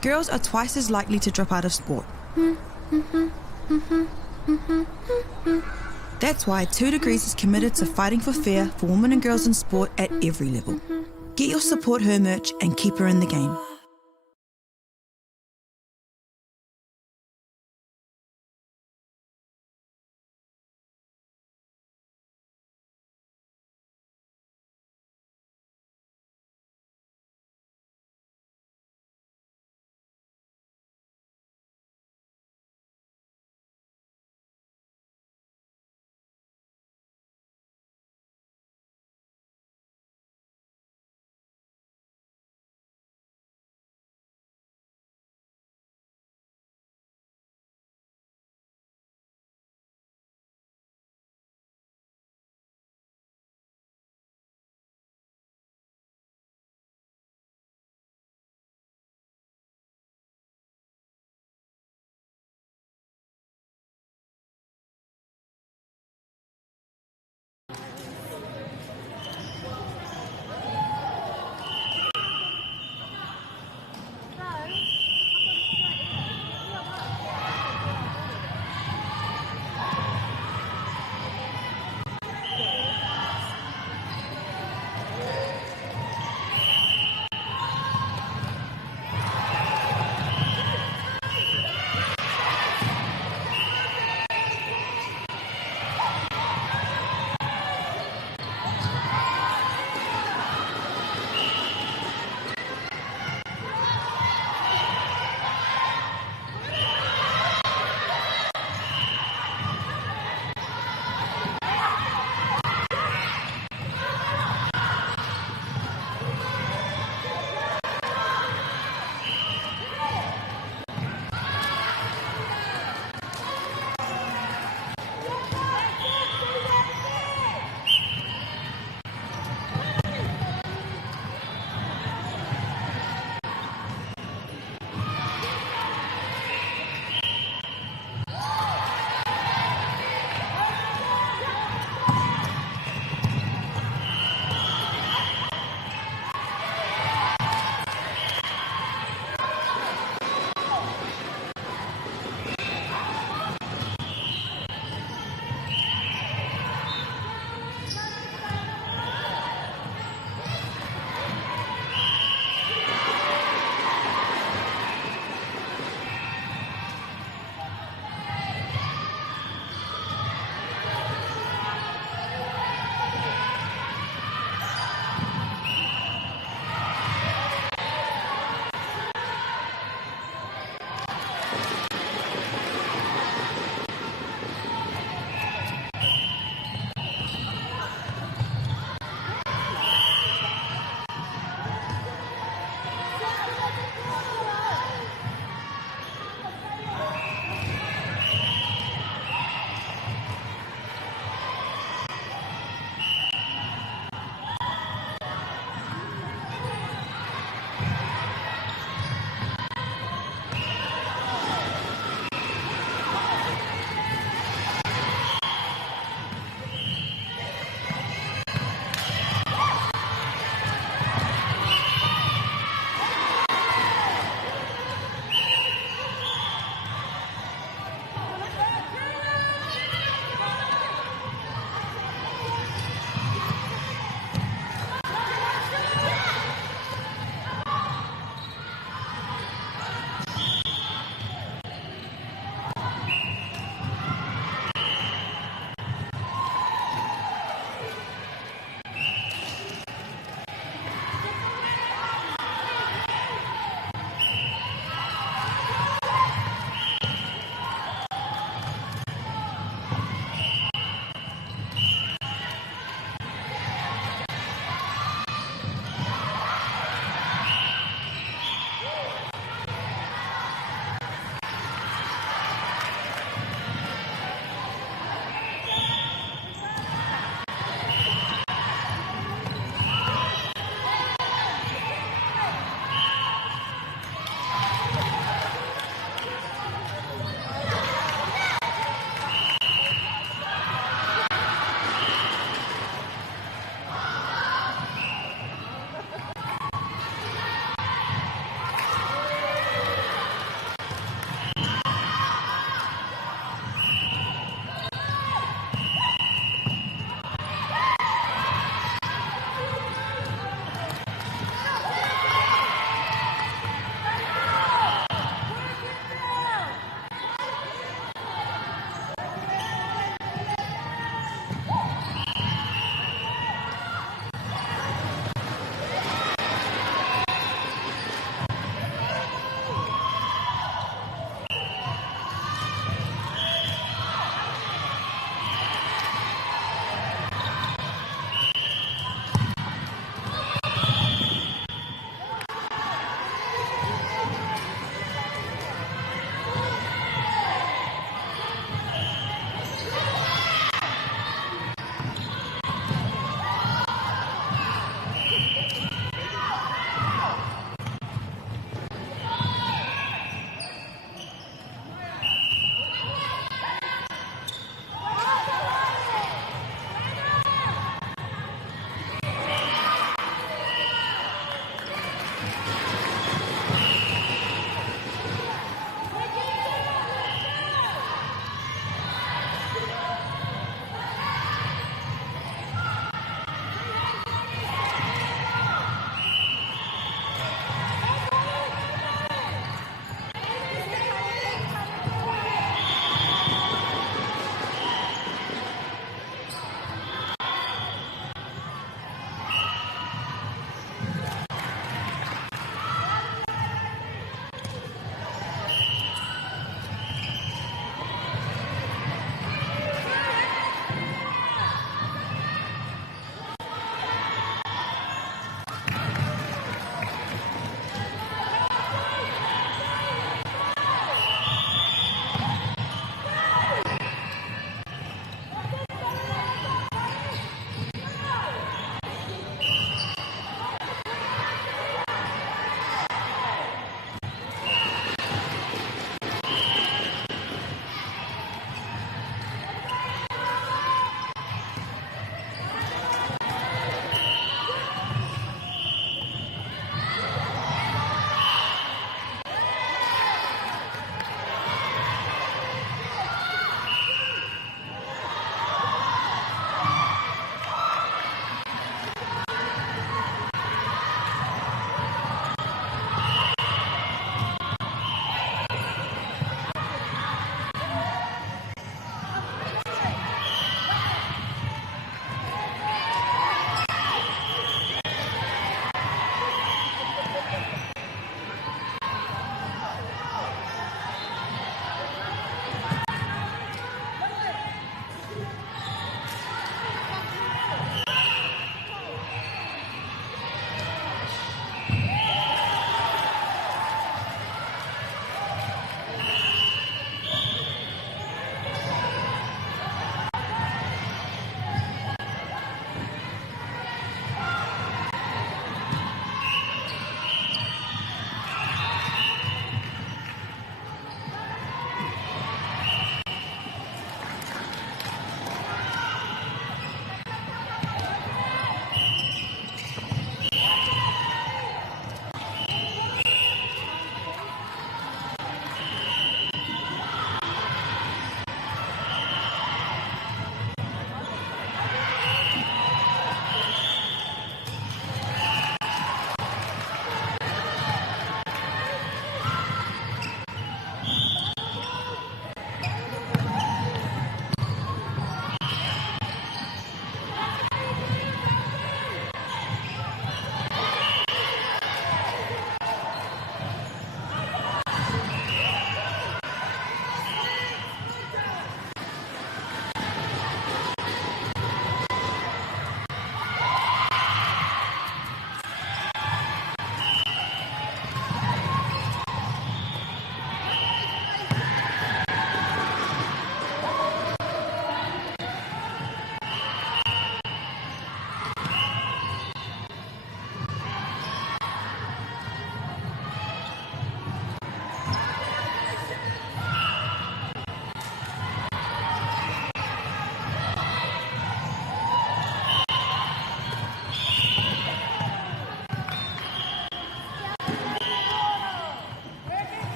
girls are twice as likely to drop out of sport. That's why 2 Degrees is committed to fighting for fair for women and girls in sport at every level. Get your Support Her merch and keep her in the game.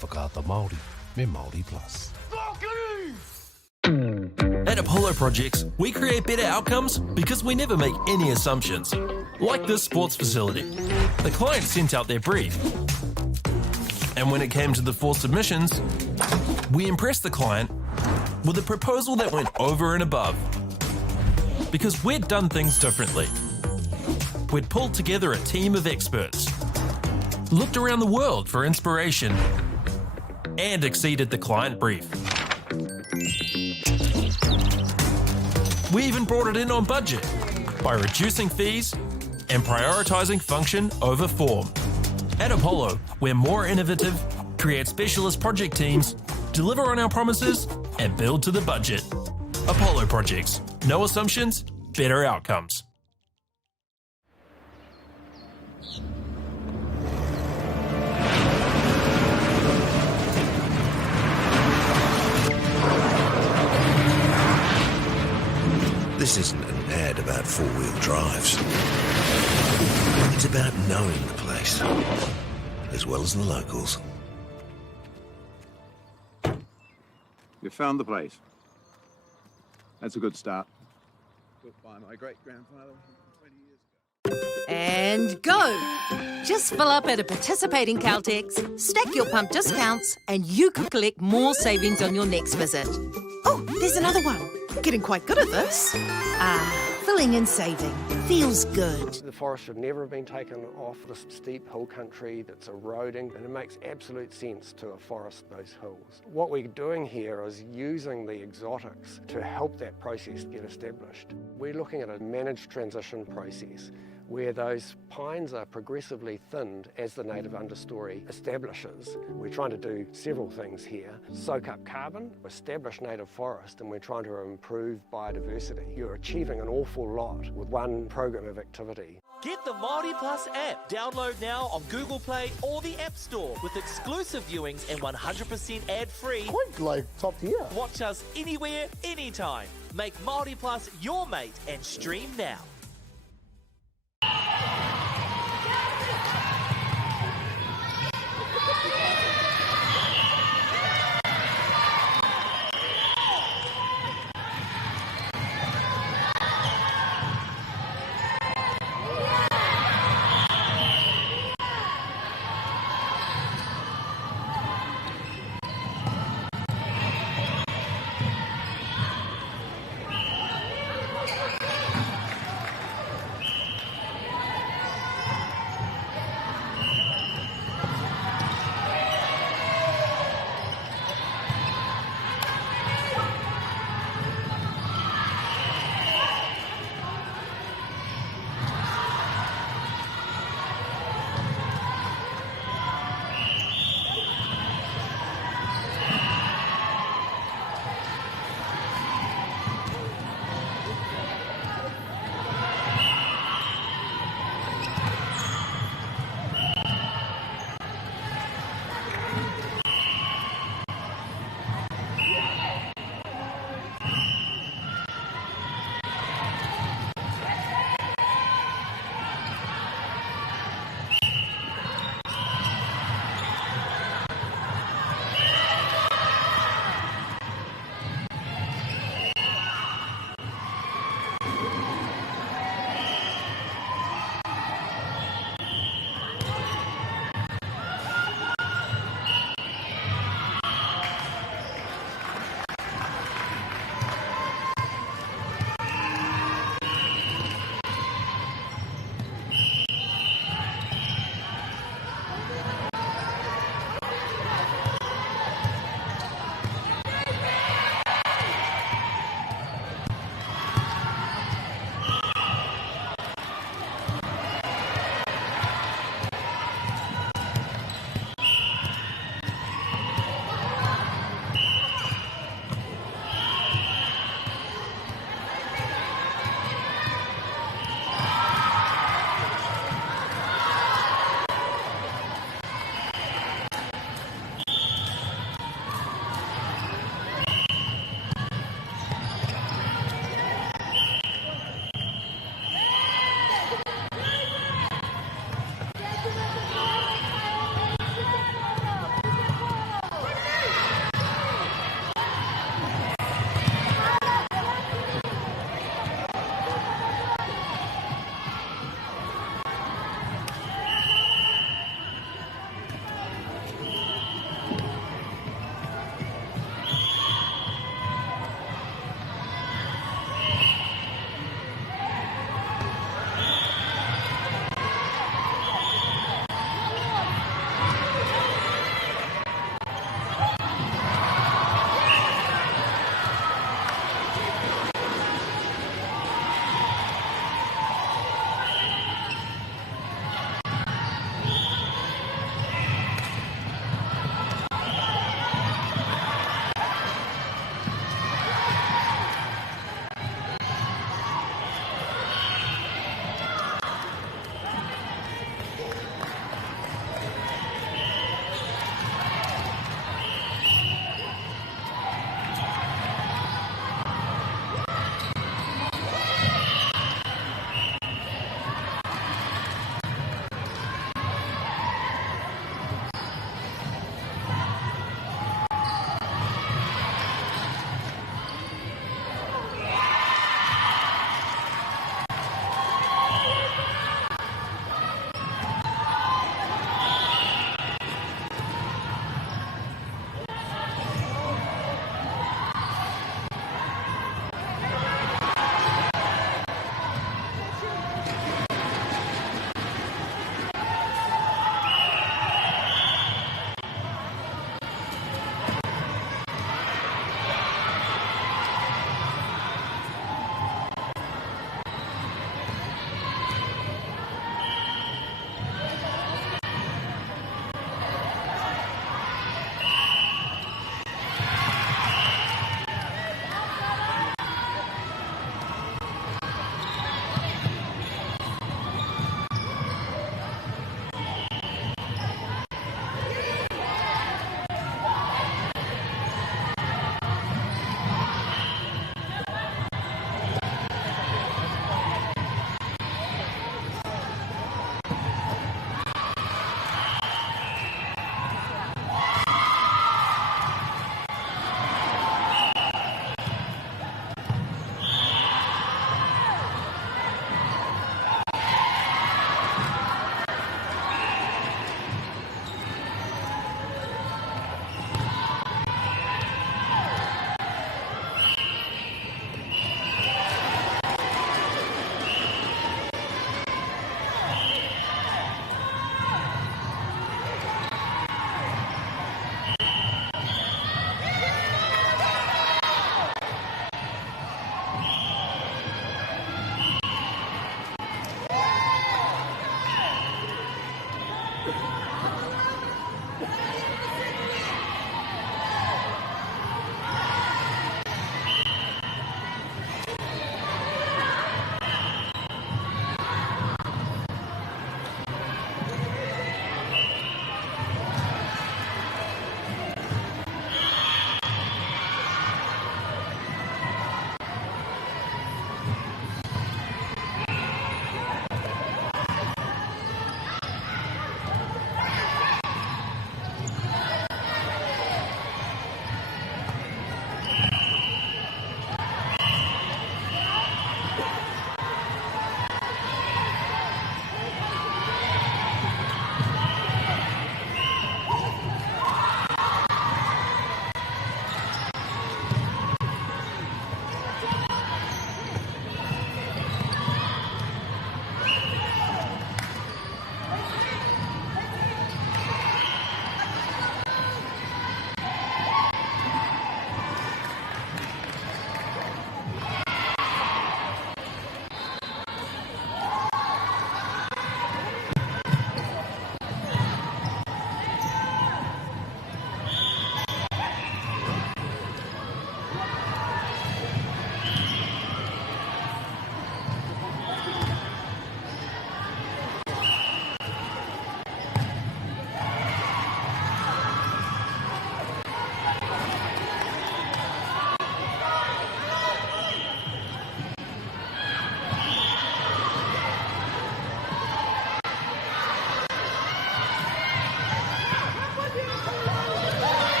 whakaata Māori me Māori Plus. At Apollo Projects, we create better outcomes because we never make any assumptions. Like this sports facility. The client sent out their brief. And when it came to the 4 submissions, we impressed the client with a proposal that went over and above. Because we'd done things differently. We'd pulled together a team of experts, looked around the world for inspiration, and exceeded the client brief. We even brought it in on budget by reducing fees and prioritising function over form. At Apollo, we're more innovative, create specialist project teams, deliver on our promises, and build to the budget. Apollo Projects. No assumptions, better outcomes. This isn't an ad about four-wheel drives. It's about knowing the place, as well as the locals. You found the place. That's a good start. Built by my great-grandfather 20 years ago. And go! Just fill up at a participating Caltex, stack your pump discounts, and you could collect more savings on your next visit. Oh, there's another one. Getting quite good at this. Filling and saving. Feels good. The forest should never have been taken off this steep hill country that's eroding, and it makes absolute sense to afforest those hills. What we're doing here is using the exotics to help that process get established. We're looking at a managed transition process where those pines are progressively thinned as the native understory establishes. We're trying to do several things here. Soak up carbon, establish native forest, and we're trying to improve biodiversity. You're achieving an awful lot with one program of activity. Get the Māori Plus app. Download now on Google Play or the App Store with exclusive viewings and 100% ad-free. Quite like top tier. Watch us anywhere, anytime. Make Māori Plus your mate and stream now.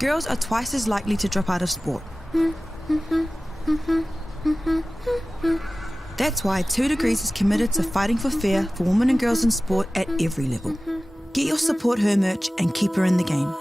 girls are twice as likely to drop out of sport. That's why 2 Degrees is committed to fighting for fair for women and girls in sport at every level. Get your Support Her merch and keep her in the game.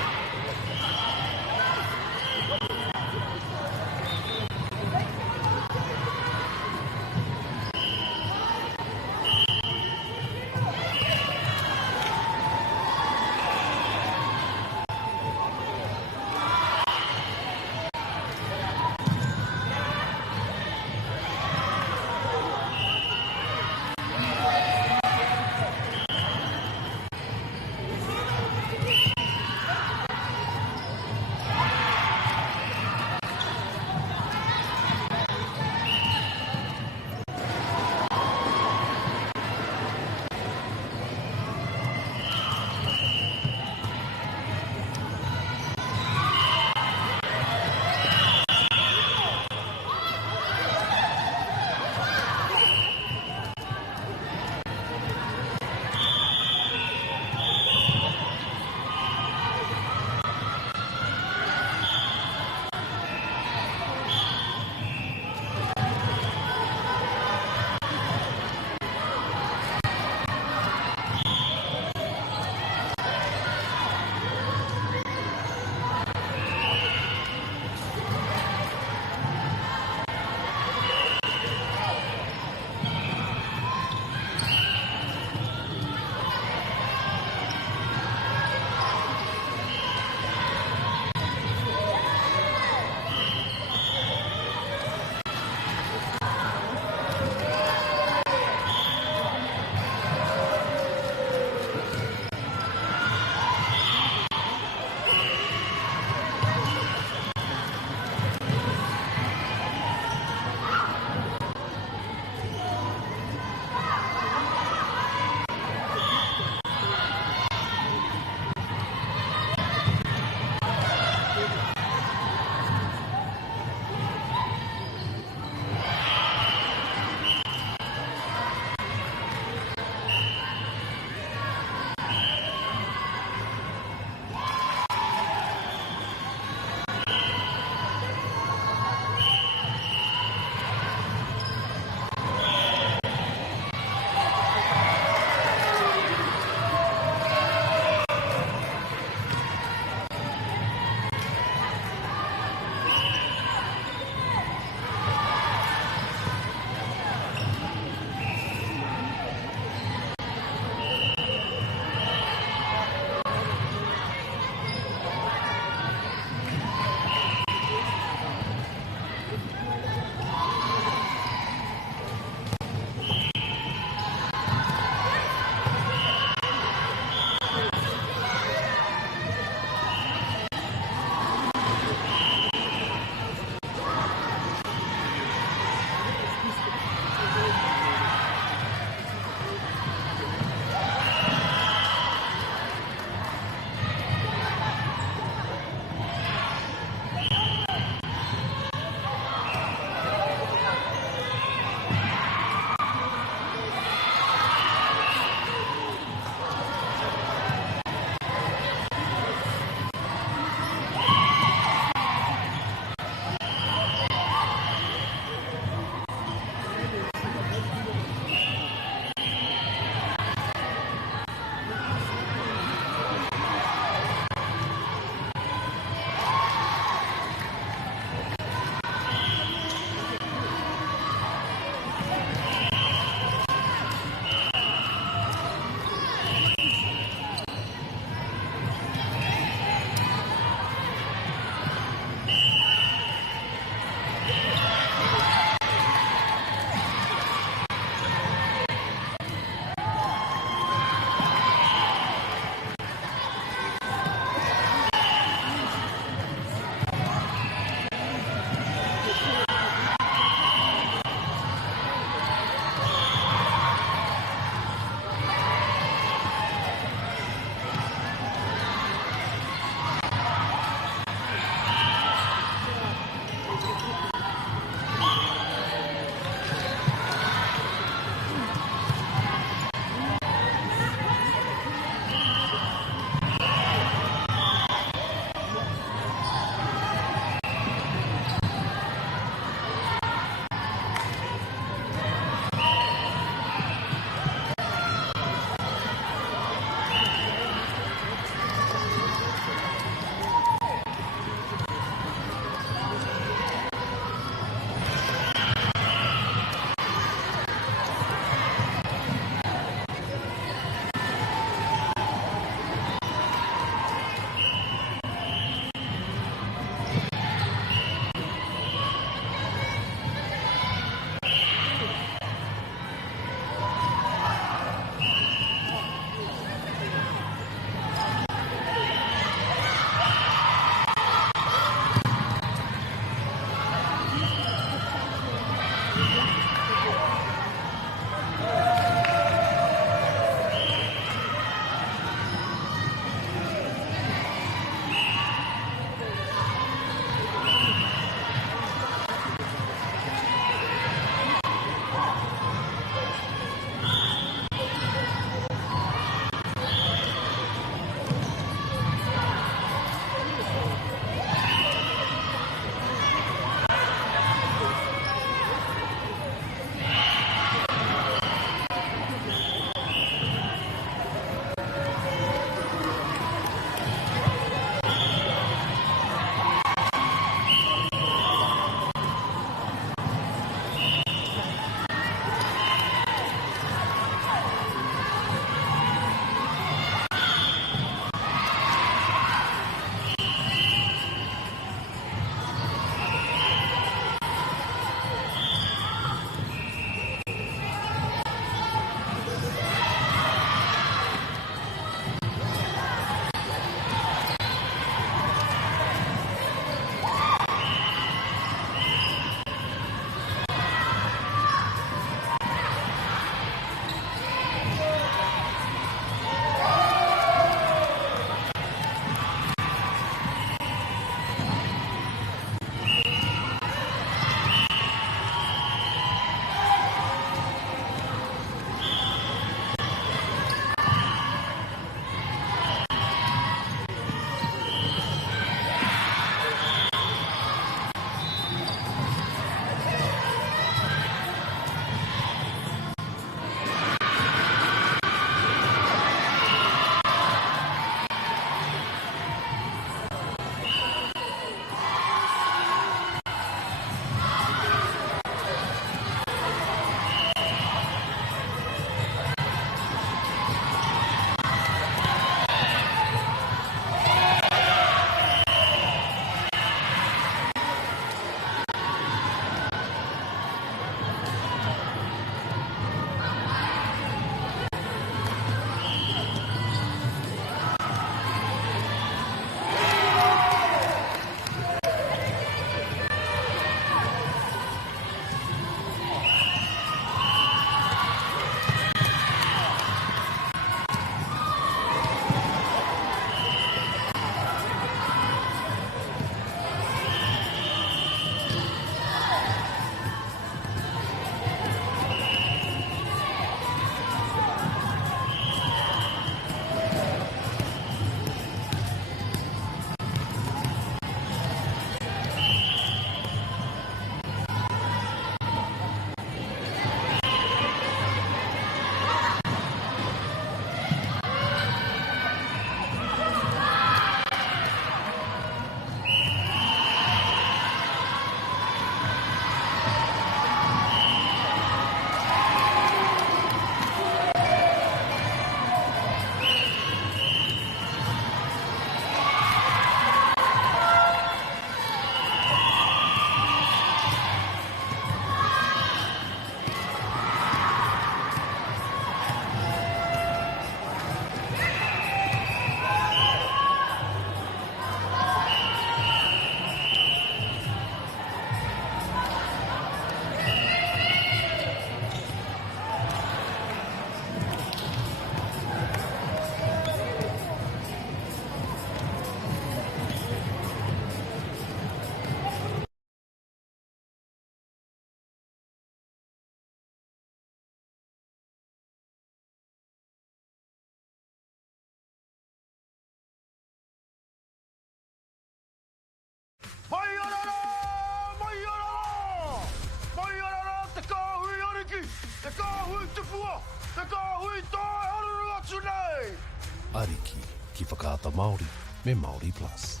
Ariki, ki whakaata Māori, me Māori Plus.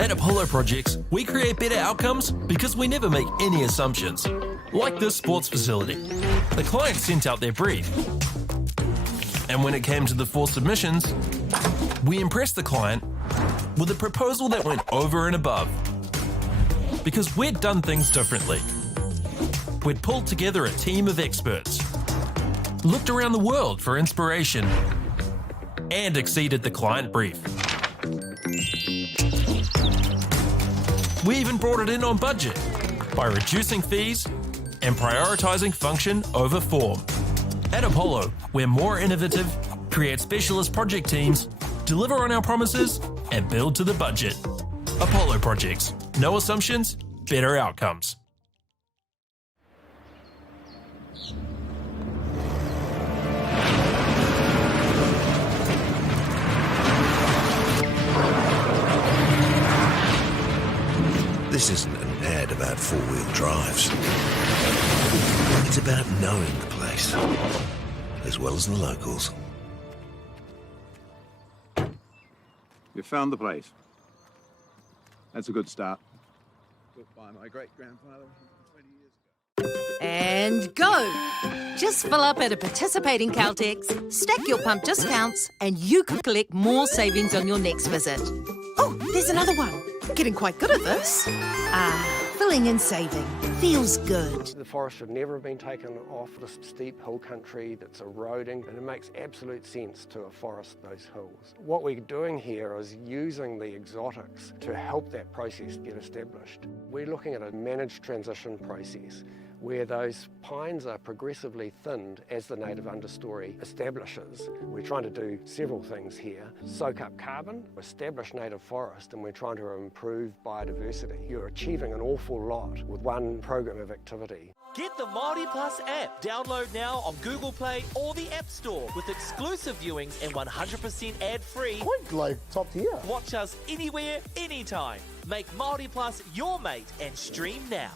At Apollo Projects, we create better outcomes because we never make any assumptions. Like this sports facility. The client sent out their brief. And when it came to the 4 submissions, we impressed the client with a proposal that went over and above. Because we'd done things differently. We'd pulled together a team of experts, looked around the world for inspiration, and exceeded the client brief. We even brought it in on budget by reducing fees and prioritising function over form. At Apollo, we're more innovative, create specialist project teams, deliver on our promises, and build to the budget. Apollo Projects. No assumptions, better outcomes. This isn't an ad about four-wheel drives. It's about knowing the place, as well as the locals. You found the place. That's a good start. Built by my great-grandfather 20 years ago. And go! Just fill up at a participating Caltex, stack your pump discounts, and you could collect more savings on your next visit. Oh, there's another one. Getting quite good at this. Filling and saving. Feels good. The forest should never have been taken off this steep hill country that's eroding, and it makes absolute sense to afforest those hills. What we're doing here is using the exotics to help that process get established. We're looking at a managed transition process where those pines are progressively thinned as the native understory establishes. We're trying to do several things here. Soak up carbon, establish native forest, and we're trying to improve biodiversity. You're achieving an awful lot with one program of activity. Get the Māori Plus app. Download now on Google Play or the App Store with exclusive viewings and 100% ad-free. Quite like top tier. Watch us anywhere, anytime. Make Māori Plus your mate and stream now.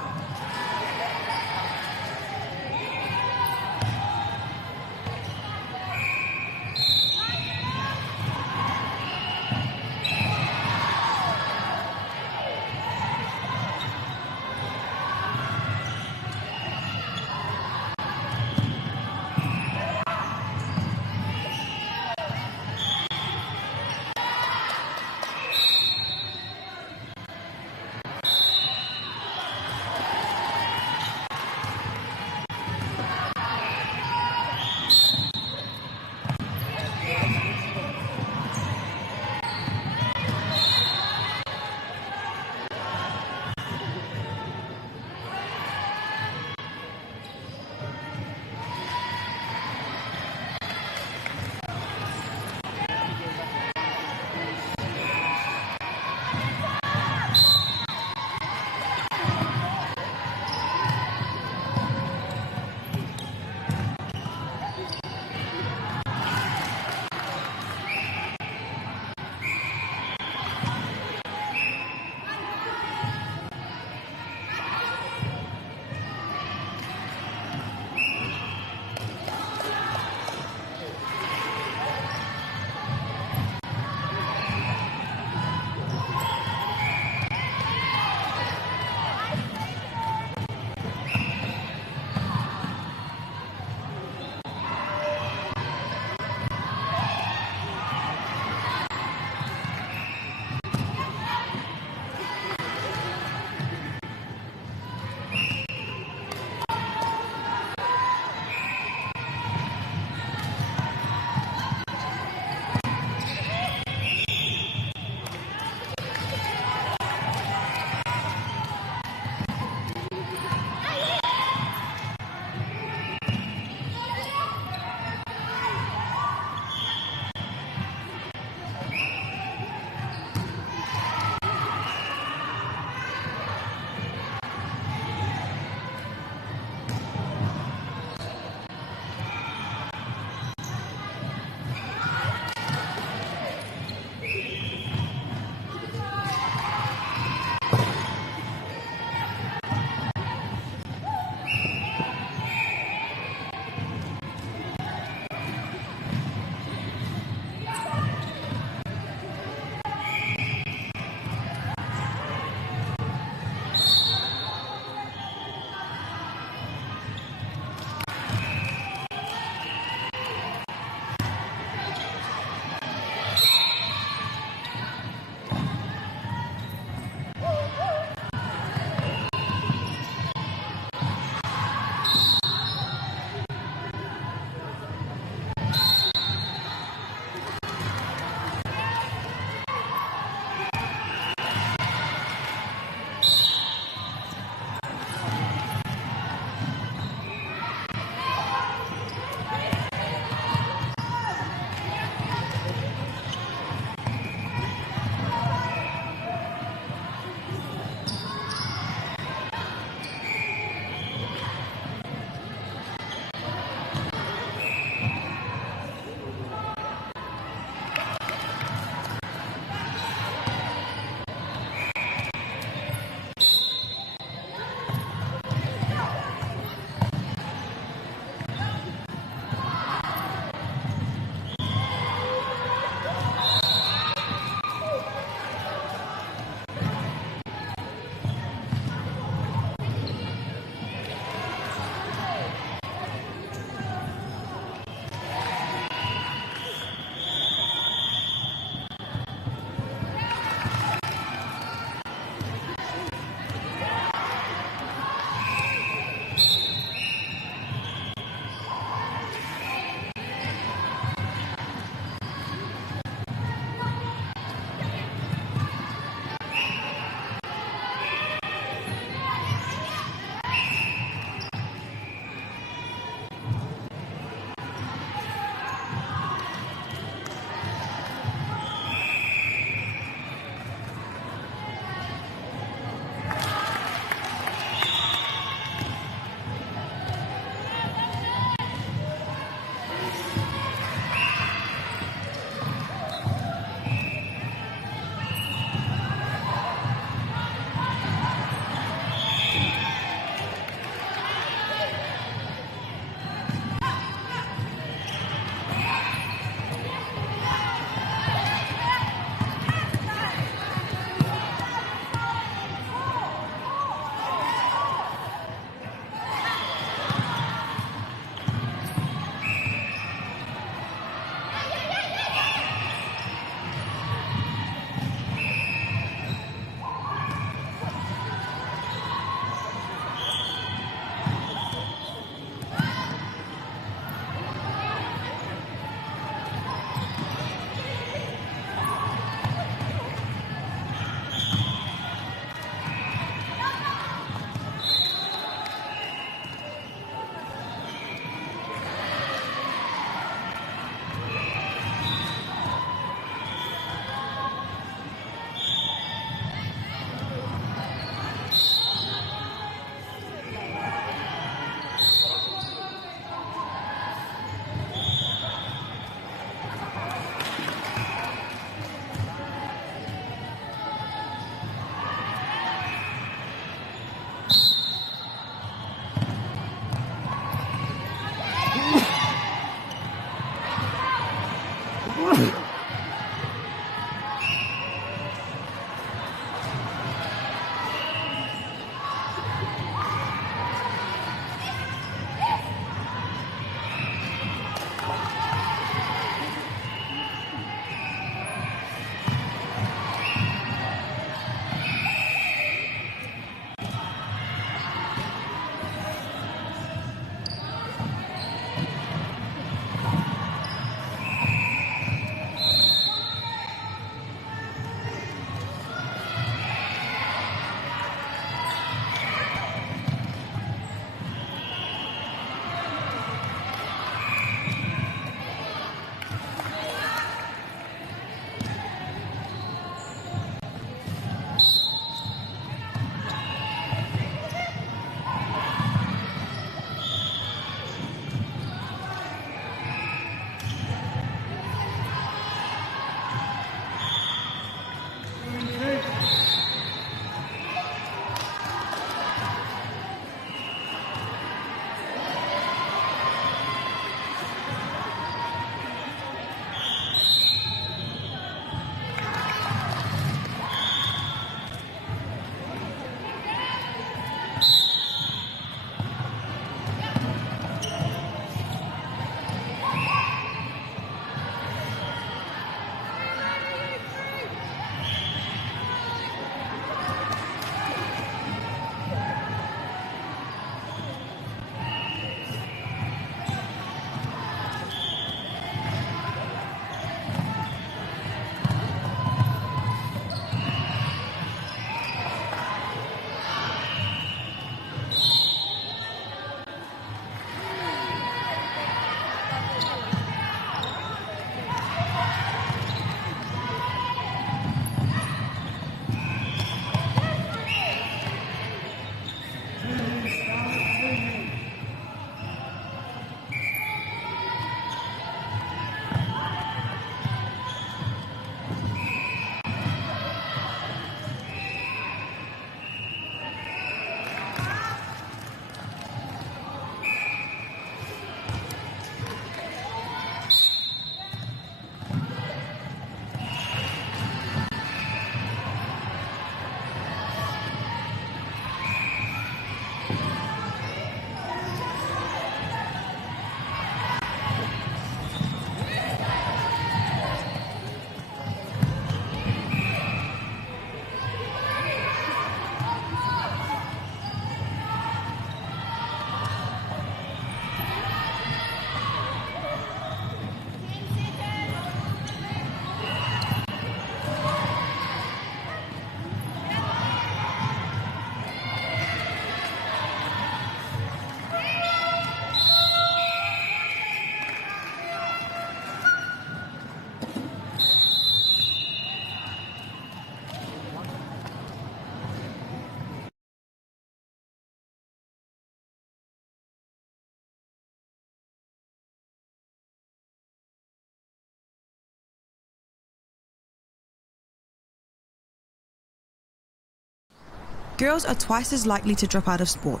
girls are twice as likely to drop out of sport.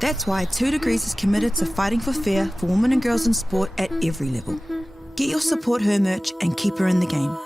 That's why 2 Degrees is committed to fighting for fair for women and girls in sport at every level. Get your Support Her merch and keep her in the game.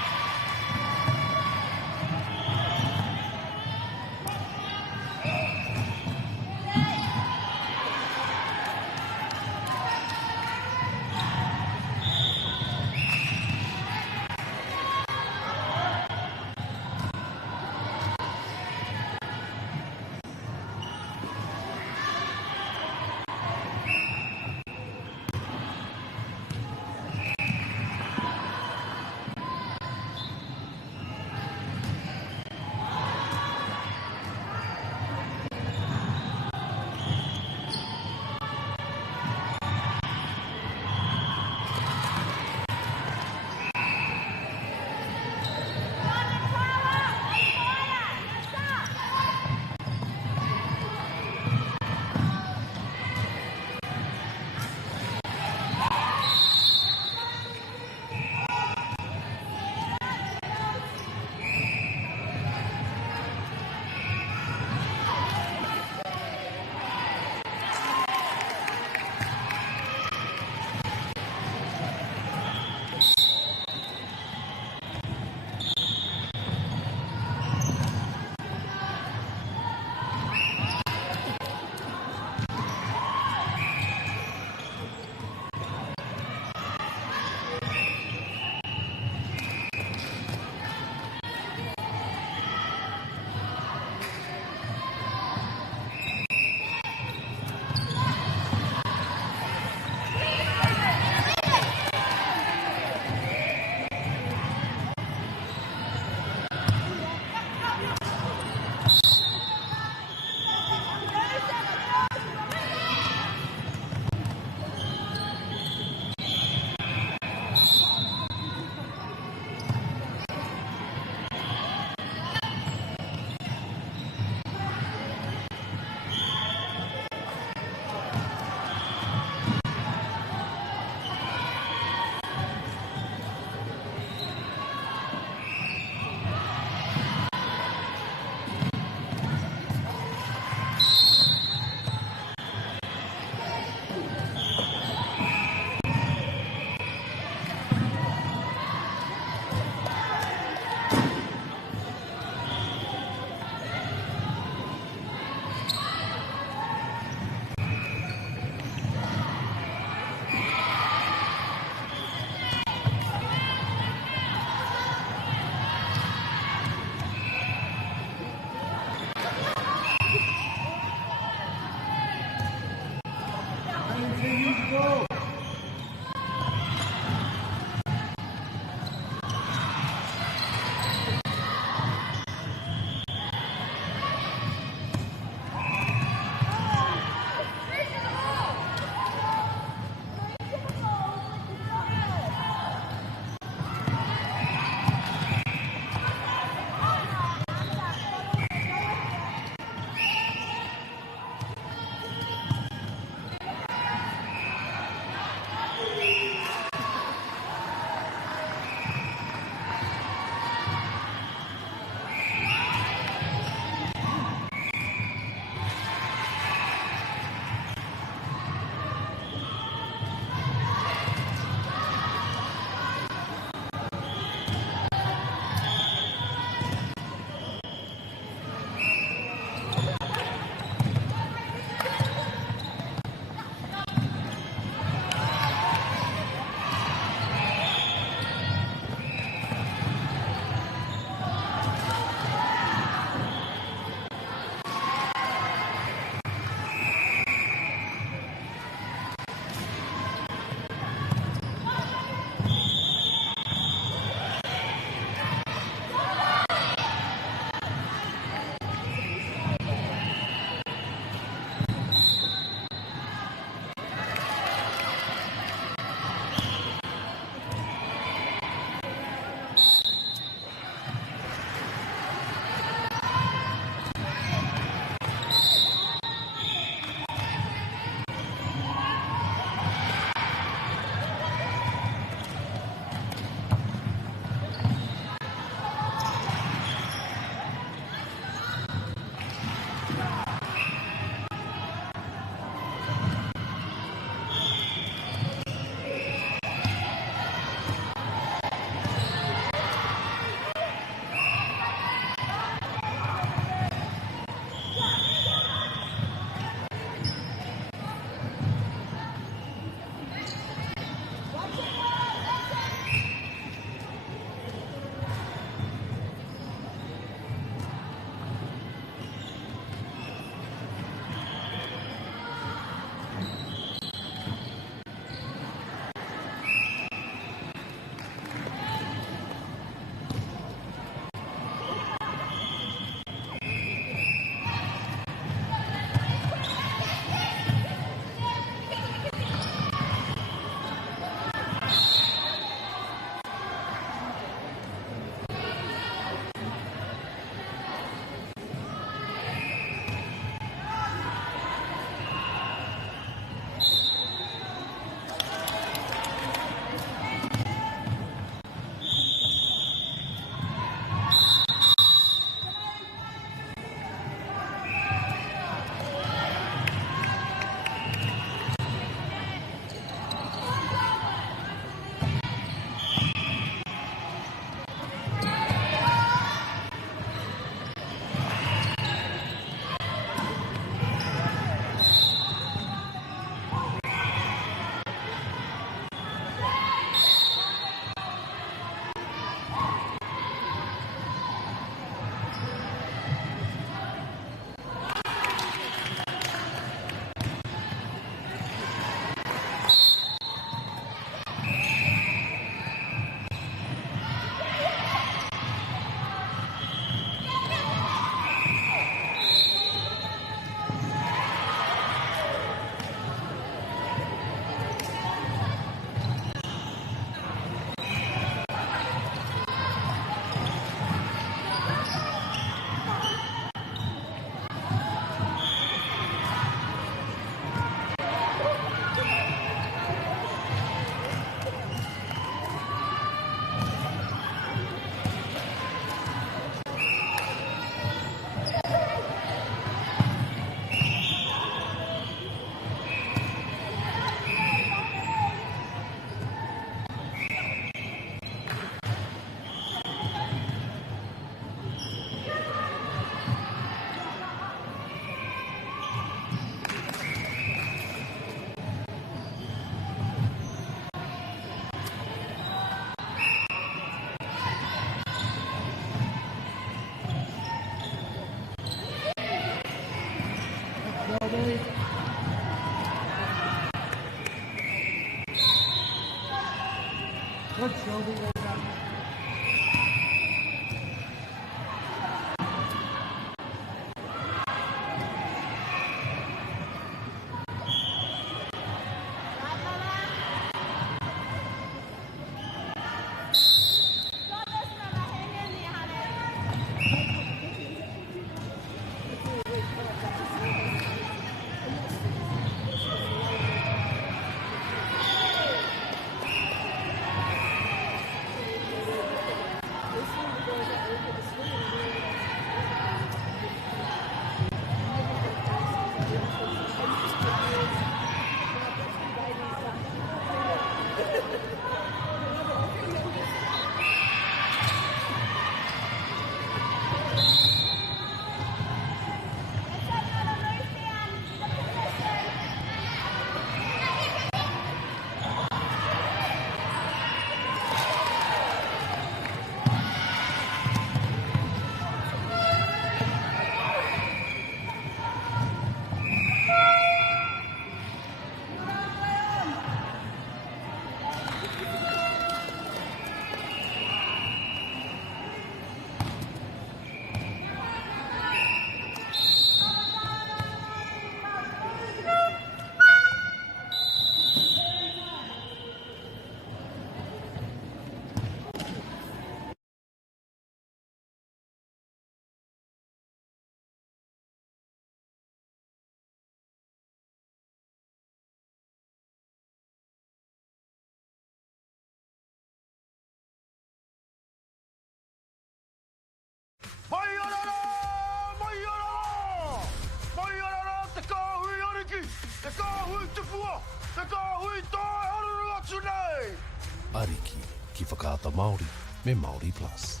Ariki, ki whakaata Māori, me Māori Plus.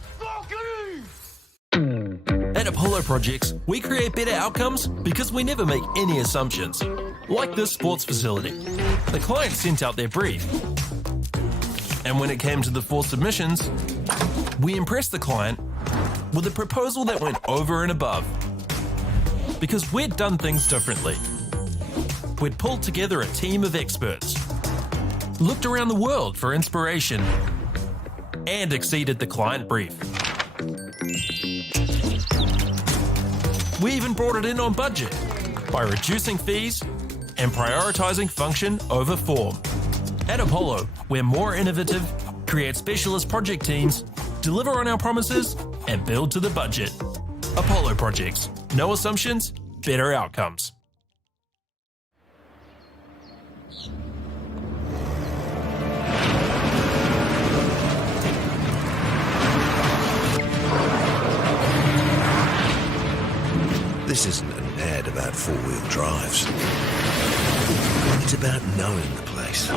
At Apollo Projects, we create better outcomes because we never make any assumptions. Like this sports facility. The client sent out their brief. And when it came to the 4 submissions, we impressed the client with a proposal that went over and above. Because we'd done things differently. We'd pulled together a team of experts, looked around the world for inspiration, and exceeded the client brief. We even brought it in on budget by reducing fees and prioritising function over form. At Apollo, we're more innovative, create specialist project teams, deliver on our promises, and build to the budget. Apollo Projects. No assumptions, better outcomes. This isn't an ad about four-wheel drives. It's about knowing the place,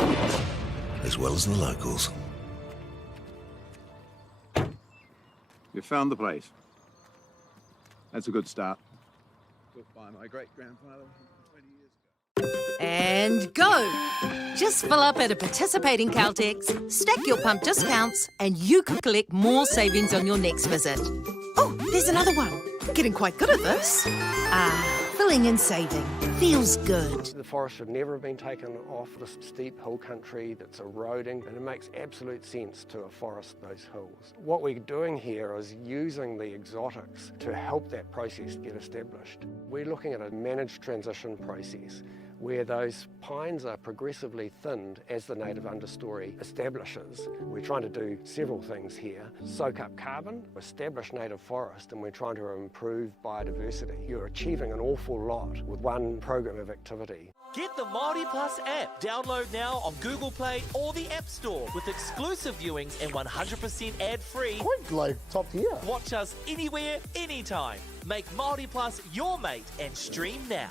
as well as the locals. You found the place. That's a good start. Built by my great-grandfather 20 years ago. And go! Just fill up at a participating Caltex, stack your pump discounts, and you could collect more savings on your next visit. Oh, there's another one. Getting quite good at this. Filling and saving. Feels good. The forest should never have been taken off this steep hill country that's eroding, and it makes absolute sense to afforest those hills. What we're doing here is using the exotics to help that process get established. We're looking at a managed transition process where those pines are progressively thinned as the native understory establishes. We're trying to do several things here. Soak up carbon, establish native forest, and we're trying to improve biodiversity. You're achieving an awful lot with one program of activity. Get the Māori Plus app. Download now on Google Play or the App Store with exclusive viewings and 100% ad-free. Quite like top tier. Watch us anywhere, anytime. Make Māori Plus your mate and stream now.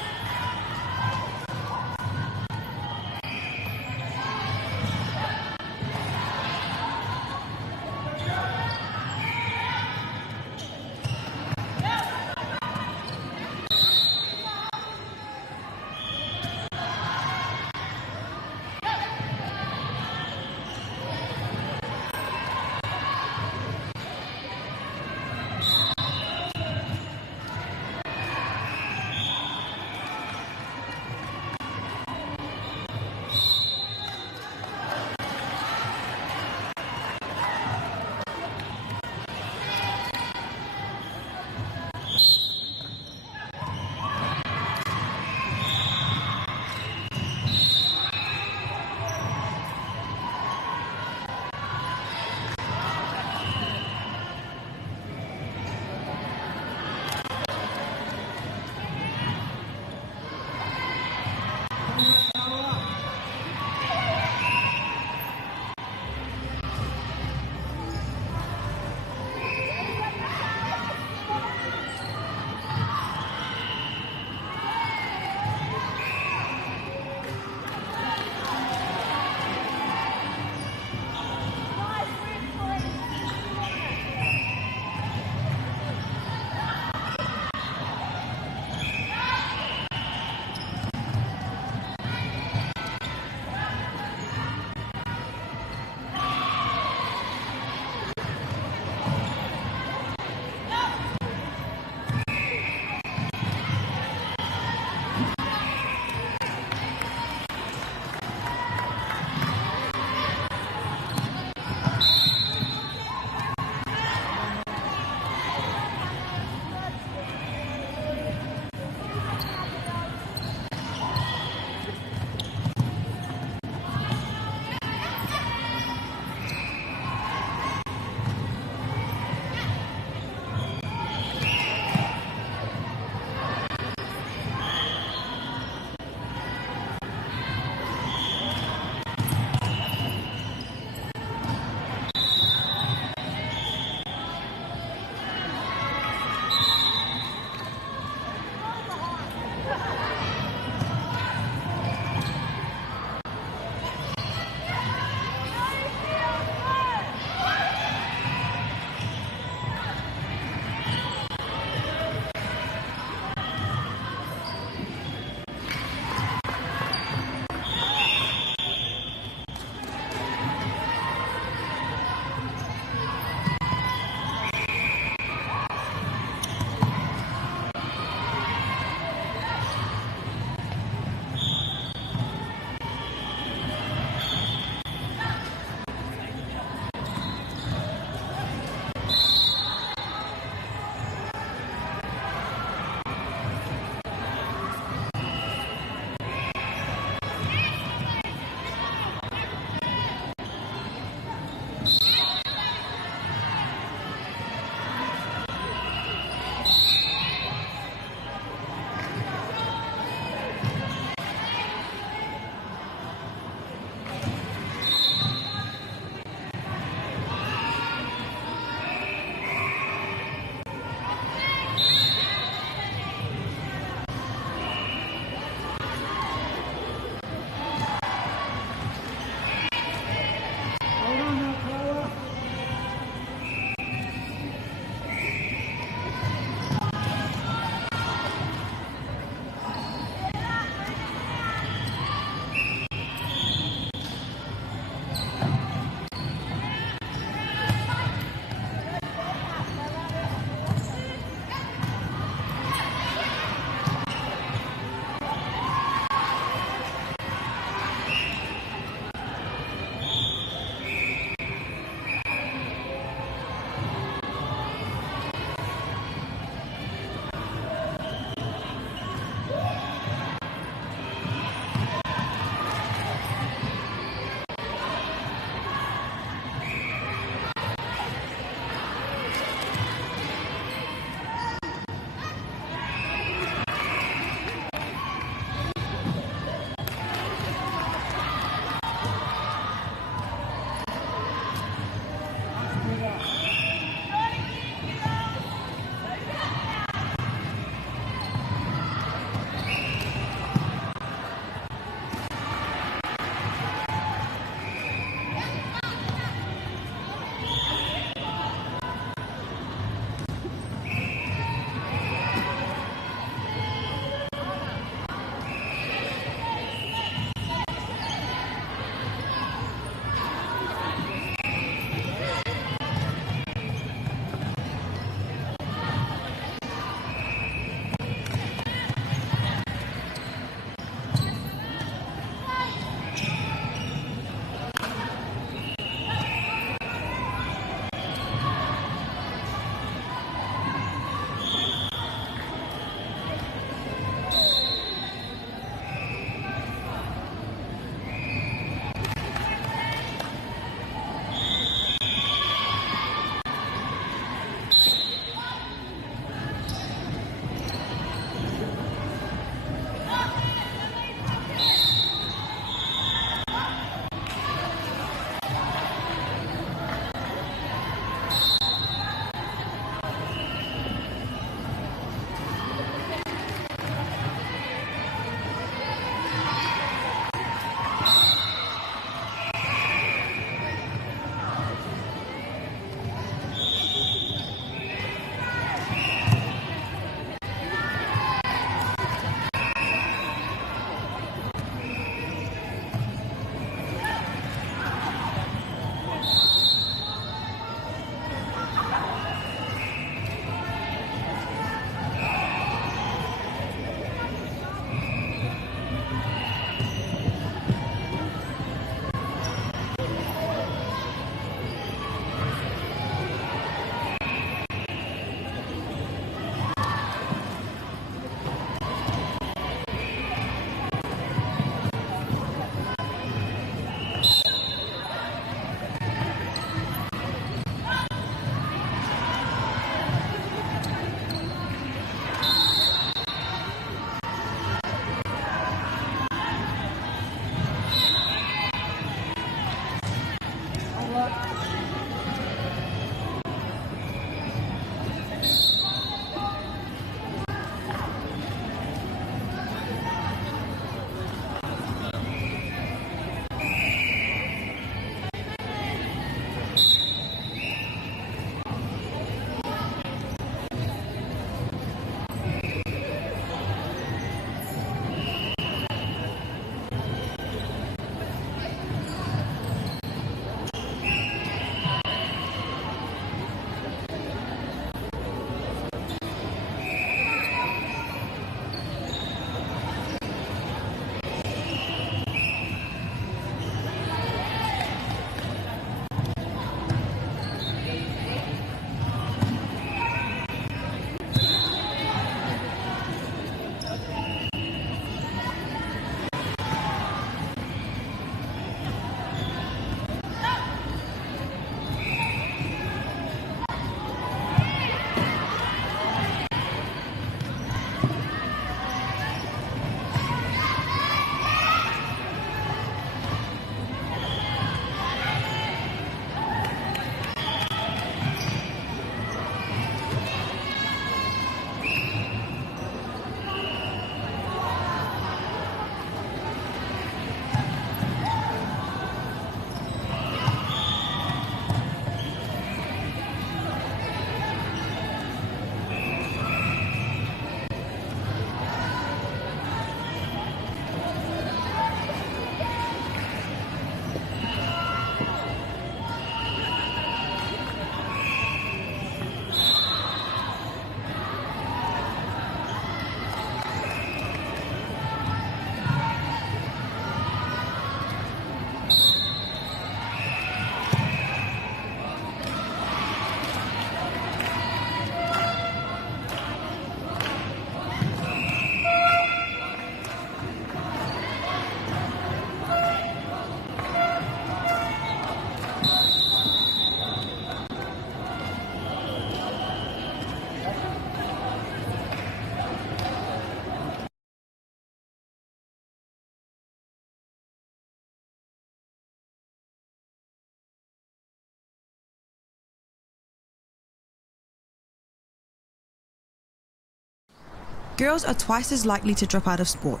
girls are twice as likely to drop out of sport.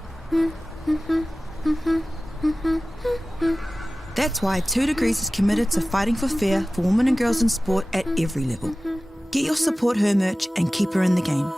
That's why 2 Degrees is committed to fighting for fair for women and girls in sport at every level. Get your Support Her merch and keep her in the game.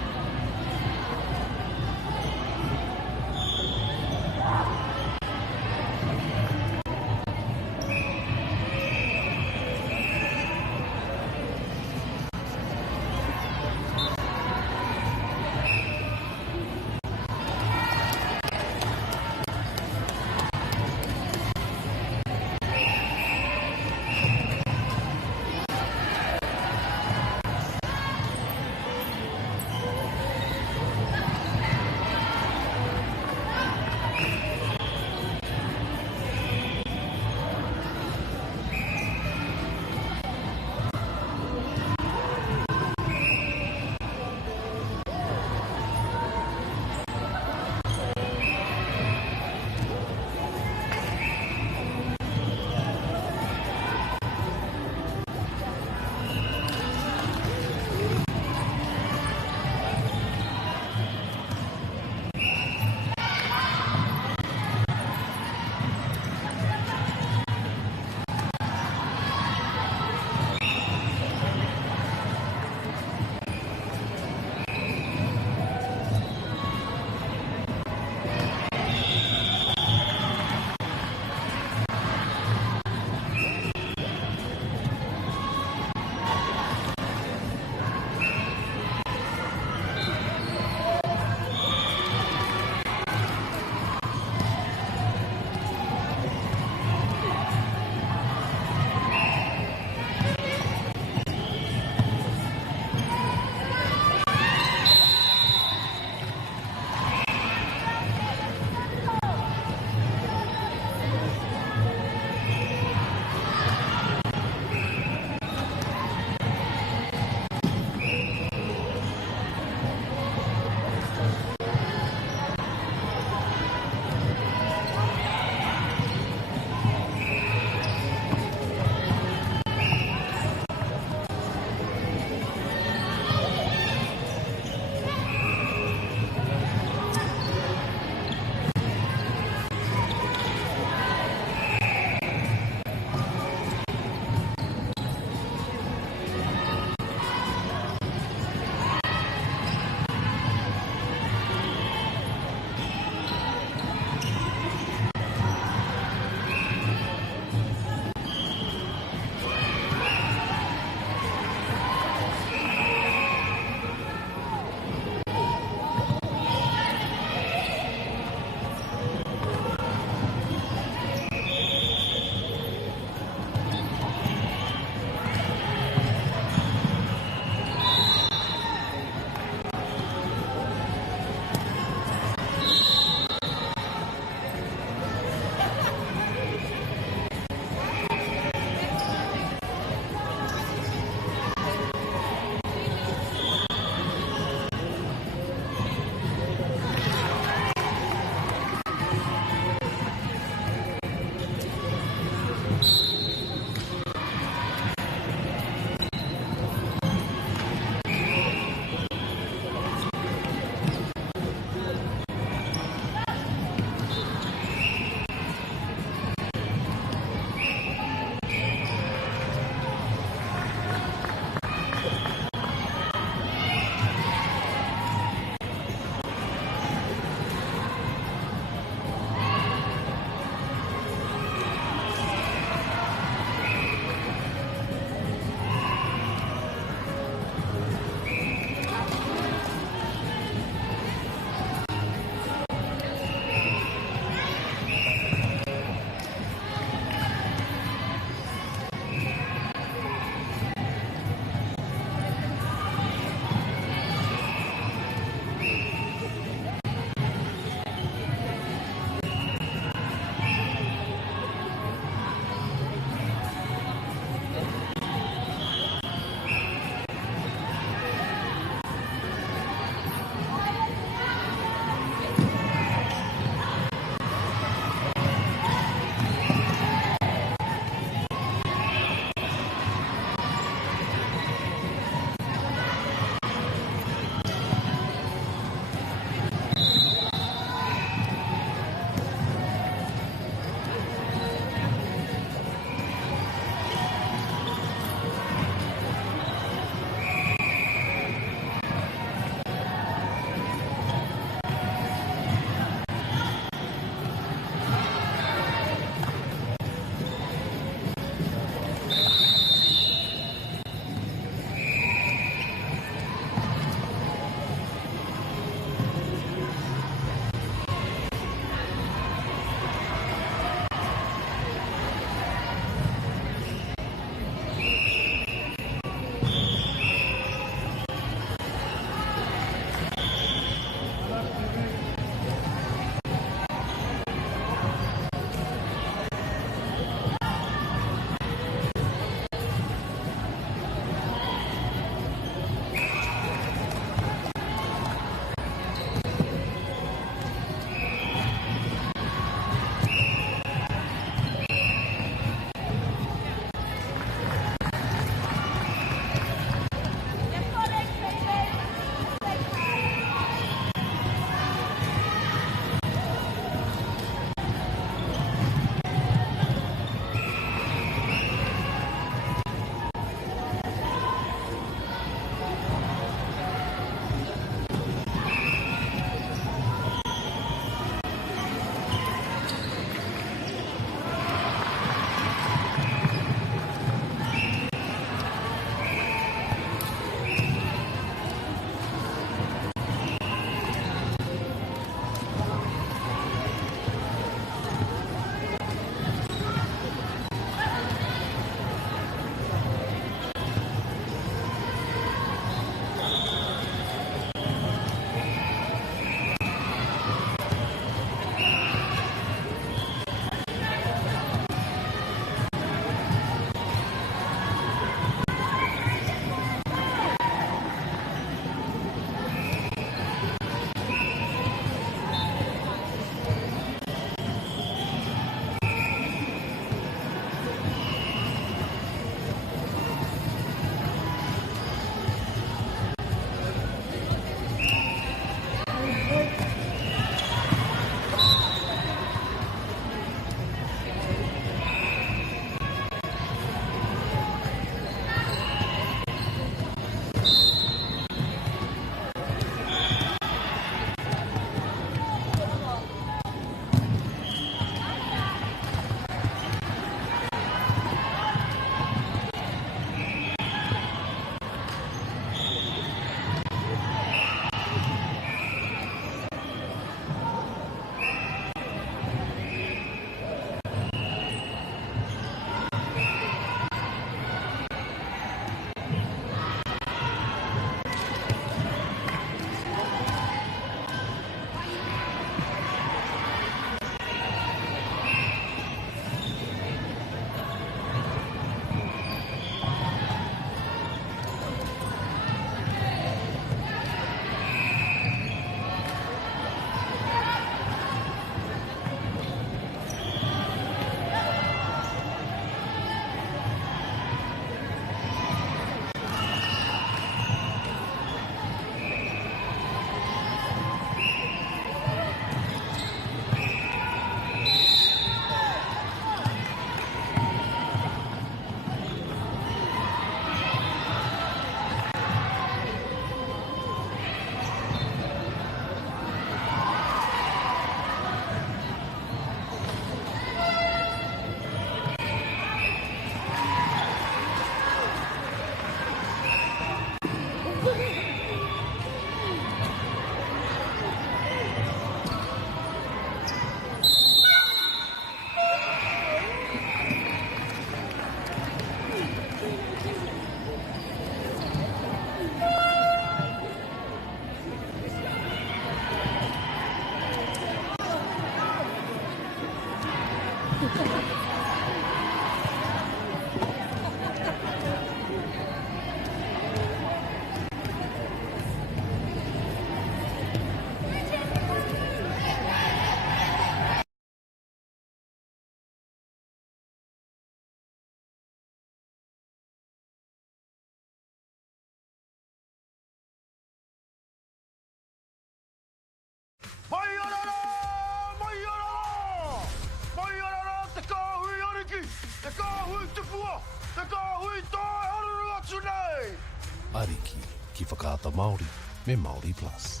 Ariki ki whakaata Māori me Māori Plus.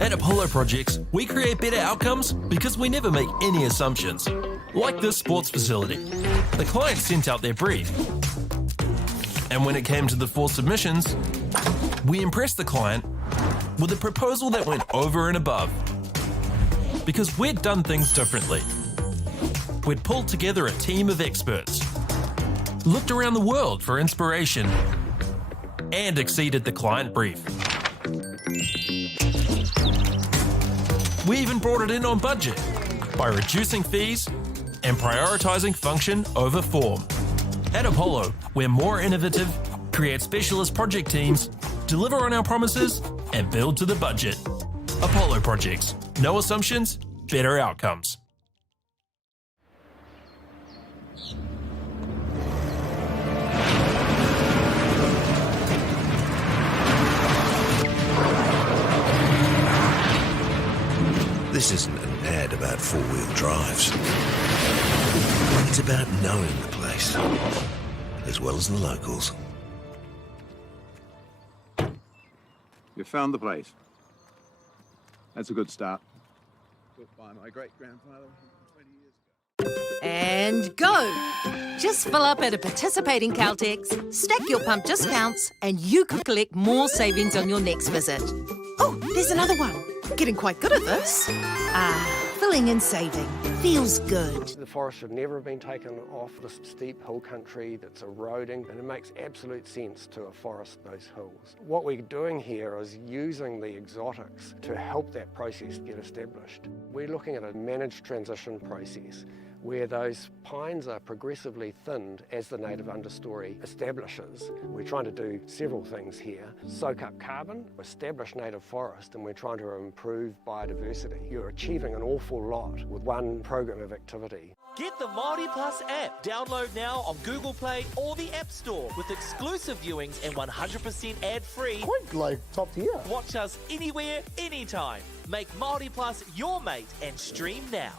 At Apollo Projects, we create better outcomes because we never make any assumptions. Like this sports facility. The client sent out their brief. And when it came to the 4 submissions, we impressed the client with a proposal that went over and above. Because we'd done things differently. We'd pulled together a team of experts, looked around the world for inspiration, and exceeded the client brief. We even brought it in on budget by reducing fees and prioritising function over form. At Apollo, we're more innovative, create specialist project teams, deliver on our promises, and build to the budget. Apollo Projects. No assumptions, better outcomes. This isn't an ad about four-wheel drives. It's about knowing the place, as well as the locals. You found the place. That's a good start. Built by my great-grandfather 20 years ago. And go! Just fill up at a participating Caltex, stack your pump discounts, and you could collect more savings on your next visit. Oh, there's another one. Getting quite good at this. Filling and saving. Feels good. The forest should never have been taken off this steep hill country that's eroding, and it makes absolute sense to afforest those hills. What we're doing here is using the exotics to help that process get established. We're looking at a managed transition process where those pines are progressively thinned as the native understory establishes. We're trying to do several things here. Soak up carbon, establish native forest, and we're trying to improve biodiversity. You're achieving an awful lot with one program of activity. Get the Māori Plus app. Download now on Google Play or the App Store with exclusive viewings and 100% ad-free. Quite like top tier. Watch us anywhere, anytime. Make Māori Plus your mate and stream now.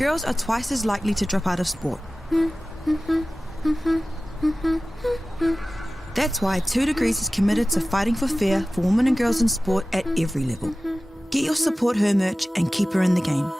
girls are twice as likely to drop out of sport. That's why 2 Degrees is committed to fighting for fair for women and girls in sport at every level. Get your Support Her merch and keep her in the game.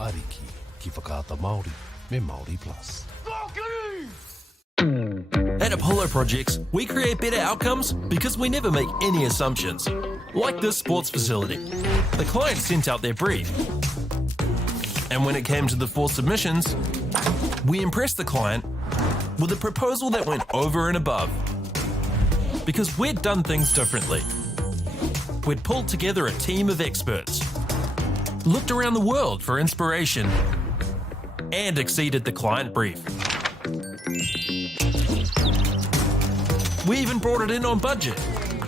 Ariki ki whakaata Māori me Māori Plus. At Apollo Projects, we create better outcomes because we never make any assumptions. Like this sports facility. The client sent out their brief. And when it came to the 4 submissions, we impressed the client with a proposal that went over and above. Because we'd done things differently. We'd pulled together a team of experts, looked around the world for inspiration, and exceeded the client brief. We even brought it in on budget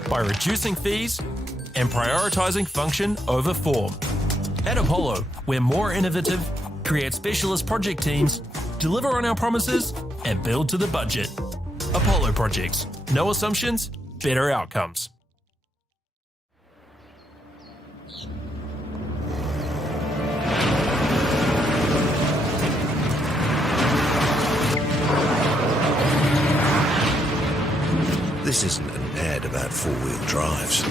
by reducing fees and prioritising function over form. At Apollo, we're more innovative, create specialist project teams, deliver on our promises, and build to the budget. Apollo Projects. No assumptions, better outcomes. This isn't an ad about four-wheel drives.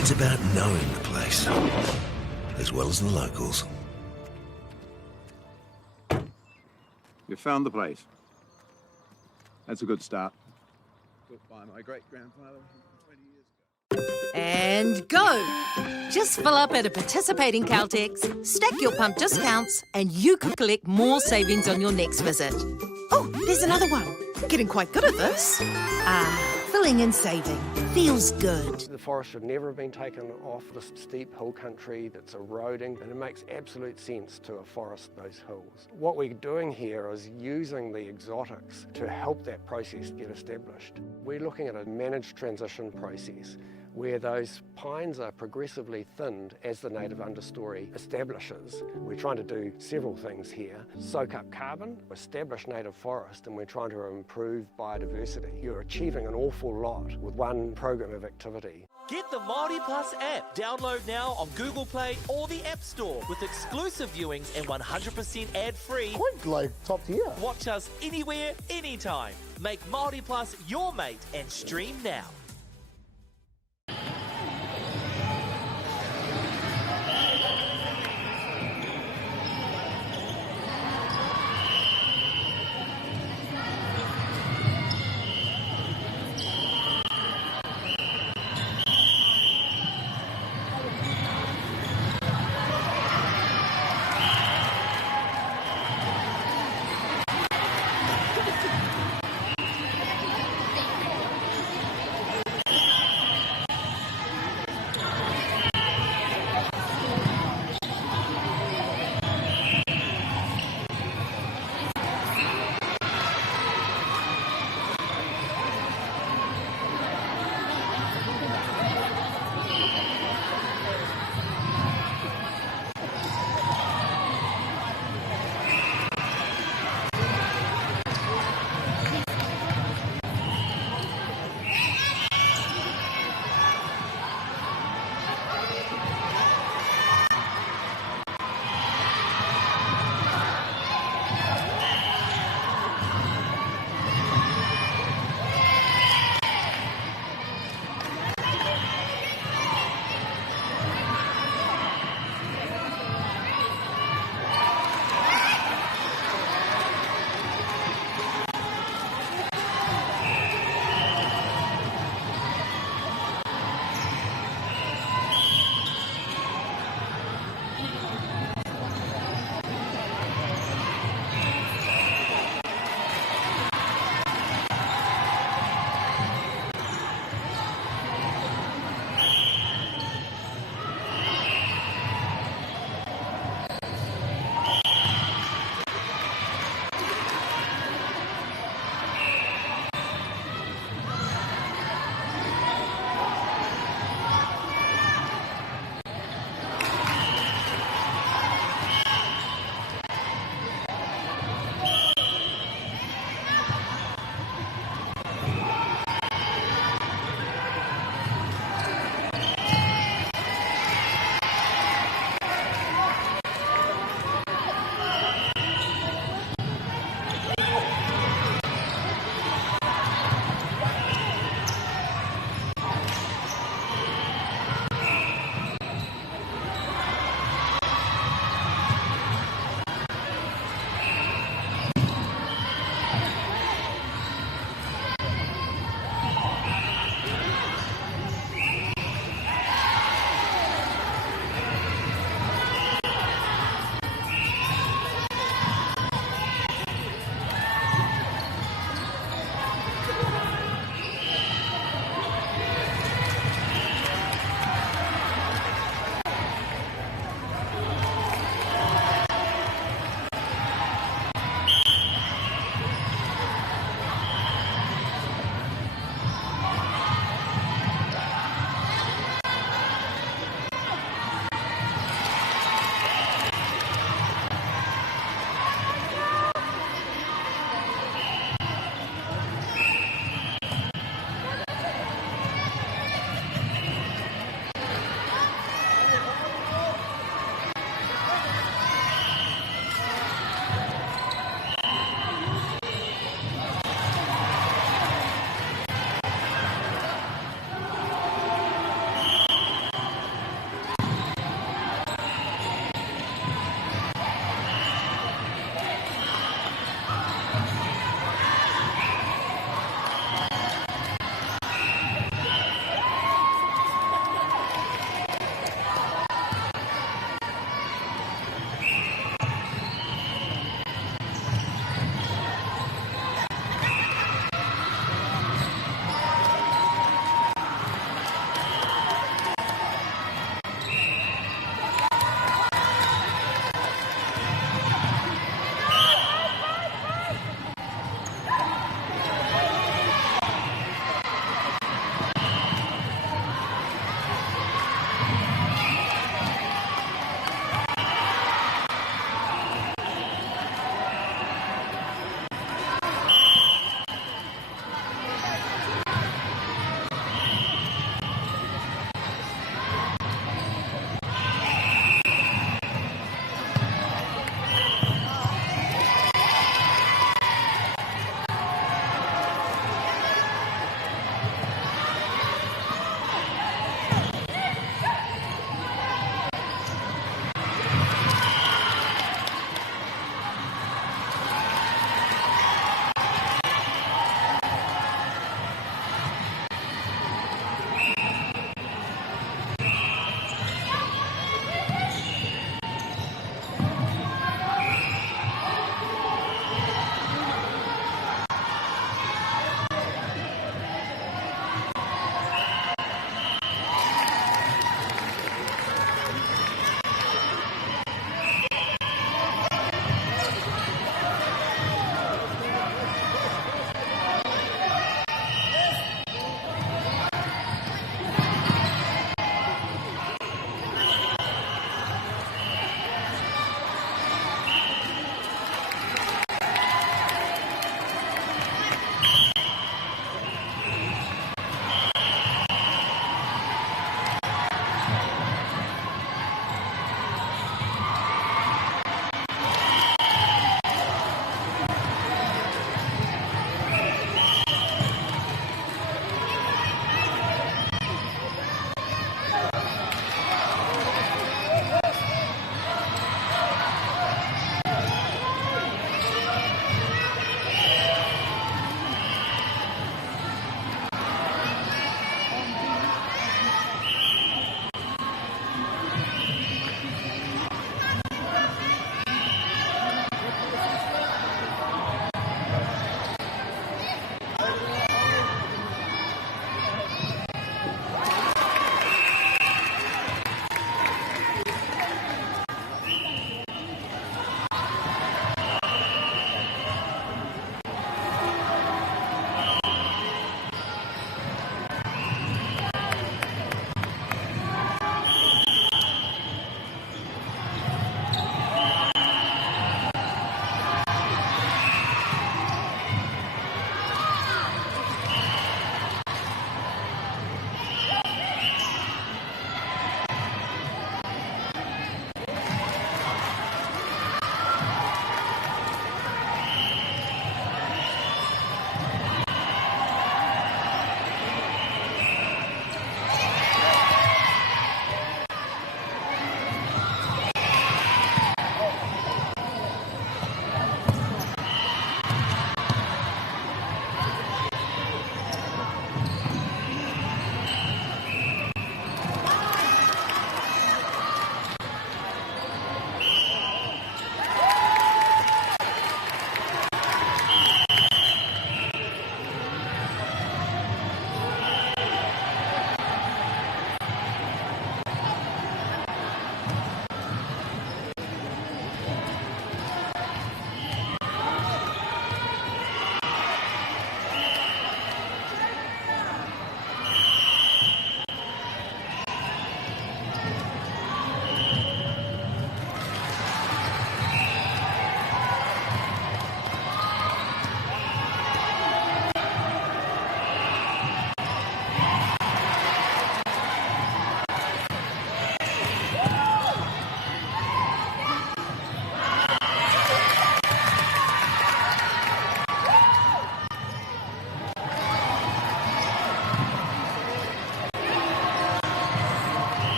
It's about knowing the place, as well as the locals. You found the place. That's a good start. Built by my great-grandfather 20 years ago. And go! Just fill up at a participating Caltex, stack your pump discounts, and you could collect more savings on your next visit. Oh, there's another one. Getting quite good at this. Filling and saving. Feels good. The forest should never have been taken off this steep hill country that's eroding, and it makes absolute sense to afforest those hills. What we're doing here is using the exotics to help that process get established. We're looking at a managed transition process where those pines are progressively thinned as the native understory establishes. We're trying to do several things here. Soak up carbon, establish native forest, and we're trying to improve biodiversity. You're achieving an awful lot with one program of activity. Get the Māori Plus app. Download now on Google Play or the App Store with exclusive viewings and 100% ad-free. Quite like top tier. Watch us anywhere, anytime. Make Māori Plus your mate and stream now.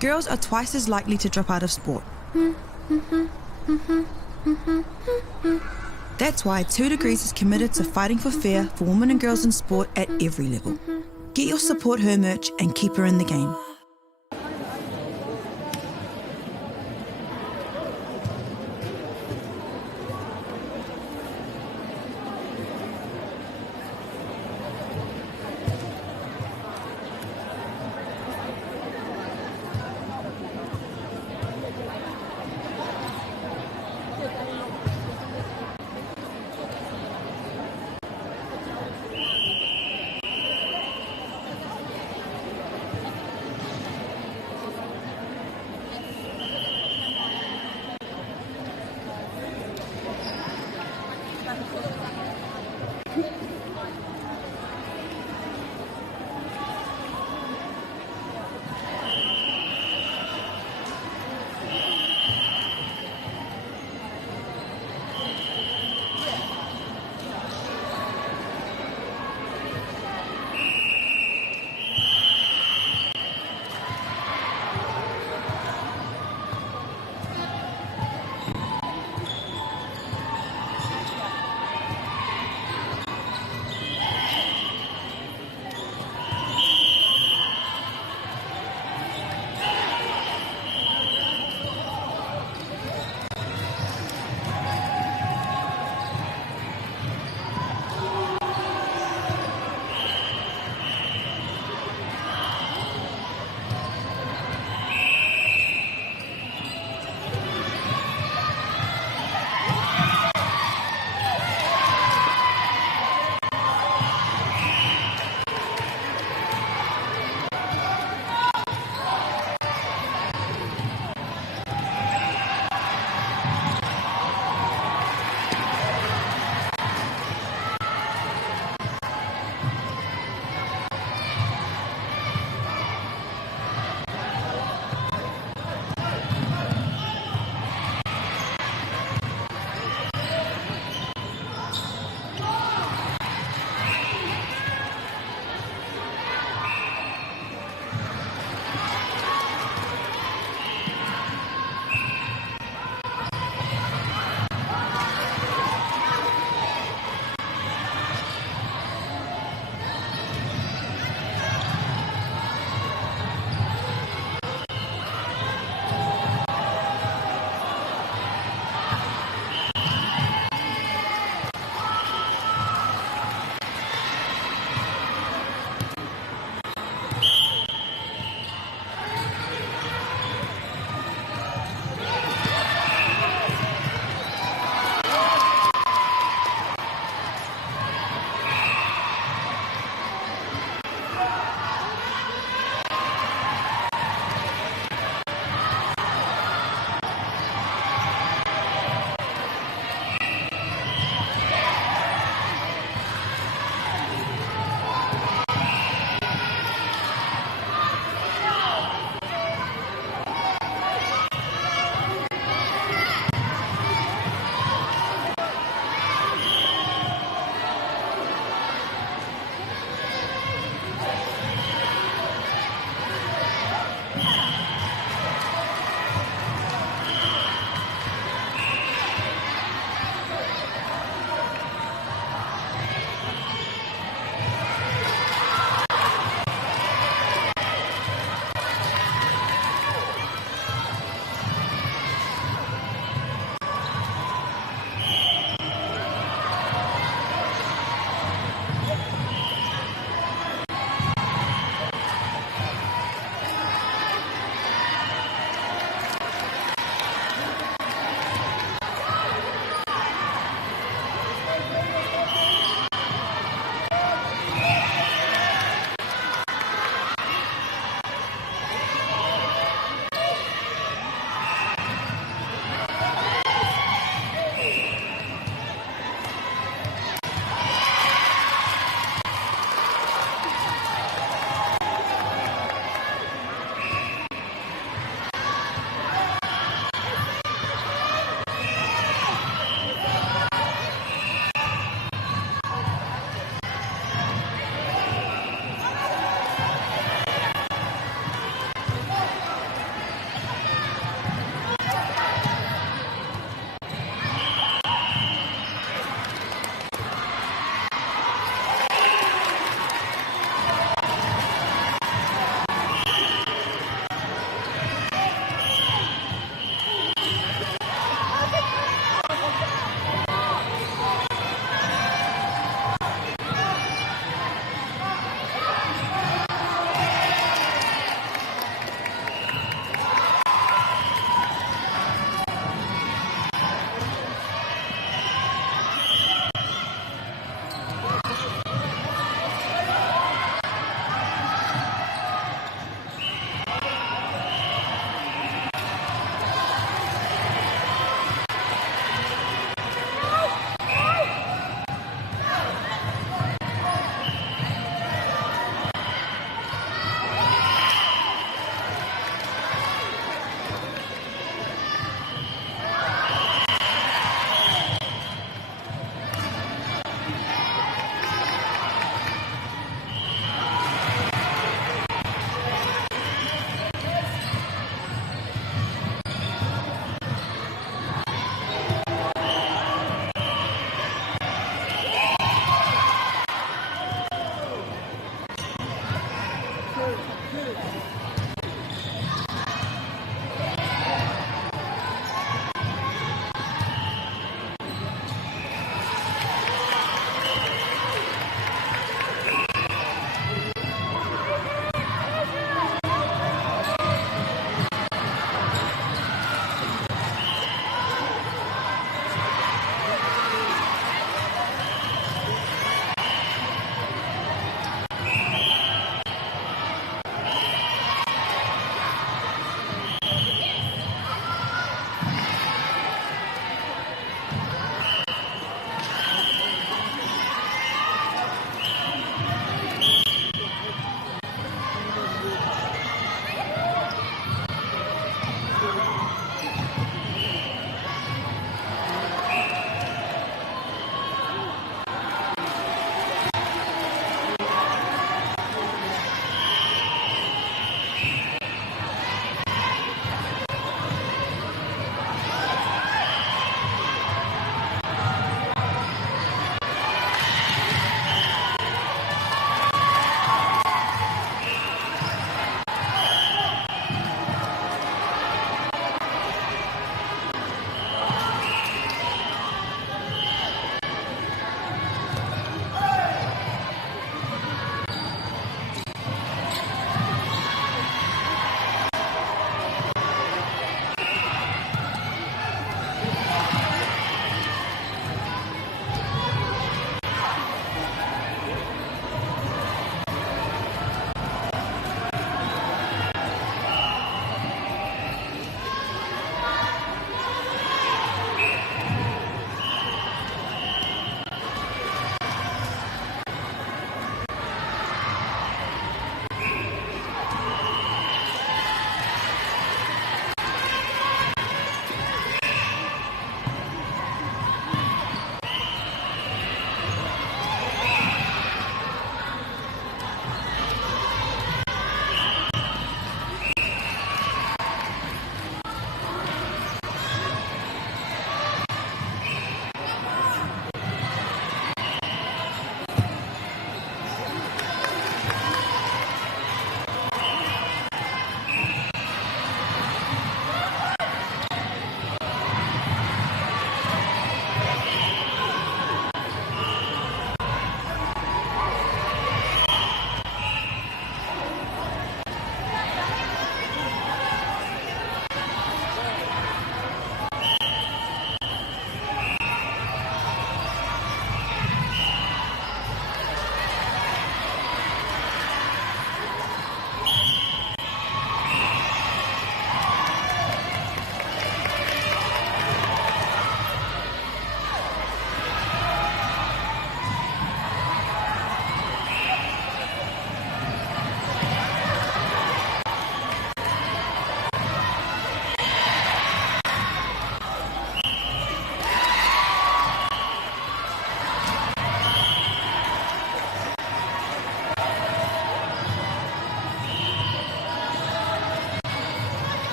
girls are twice as likely to drop out of sport. That's why 2 Degrees is committed to fighting for fair for women and girls in sport at every level. Get your Support Her merch and keep her in the game.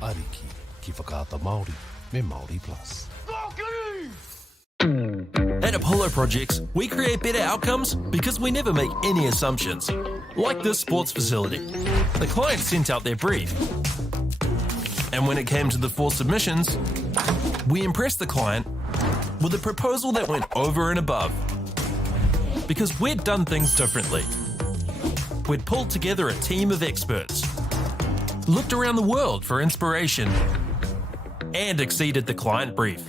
Ariki ki whakaata Māori me Māori Plus. At Apollo Projects, we create better outcomes because we never make any assumptions. Like this sports facility. The client sent out their brief. And when it came to the 4 submissions, we impressed the client with a proposal that went over and above. Because we'd done things differently. We'd pulled together a team of experts, looked around the world for inspiration, and exceeded the client brief.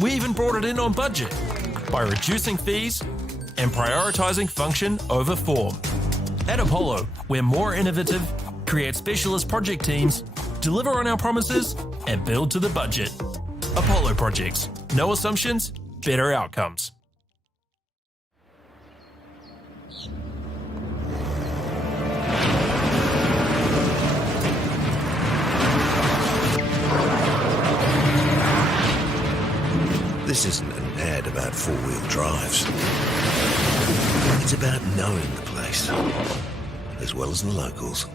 We even brought it in on budget by reducing fees and prioritising function over form. At Apollo, we're more innovative, create specialist project teams, deliver on our promises, and build to the budget. Apollo Projects. No assumptions, better outcomes. This isn't an ad about four-wheel drives. It's about knowing the place, as well as the locals.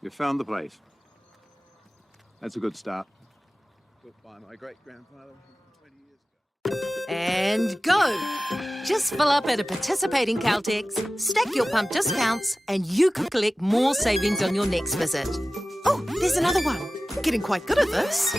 You found the place. That's a good start. Built by my great-grandfather 20 years ago. And go! Just fill up at a participating Caltex, stack your pump discounts, and you could collect more savings on your next visit. Oh, there's another one. Getting quite good at this.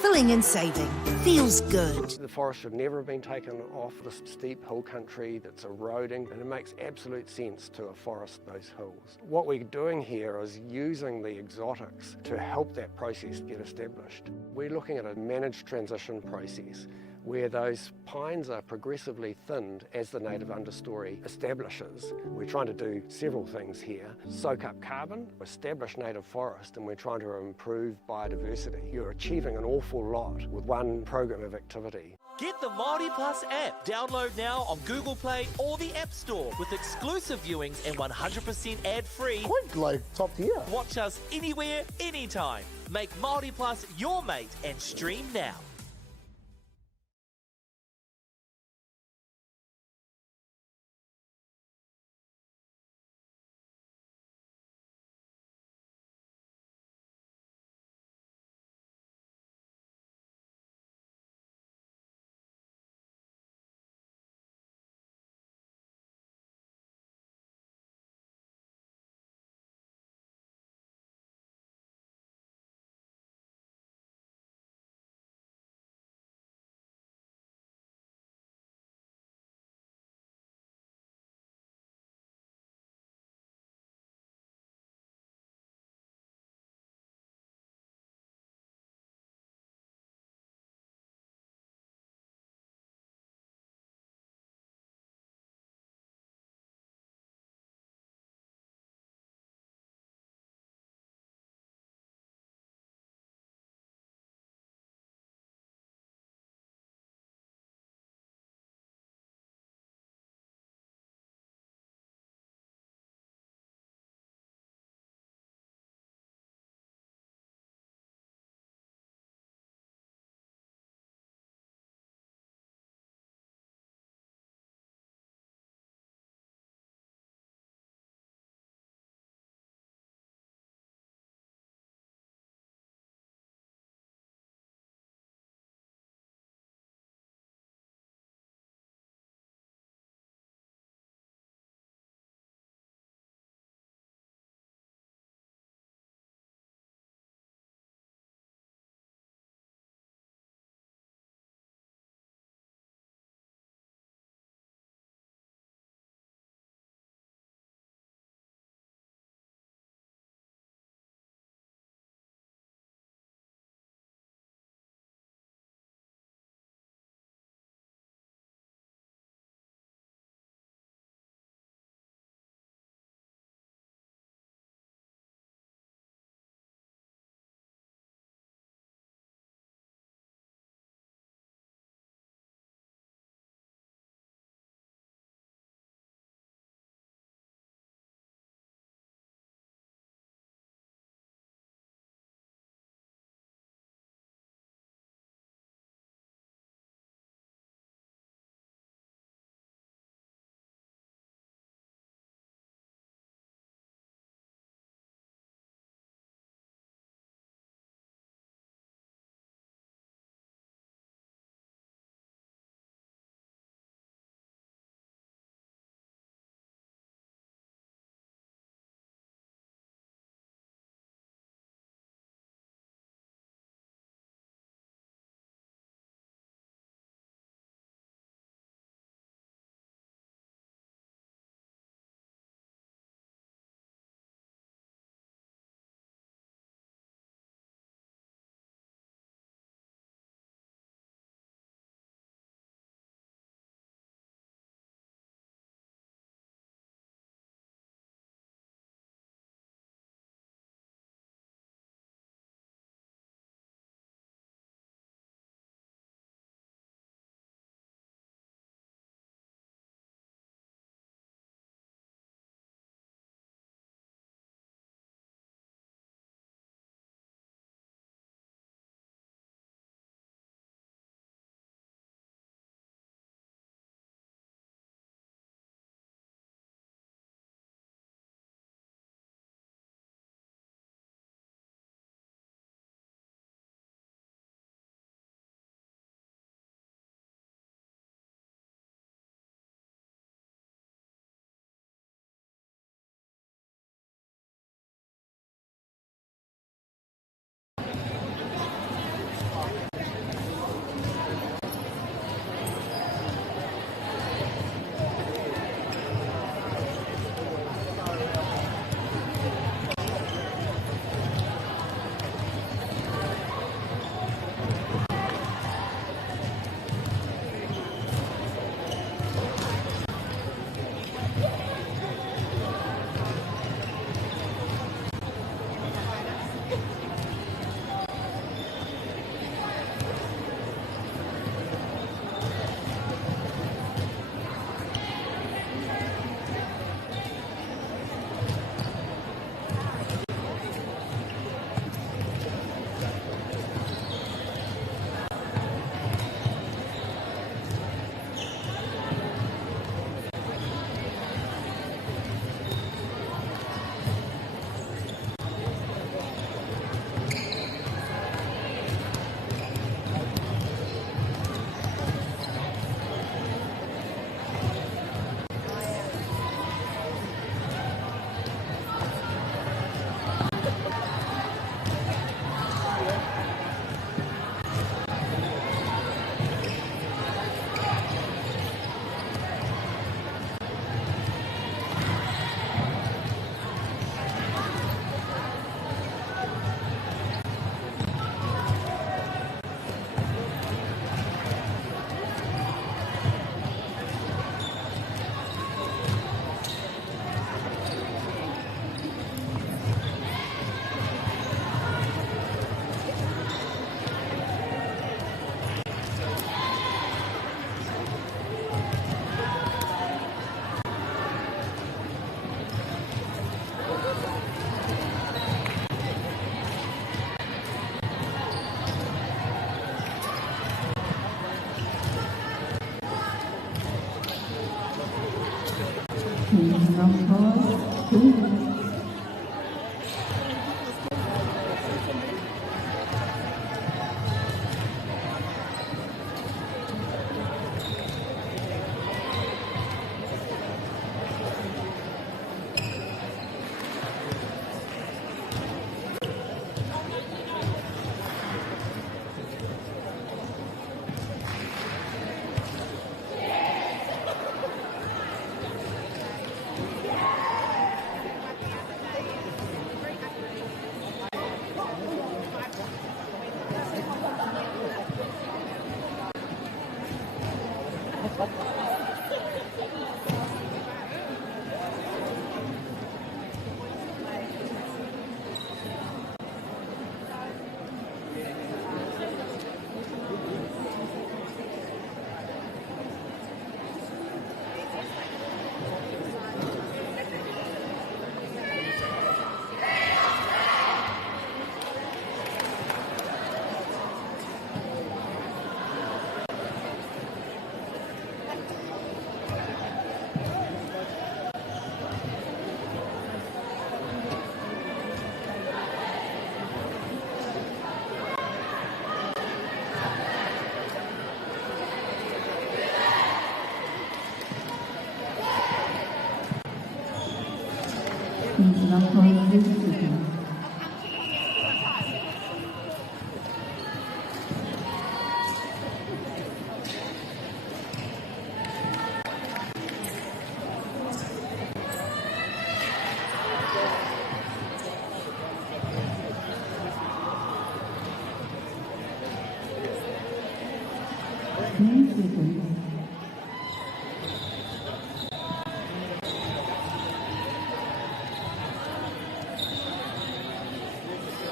Filling and saving. Feels good. The forest should never have been taken off this steep hill country that's eroding, and it makes absolute sense to afforest those hills. What we're doing here is using the exotics to help that process get established. We're looking at a managed transition process where those pines are progressively thinned as the native understory establishes. We're trying to do several things here. Soak up carbon, establish native forest, and we're trying to improve biodiversity. You're achieving an awful lot with one program of activity. Get the Māori Plus app. Download now on Google Play or the App Store with exclusive viewings and 100% ad-free. Quite like top tier. Watch us anywhere, anytime. Make Māori Plus your mate and stream now.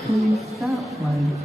Please stop play.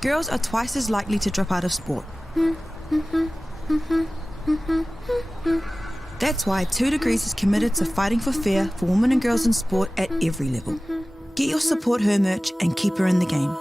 girls are twice as likely to drop out of sport. That's why 2 Degrees is committed to fighting for fair for women and girls in sport at every level. Get your Support Her merch and keep her in the game.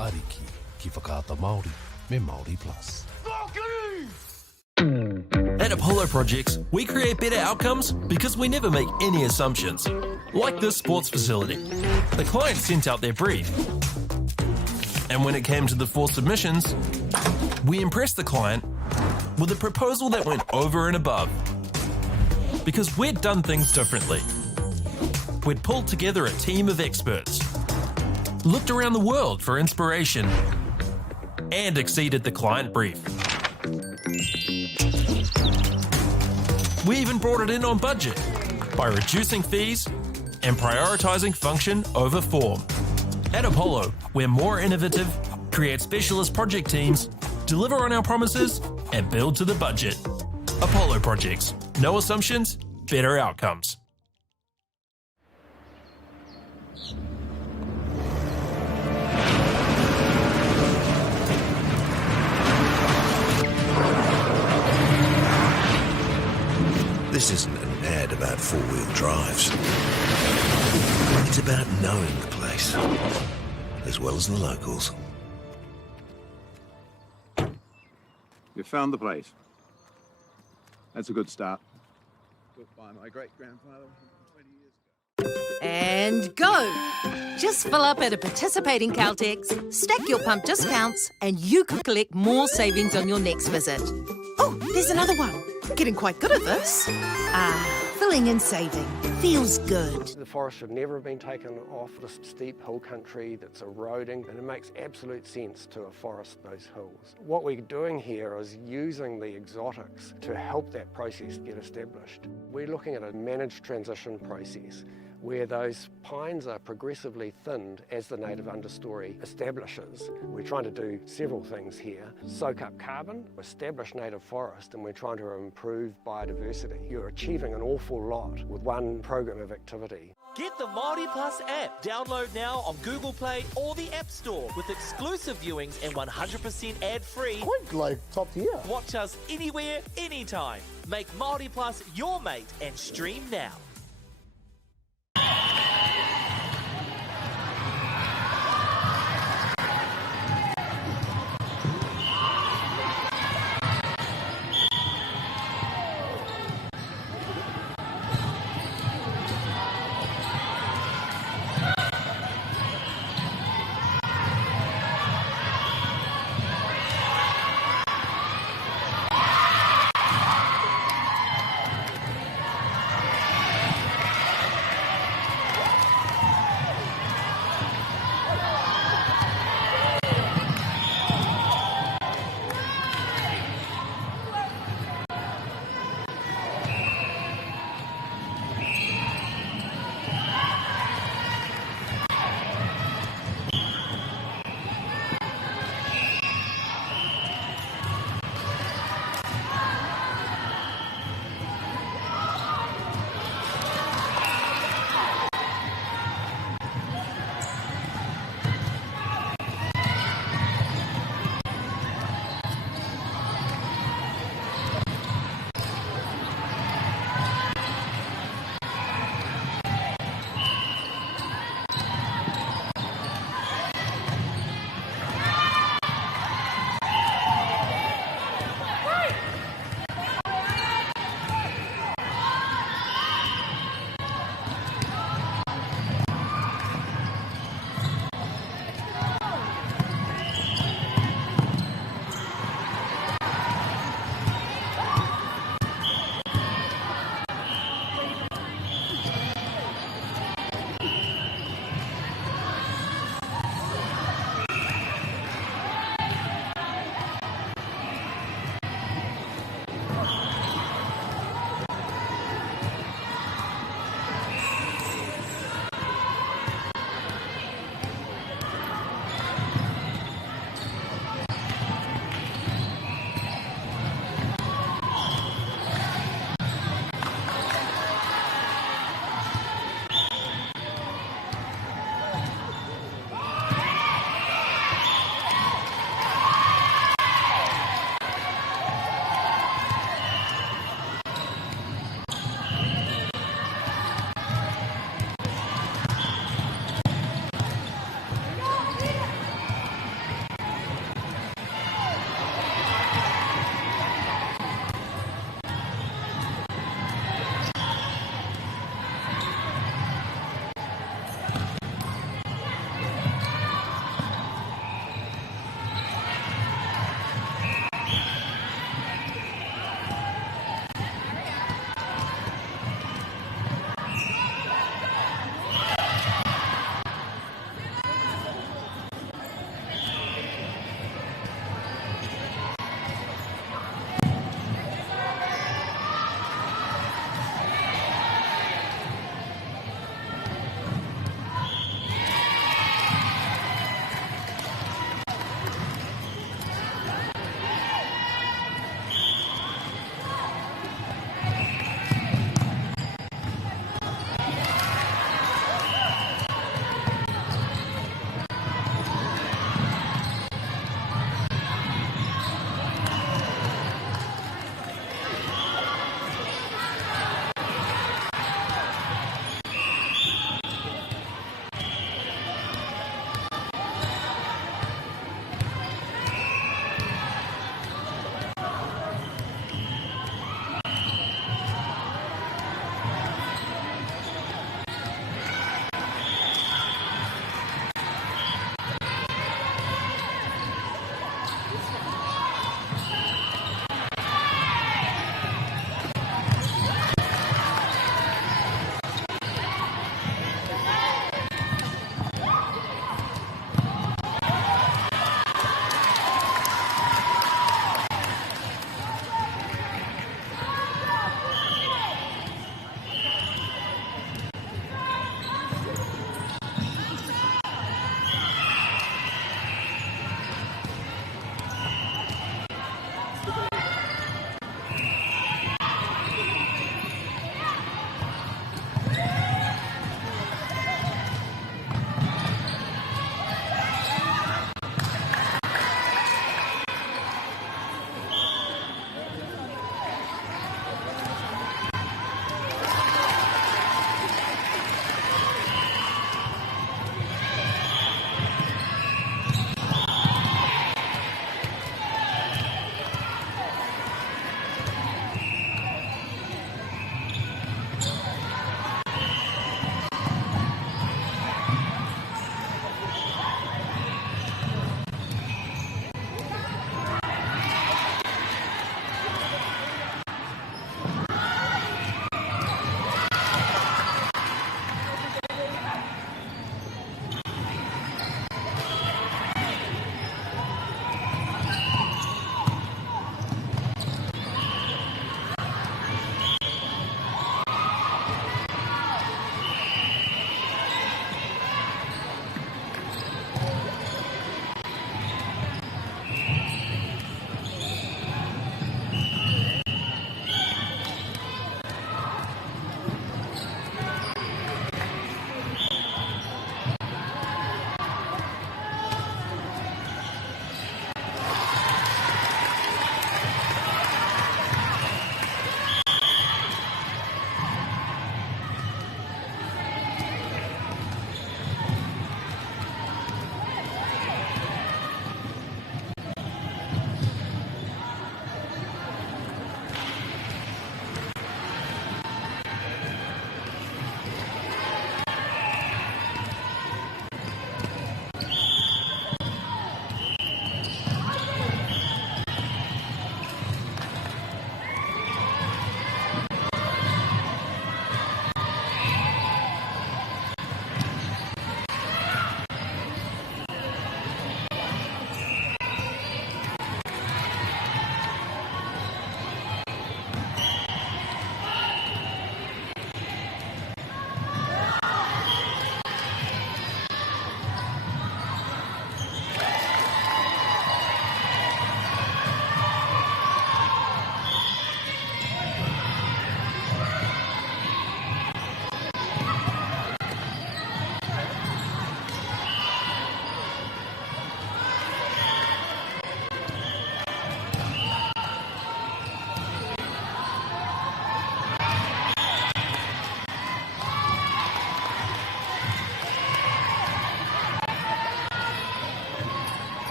Ariki ki whakaata Māori me Māori Plus. At Apollo Projects, we create better outcomes because we never make any assumptions. Like this sports facility. The client sent out their brief. And when it came to the 4 submissions, we impressed the client with a proposal that went over and above. Because we'd done things differently. We'd pulled together a team of experts, looked around the world for inspiration, and exceeded the client brief. We even brought it in on budget by reducing fees and prioritising function over form. At Apollo, we're more innovative, create specialist project teams, deliver on our promises, and build to the budget. Apollo Projects. No assumptions, better outcomes. This isn't an ad about 4-wheel drives. It's about knowing the place, as well as the locals. You found the place. That's a good start. Built by my great-grandfather 20 years ago. And go! Just fill up at a participating Caltex, stack your pump discounts, and you could collect more savings on your next visit. Oh, there's another one. Getting quite good at this. Filling and saving. Feels good. The forest should never have been taken off this steep hill country that's eroding, and it makes absolute sense to afforest those hills. What we're doing here is using the exotics to help that process get established. We're looking at a managed transition process where those pines are progressively thinned as the native understory establishes. We're trying to do several things here. Soak up carbon, establish native forest, and we're trying to improve biodiversity. You're achieving an awful lot with one program of activity. Get the Māori Plus app. Download now on Google Play or the App Store with exclusive viewings and 100% ad-free. Quite like top tier. Watch us anywhere, anytime. Make Māori Plus your mate and stream now.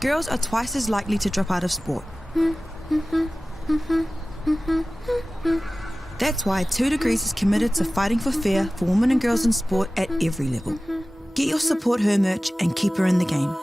girls are twice as likely to drop out of sport. That's why 2 Degrees is committed to fighting for fair for women and girls in sport at every level. Get your Support Her merch and keep her in the game.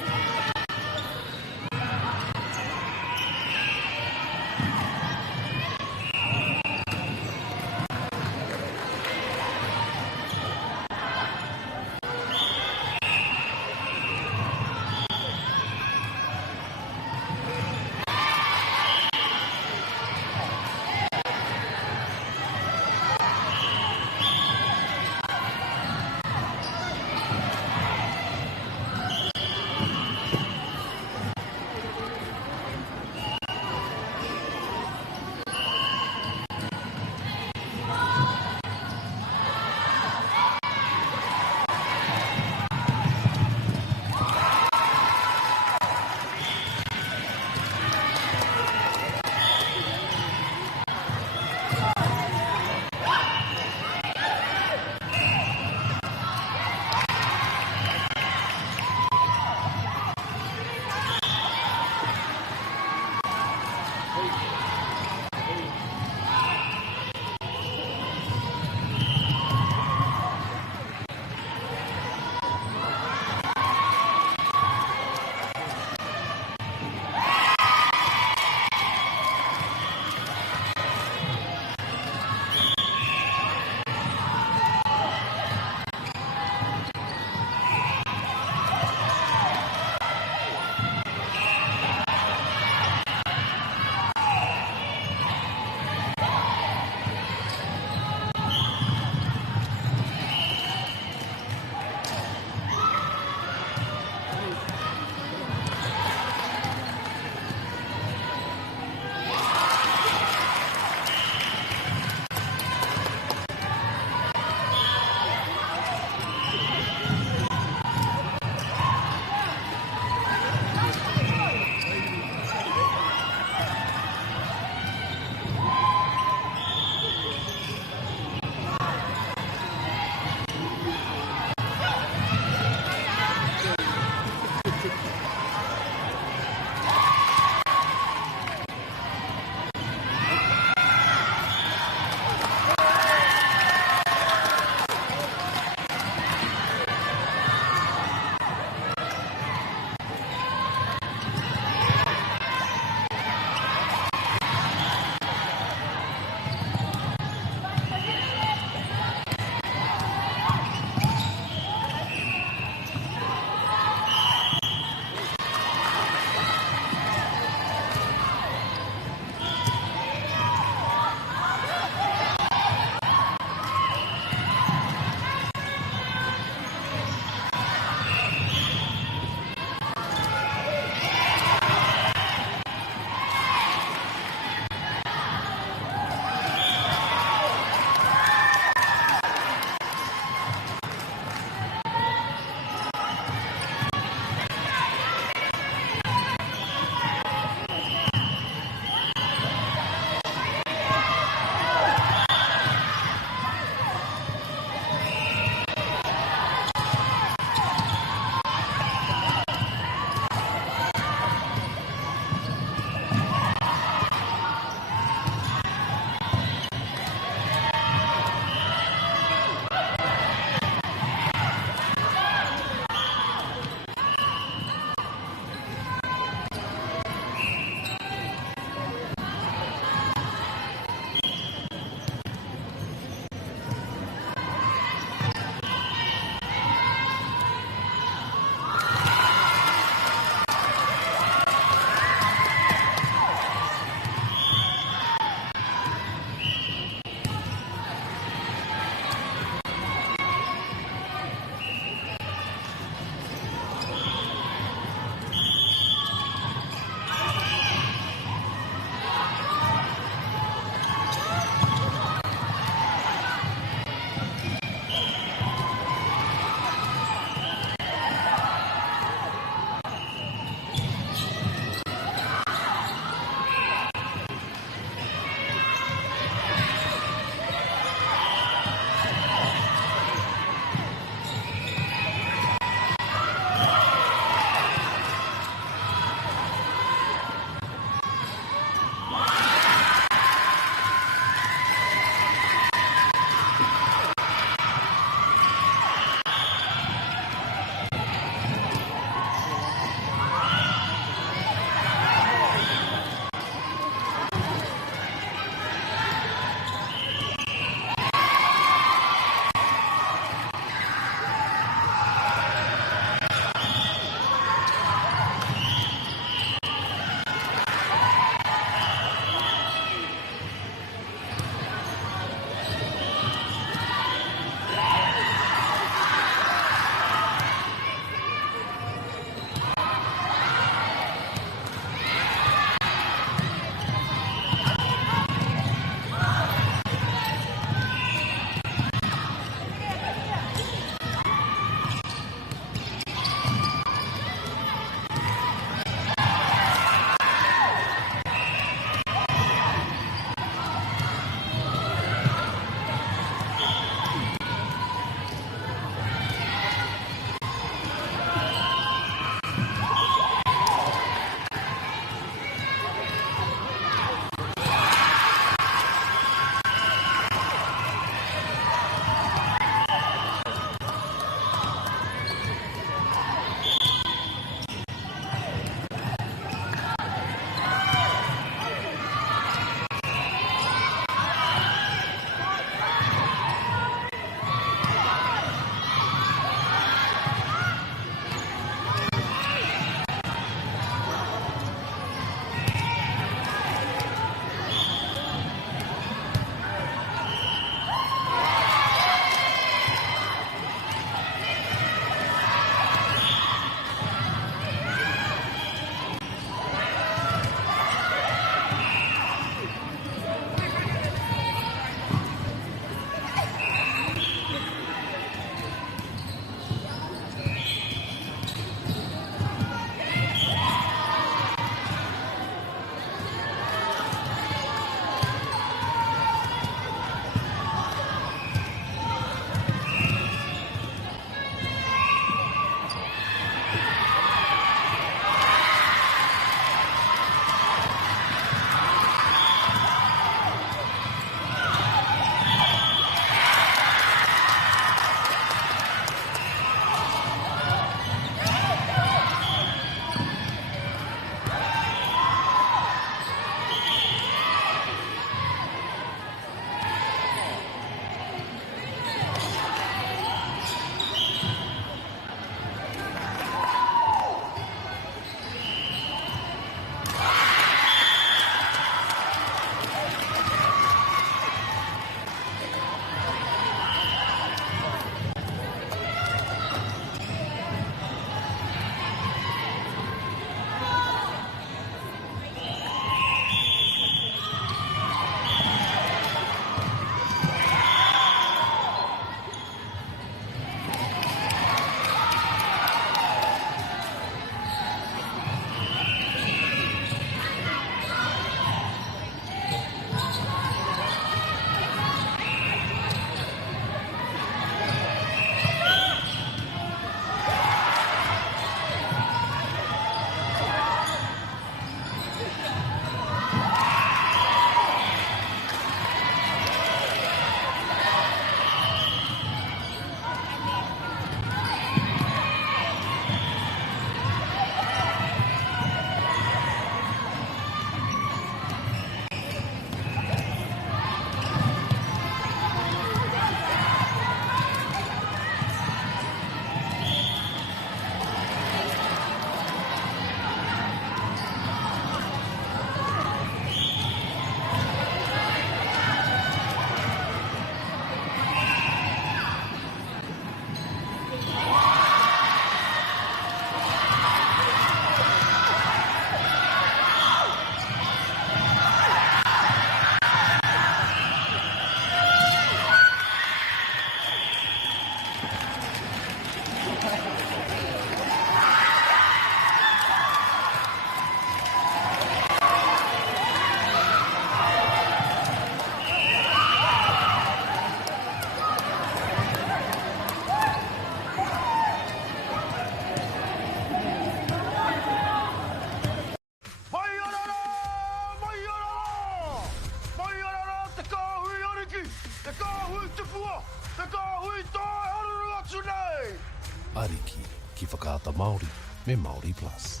kāta Māori me Māori Plus.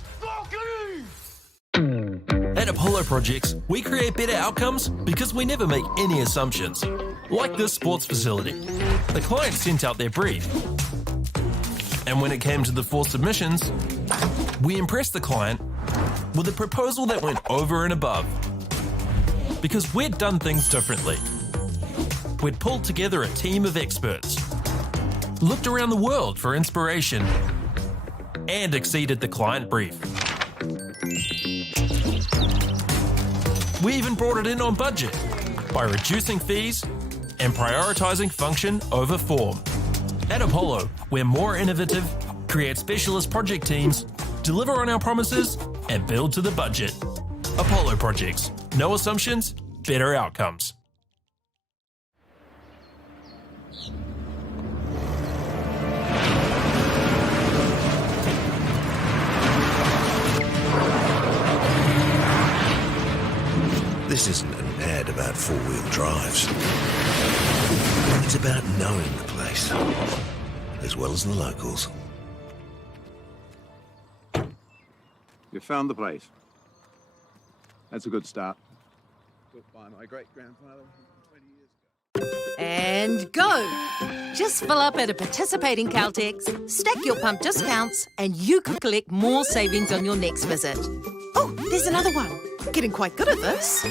At Apollo Projects, we create better outcomes because we never make any assumptions. Like this sports facility. The client sent out their brief. And when it came to the 4 submissions, we impressed the client with a proposal that went over and above. Because we'd done things differently. We'd pulled together a team of experts, looked around the world for inspiration, and exceeded the client brief. We even brought it in on budget by reducing fees and prioritising function over form. At Apollo, we're more innovative, create specialist project teams, deliver on our promises, and build to the budget. Apollo Projects. No assumptions, better outcomes. This isn't an ad about 4-wheel drives. It's about knowing the place, as well as the locals. You found the place. That's a good start. Built by my great-grandfather 20 years ago. And go! Just fill up at a participating Caltex, stack your pump discounts, and you could collect more savings on your next visit. Oh, there's another one. Getting quite good at this.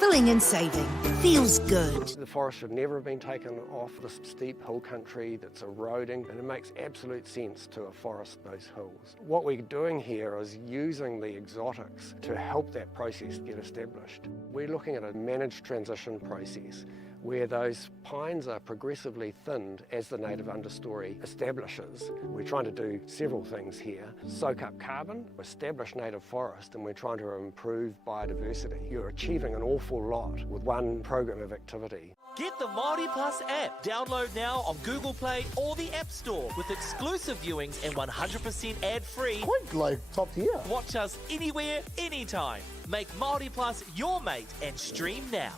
Filling and saving. Feels good. The forest should never have been taken off this steep hill country that's eroding, and it makes absolute sense to afforest those hills. What we're doing here is using the exotics to help that process get established. We're looking at a managed transition process where those pines are progressively thinned as the native understory establishes. We're trying to do several things here. Soak up carbon, establish native forest, and we're trying to improve biodiversity. You're achieving an awful lot with one program of activity. Get the Māori Plus app. Download now on Google Play or the App Store with exclusive viewings and 100% ad-free. Quite like top tier. Watch us anywhere, anytime. Make Māori Plus your mate and stream now.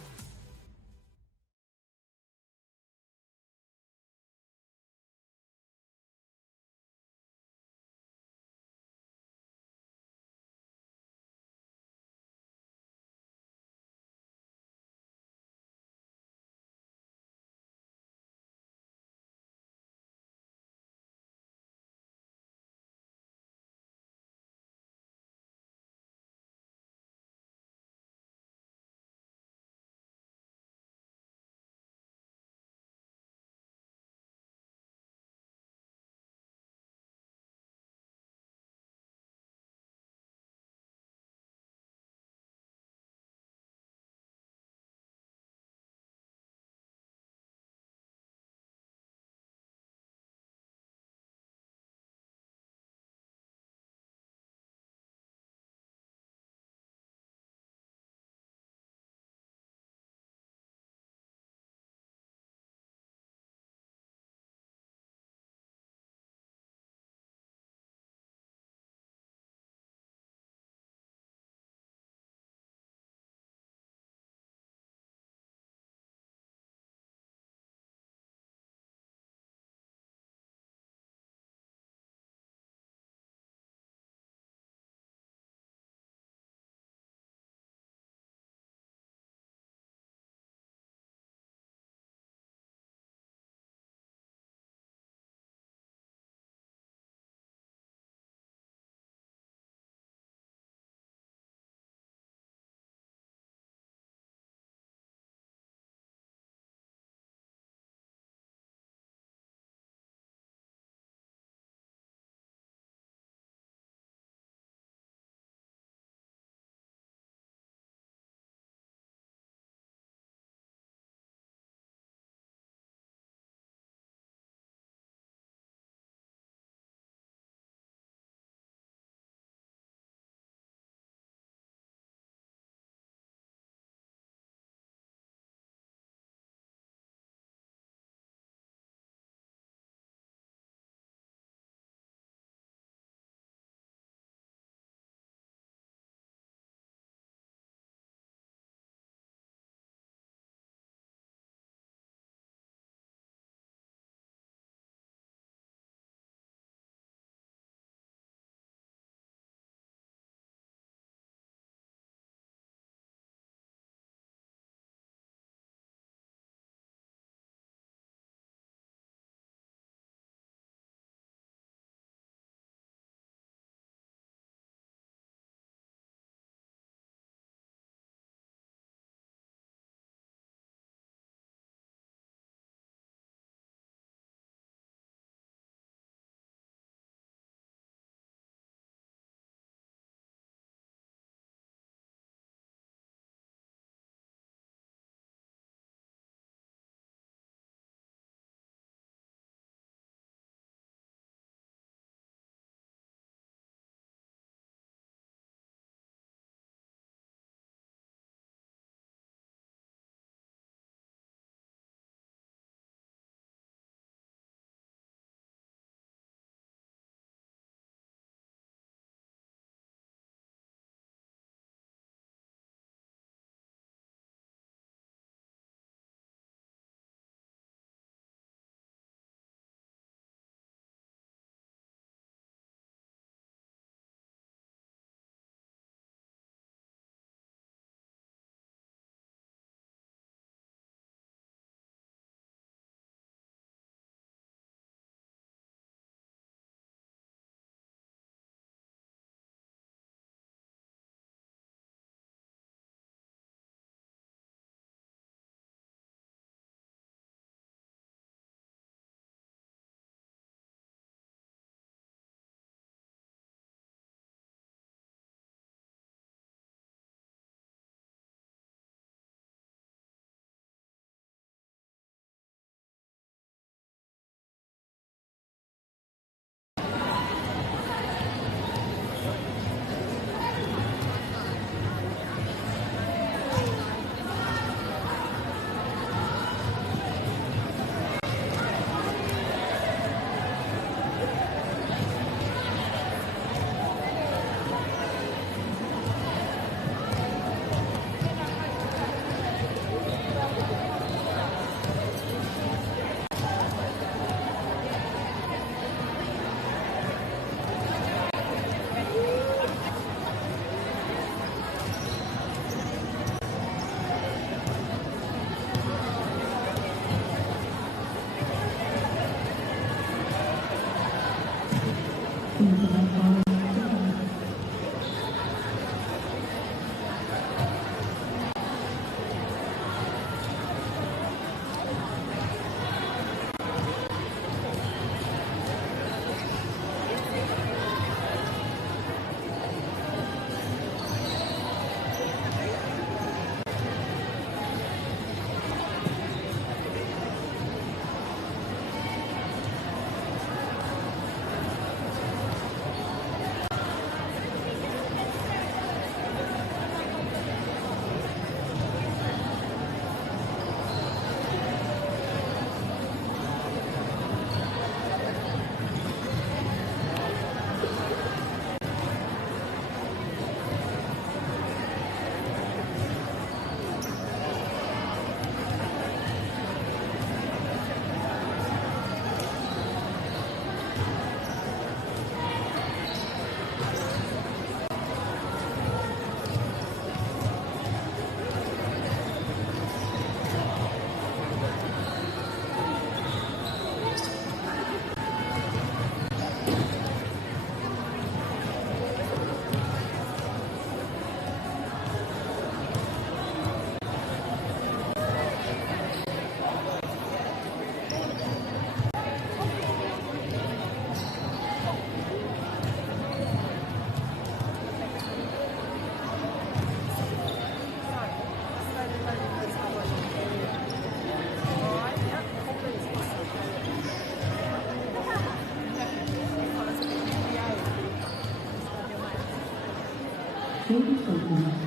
30 seconds.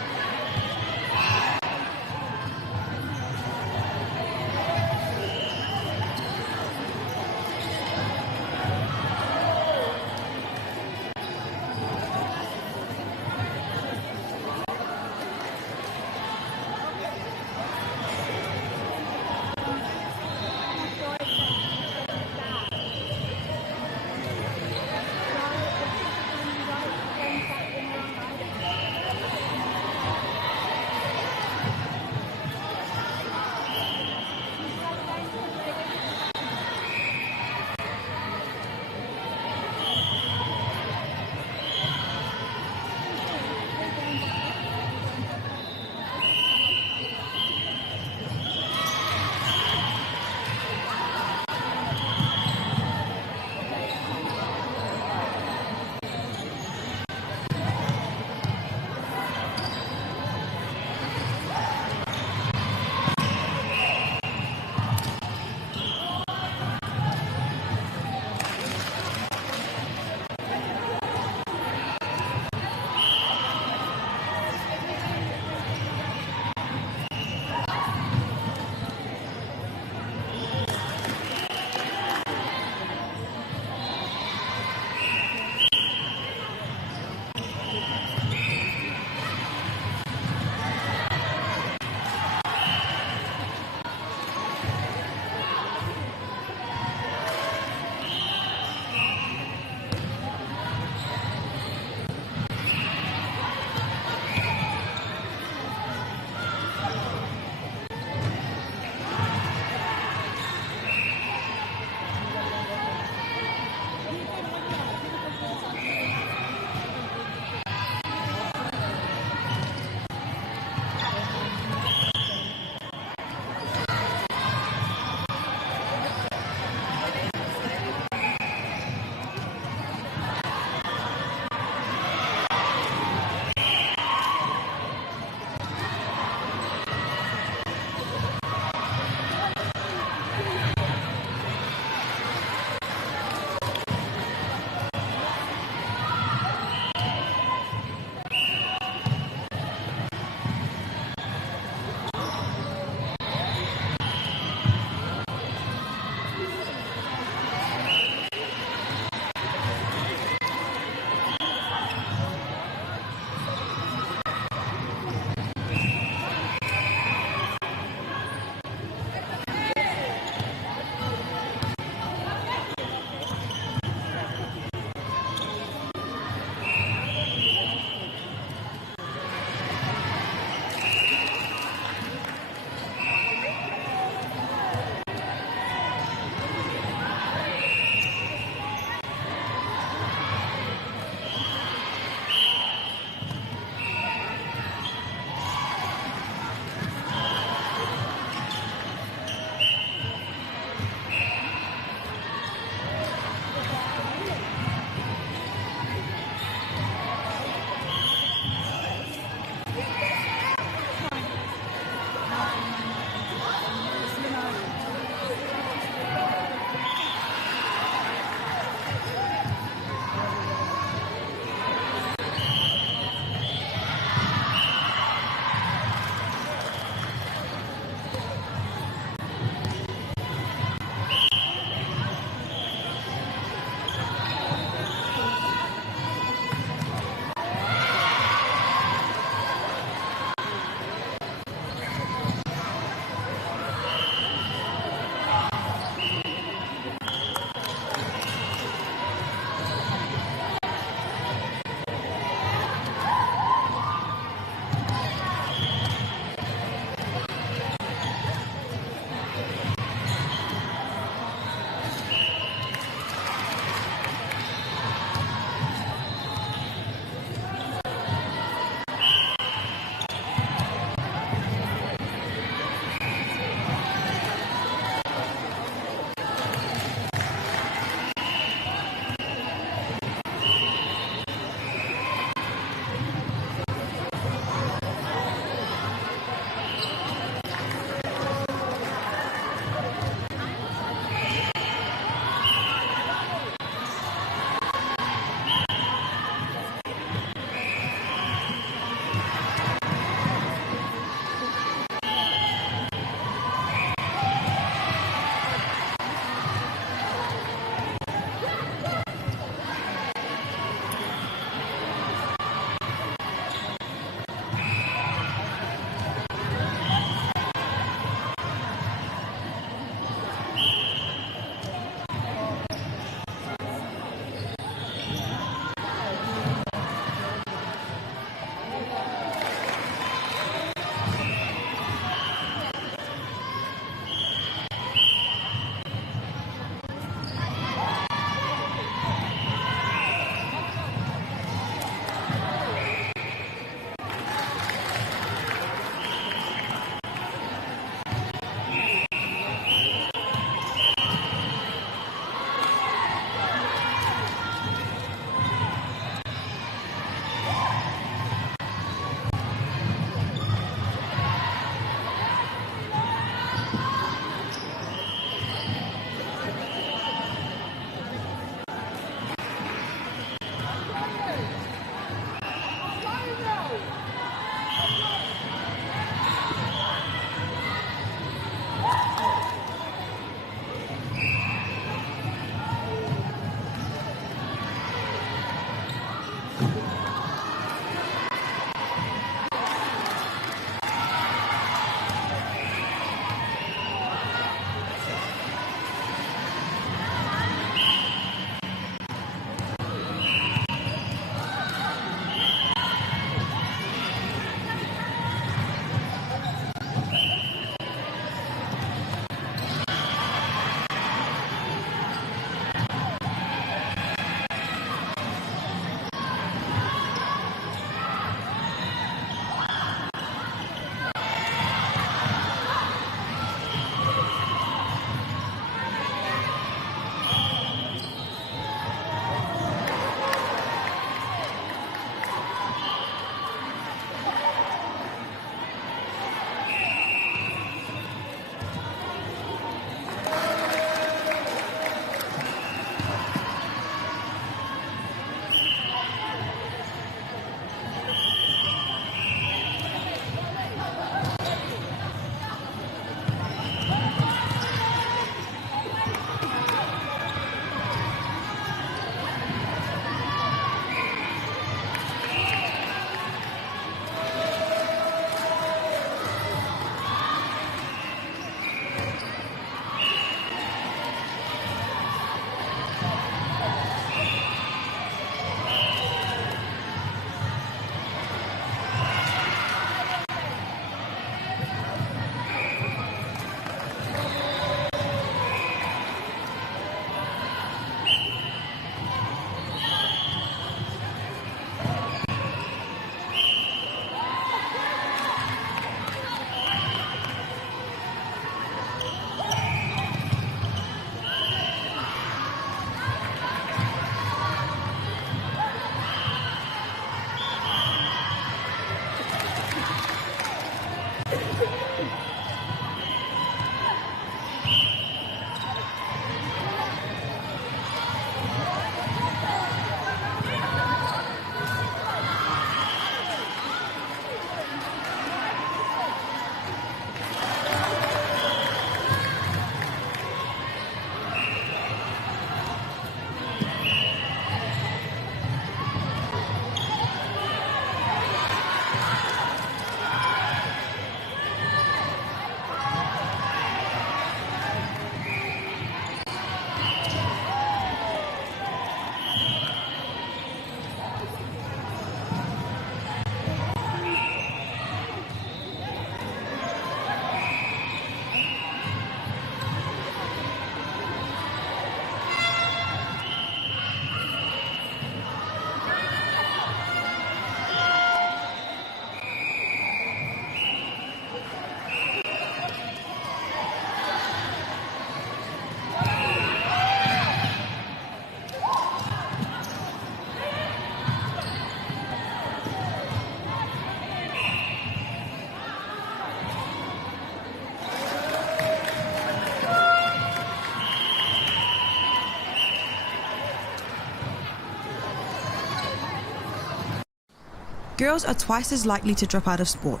girls are twice as likely to drop out of sport.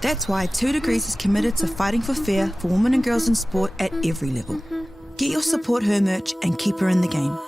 That's why 2 Degrees is committed to fighting for fair for women and girls in sport at every level. Get your Support Her merch and keep her in the game.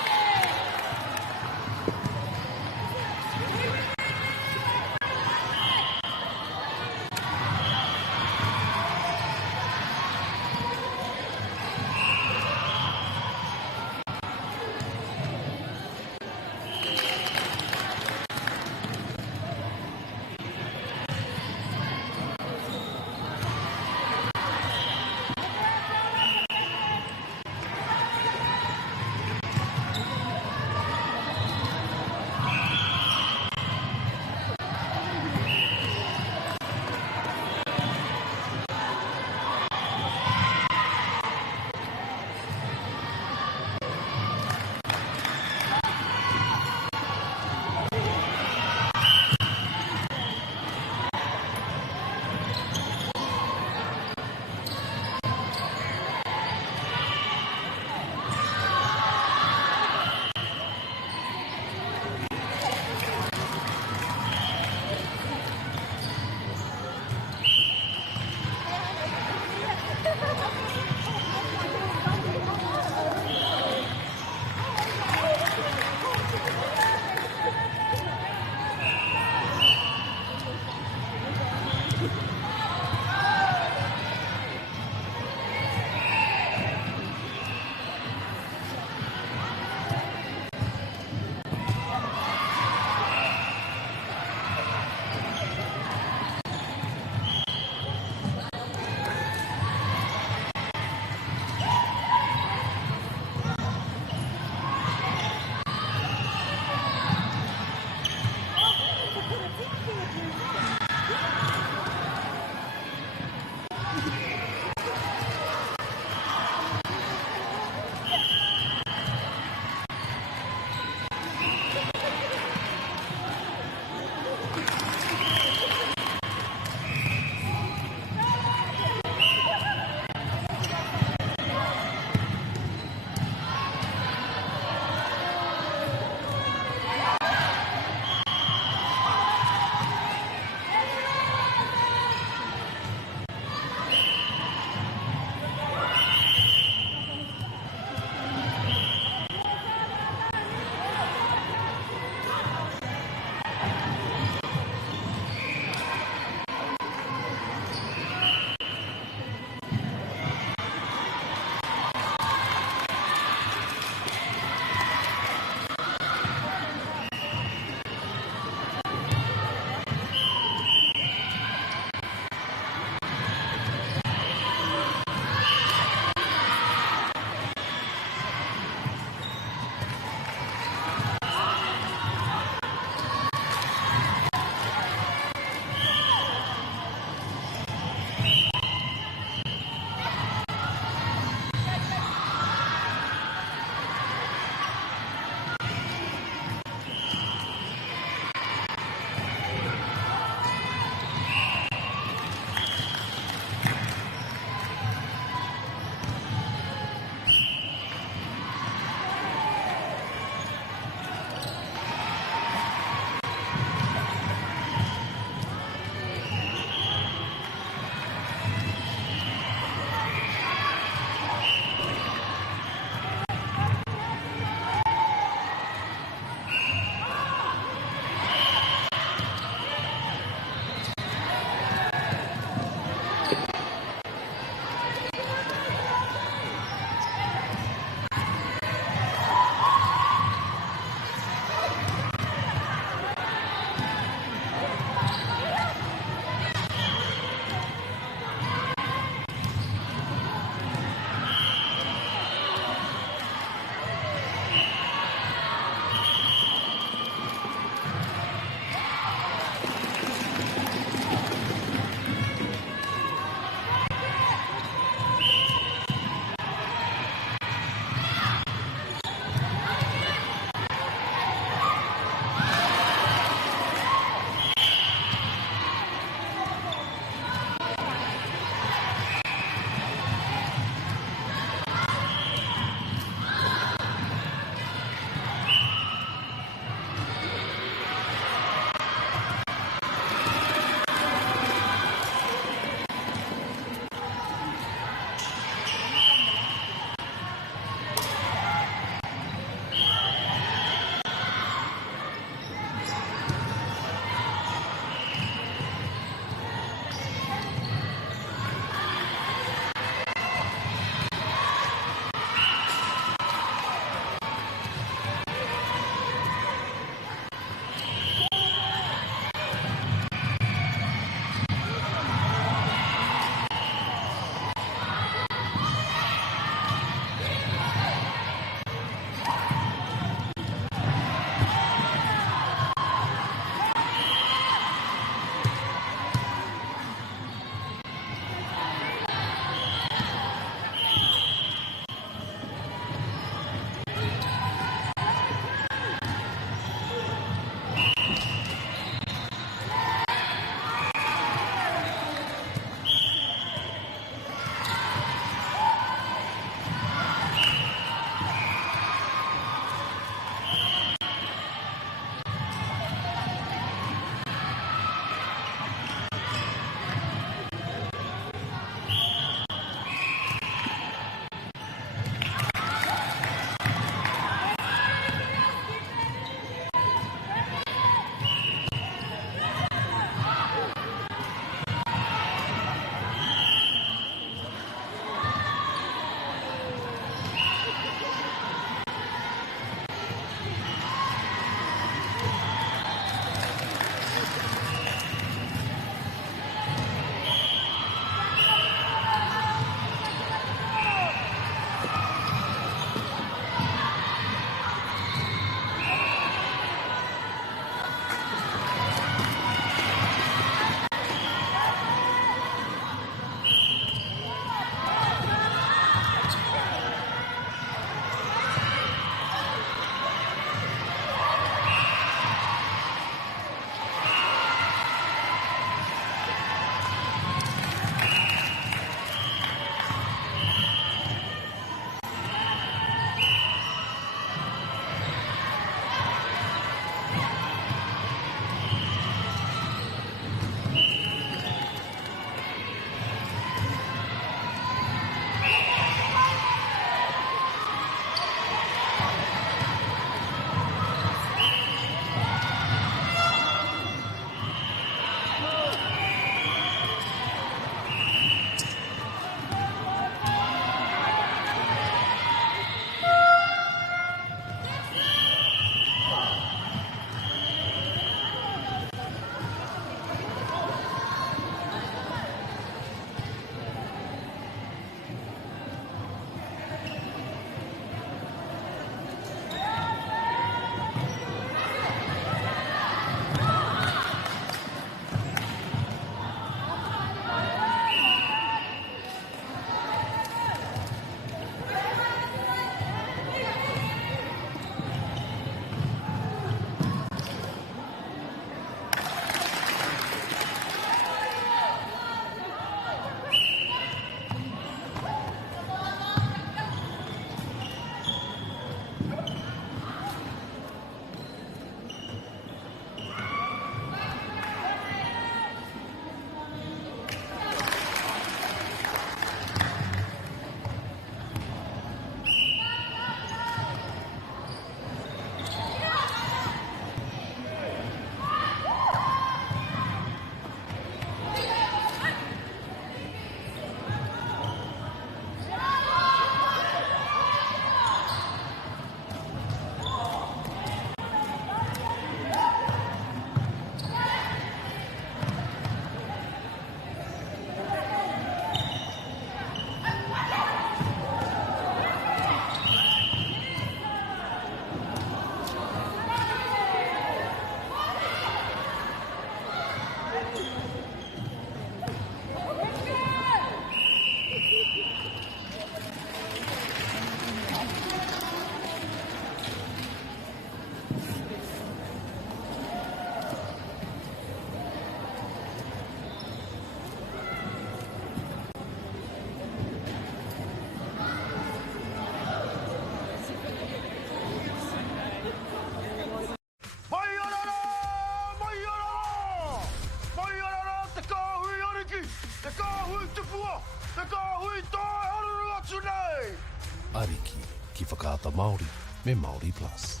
kāta Māori, me Māori Plus.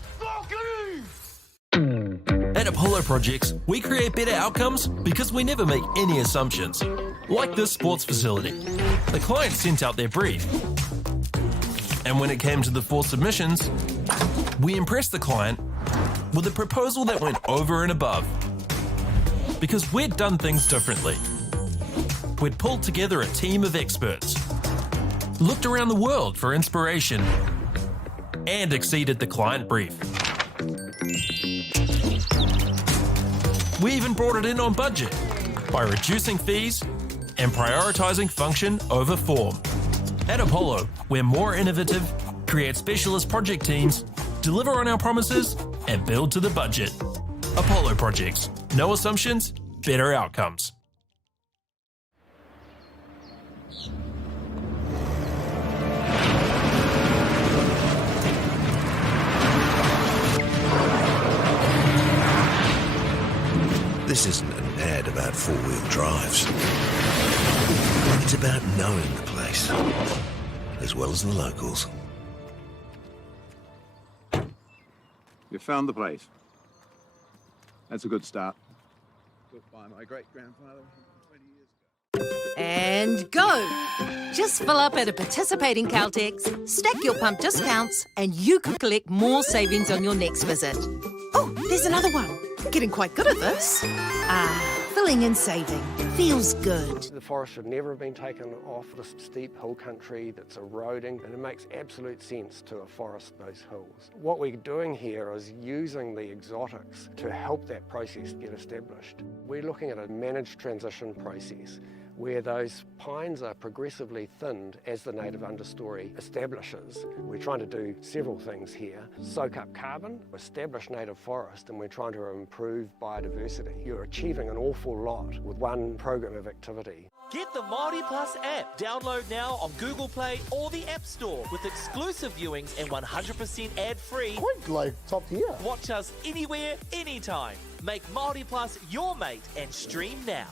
At Apollo Projects, we create better outcomes because we never make any assumptions. Like this sports facility. The client sent out their brief. And when it came to the 4 submissions, we impressed the client with a proposal that went over and above. Because we'd done things differently. We'd pulled together a team of experts, looked around the world for inspiration, and exceeded the client brief. We even brought it in on budget by reducing fees and prioritising function over form. At Apollo, we're more innovative, create specialist project teams, deliver on our promises, and build to the budget. Apollo Projects. No assumptions, better outcomes. This isn't an ad about four-wheel drives. It's about knowing the place, as well as the locals. You found the place. That's a good start. Built by my great-grandfather 20 years ago. And go! Just fill up at a participating Caltex, stack your pump discounts, and you could collect more savings on your next visit. Oh, there's another one. Getting quite good at this. Filling and saving. Feels good. The forest should never have been taken off this steep hill country that's eroding, and it makes absolute sense to afforest those hills. What we're doing here is using the exotics to help that process get established. We're looking at a managed transition process where those pines are progressively thinned as the native understory establishes. We're trying to do several things here. Soak up carbon, establish native forest, and we're trying to improve biodiversity. You're achieving an awful lot with one program of activity. Get the Māori Plus app. Download now on Google Play or the App Store with exclusive viewings and 100% ad-free. Quite like top tier. Watch us anywhere, anytime. Make Māori Plus your mate and stream now.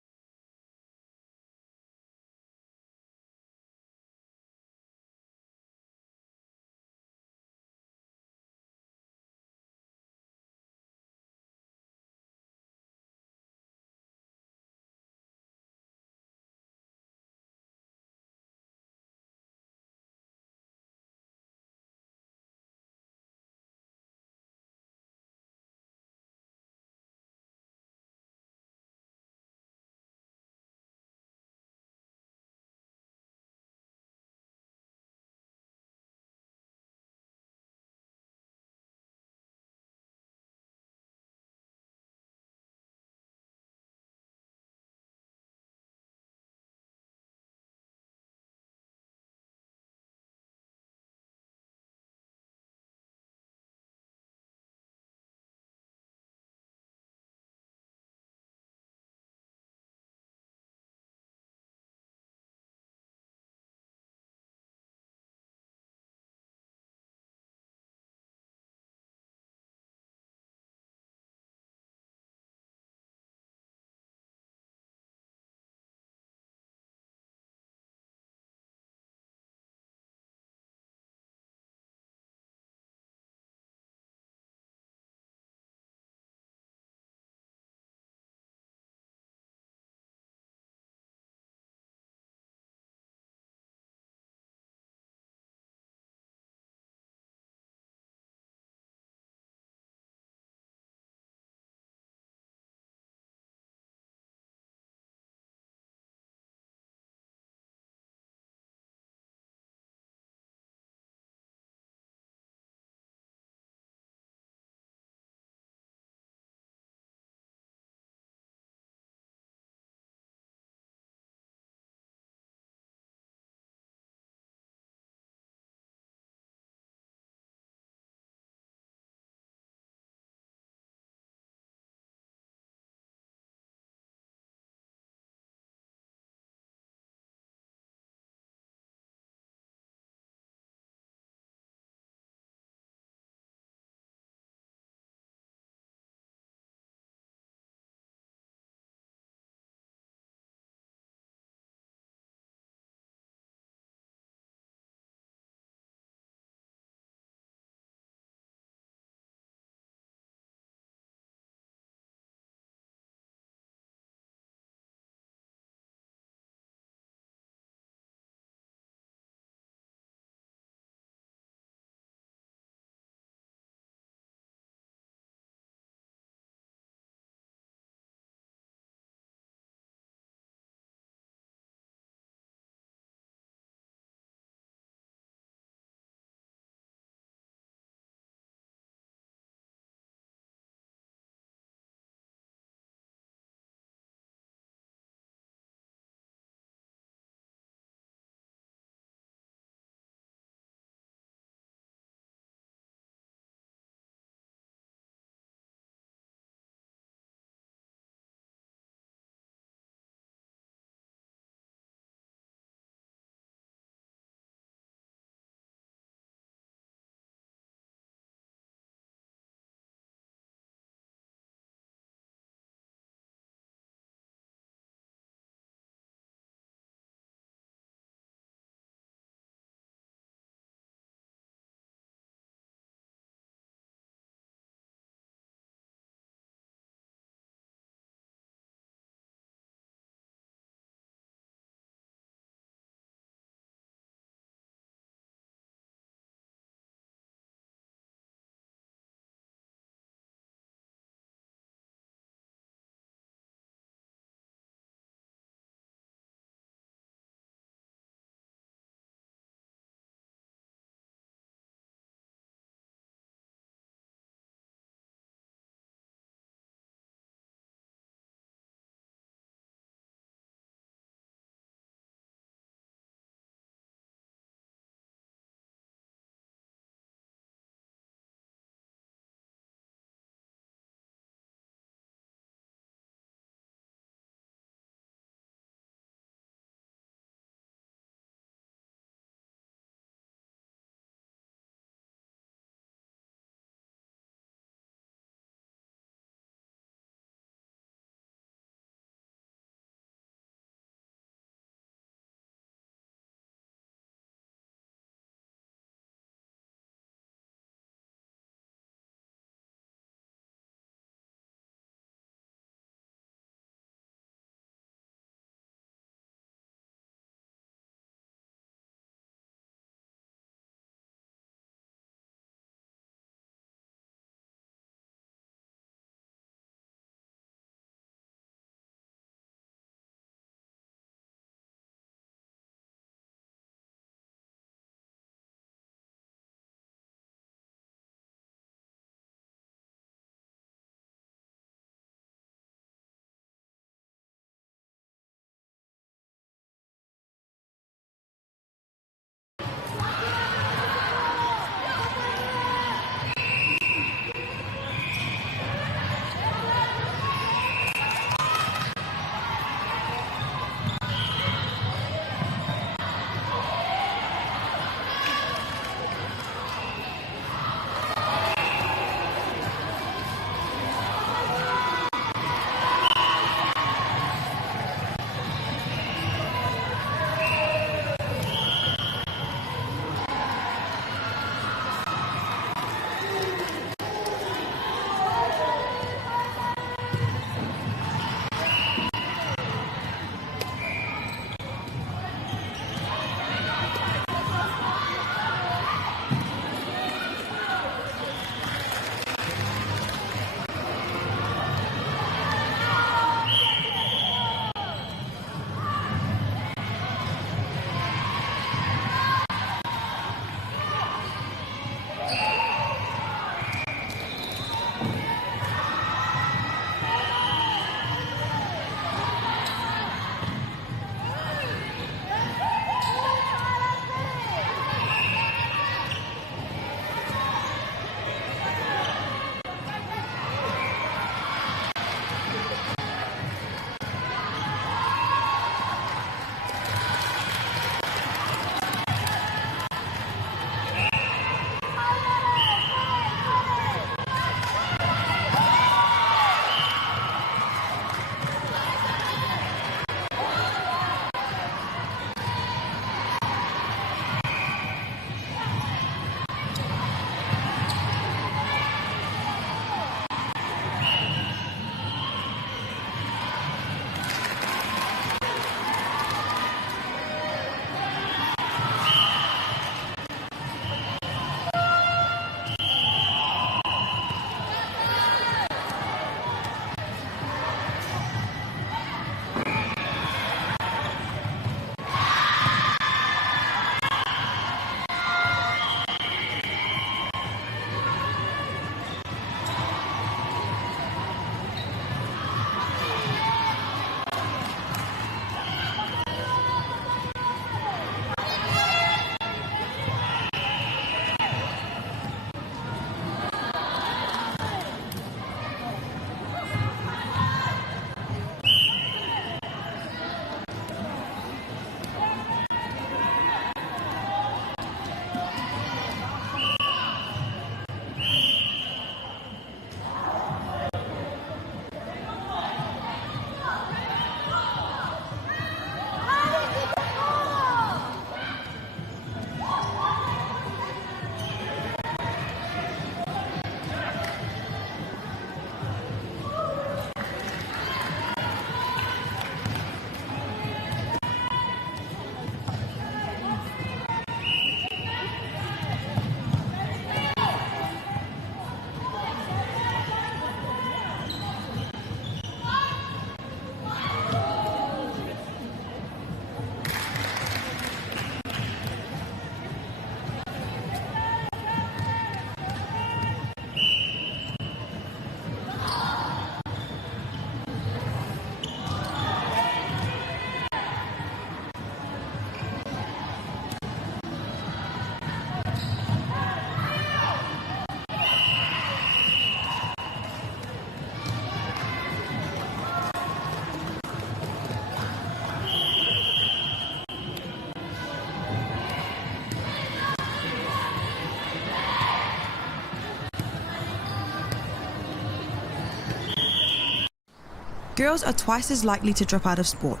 girls are twice as likely to drop out of sport.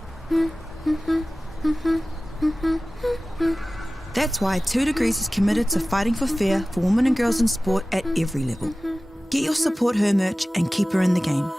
That's why 2 Degrees is committed to fighting for fair for women and girls in sport at every level. Get your Support Her merch and keep her in the game.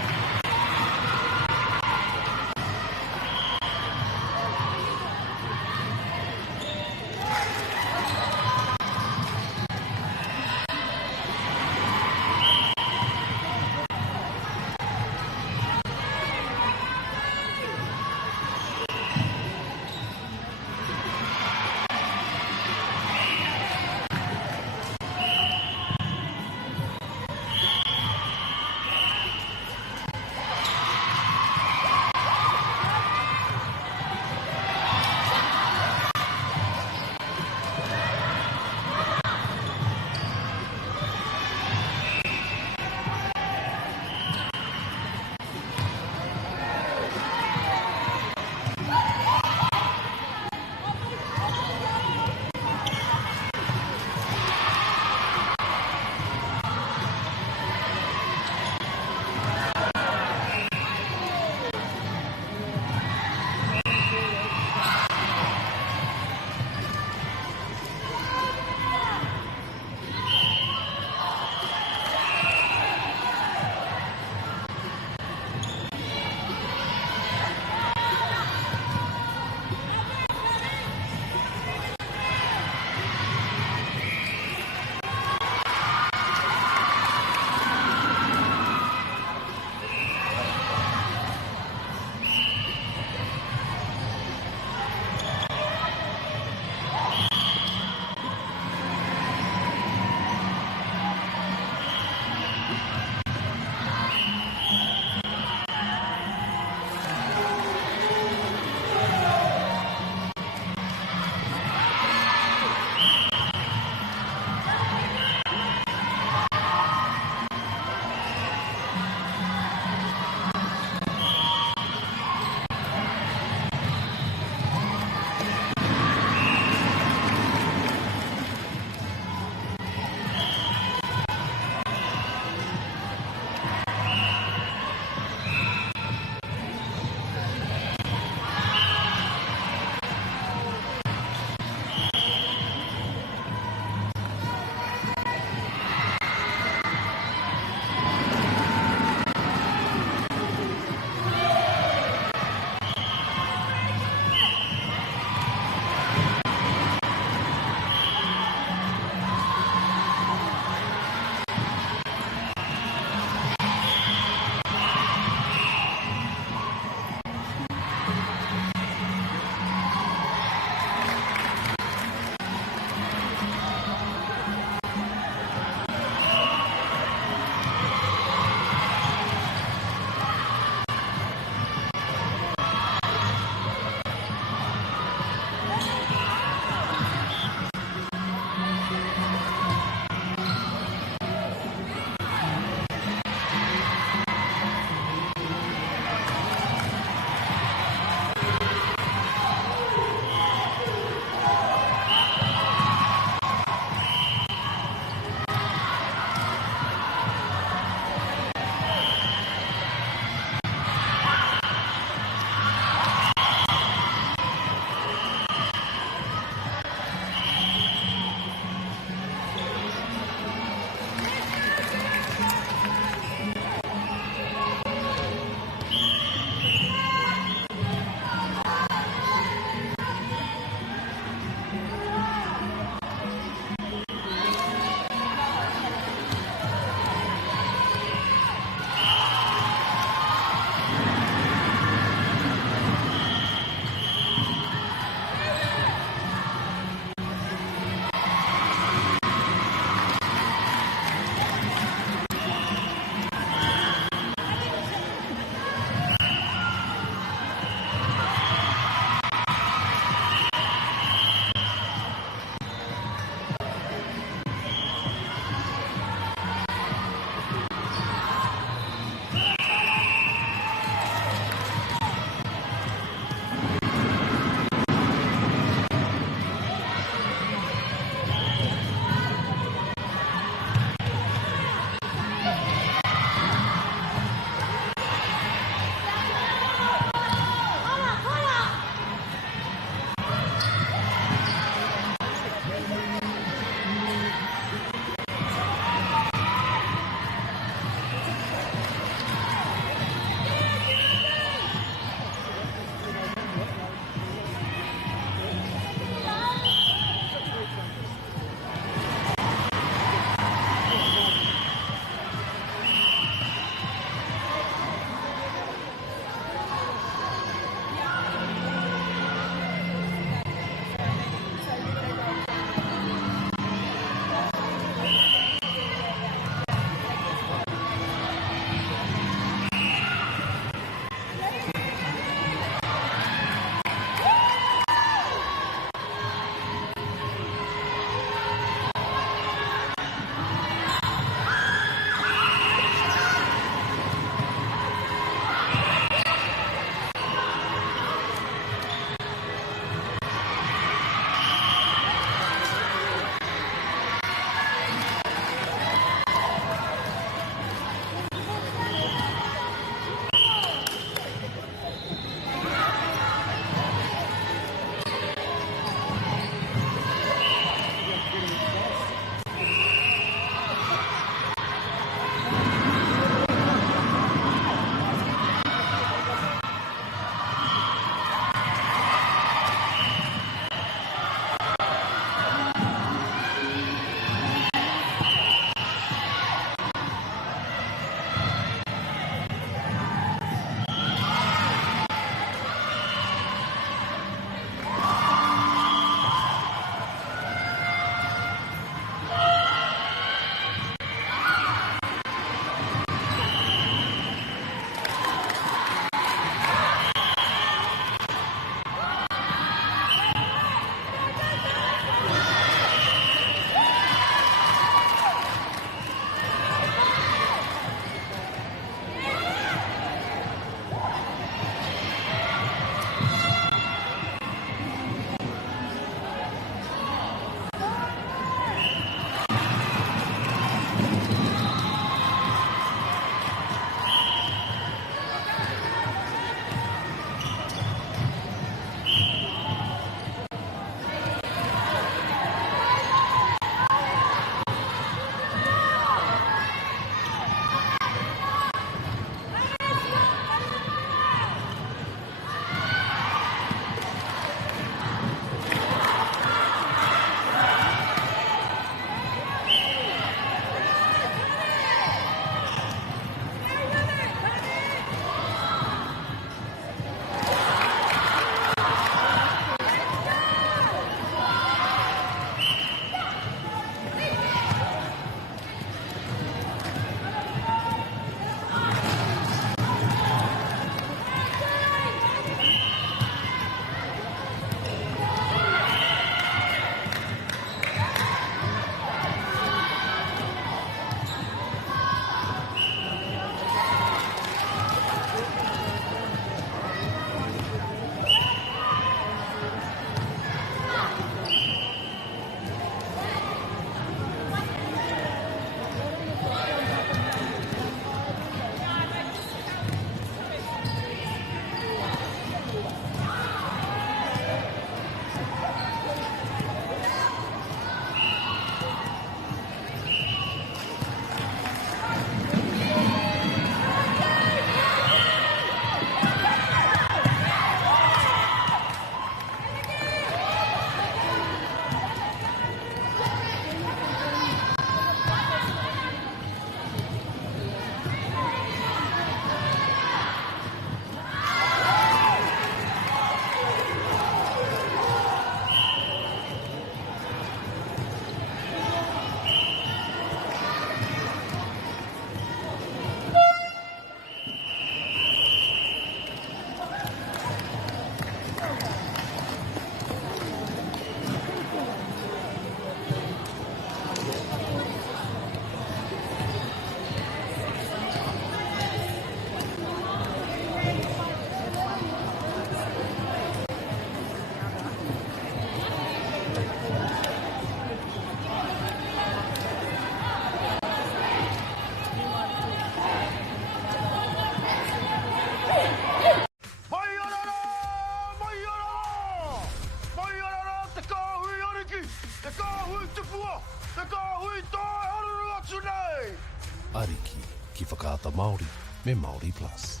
Ariki ki whakaata Māori me Māori Plus.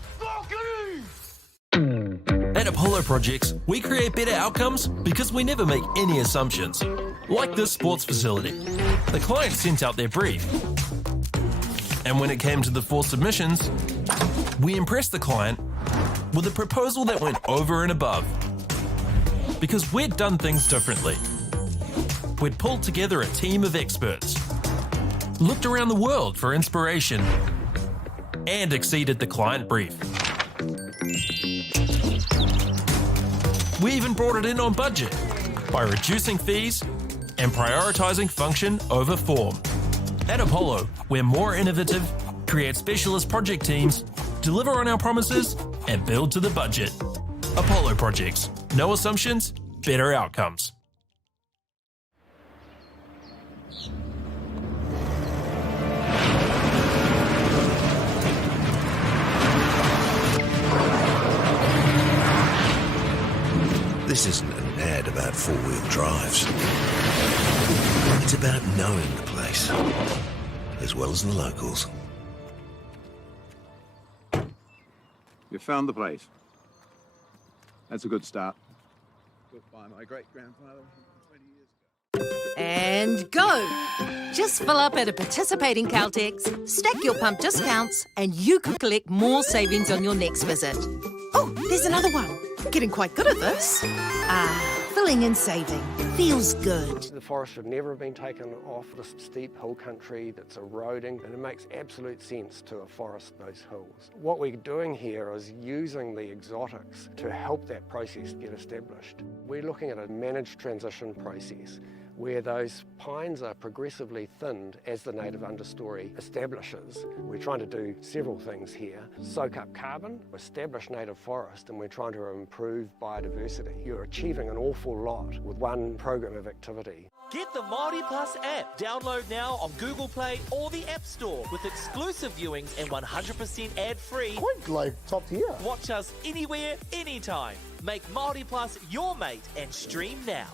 At Apollo Projects, we create better outcomes because we never make any assumptions. Like this sports facility. The client sent out their brief. And when it came to the 4 submissions, we impressed the client with a proposal that went over and above. Because we'd done things differently. We'd pulled together a team of experts, looked around the world for inspiration, and exceeded the client brief. We even brought it in on budget by reducing fees and prioritising function over form. At Apollo, we're more innovative, create specialist project teams, deliver on our promises, and build to the budget. Apollo Projects. No assumptions, better outcomes. This isn't an ad about four-wheel drives. It's about knowing the place, as well as the locals. You found the place. That's a good start. Built by my great-grandfather 20 years ago. And go! Just fill up at a participating Caltex, stack your pump discounts, and you could collect more savings on your next visit. Oh, there's another one. Getting quite good at this. Filling and saving. Feels good. The forest should never have been taken off this steep hill country that's eroding, and it makes absolute sense to afforest those hills. What we're doing here is using the exotics to help that process get established. We're looking at a managed transition process where those pines are progressively thinned as the native understory establishes. We're trying to do several things here. Soak up carbon, establish native forest, and we're trying to improve biodiversity. You're achieving an awful lot with one program of activity. Get the Māori Plus app. Download now on Google Play or the App Store with exclusive viewings and 100% ad-free. Quite like top tier. Watch us anywhere, anytime. Make Māori Plus your mate and stream now.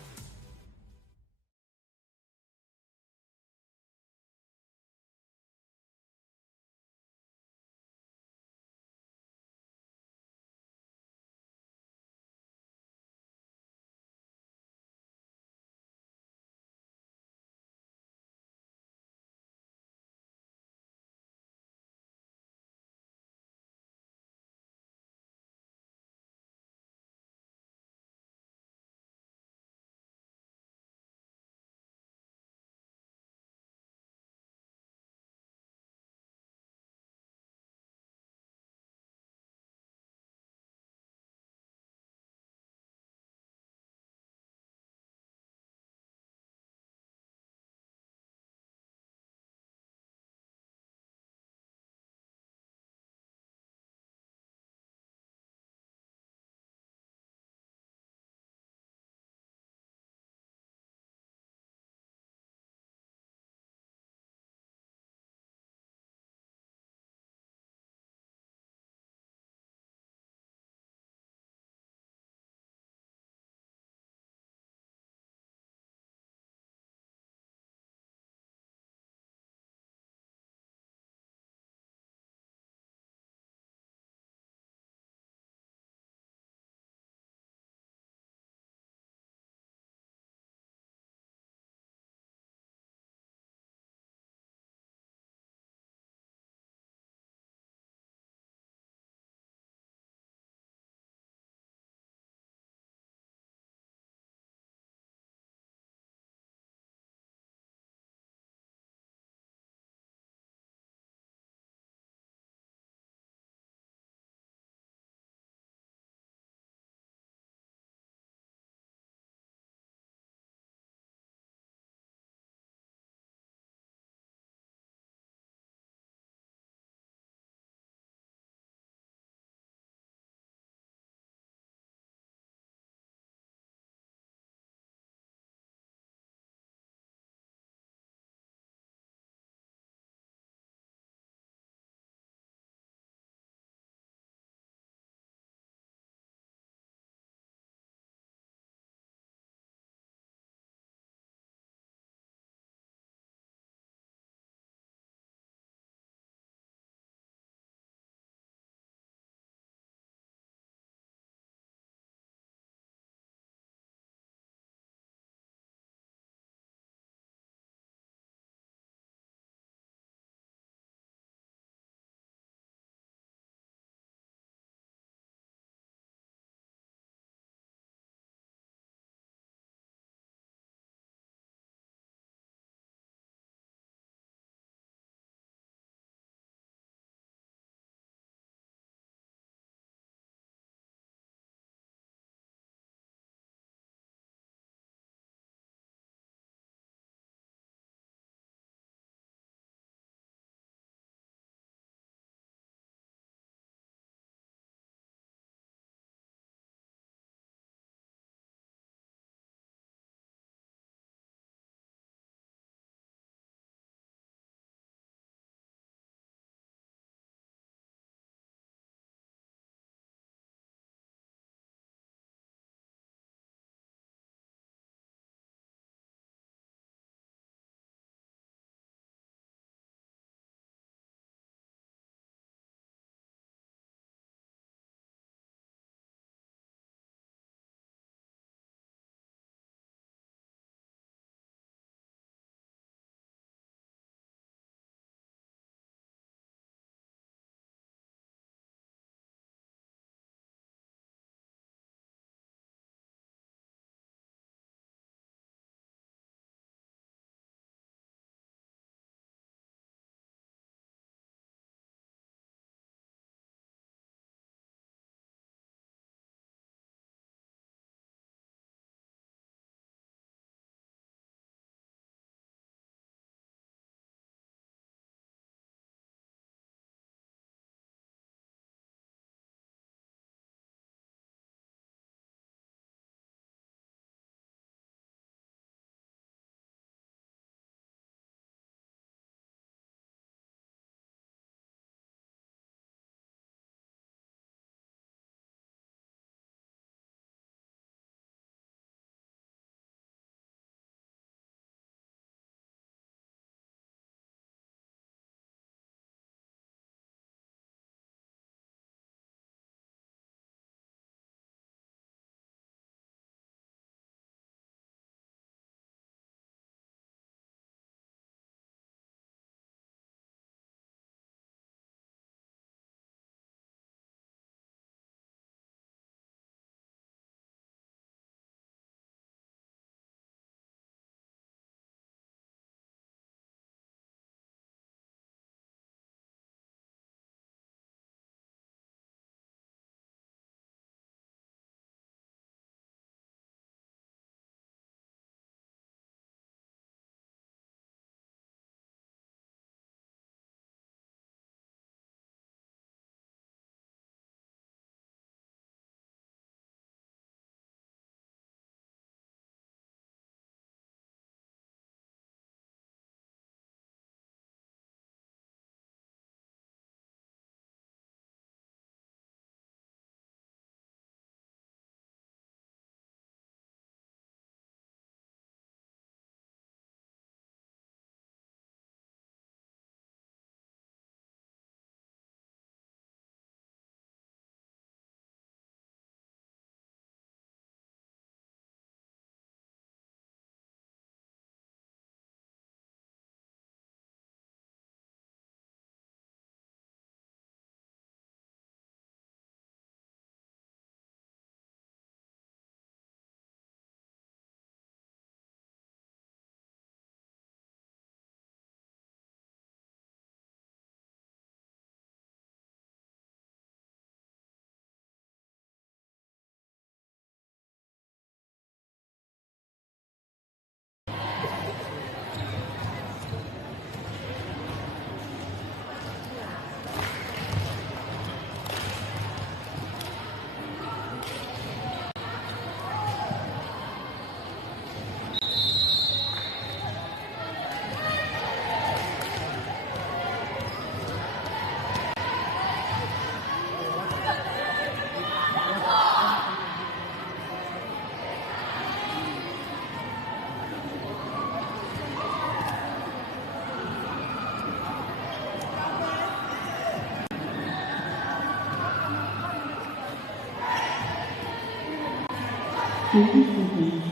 30 seconds.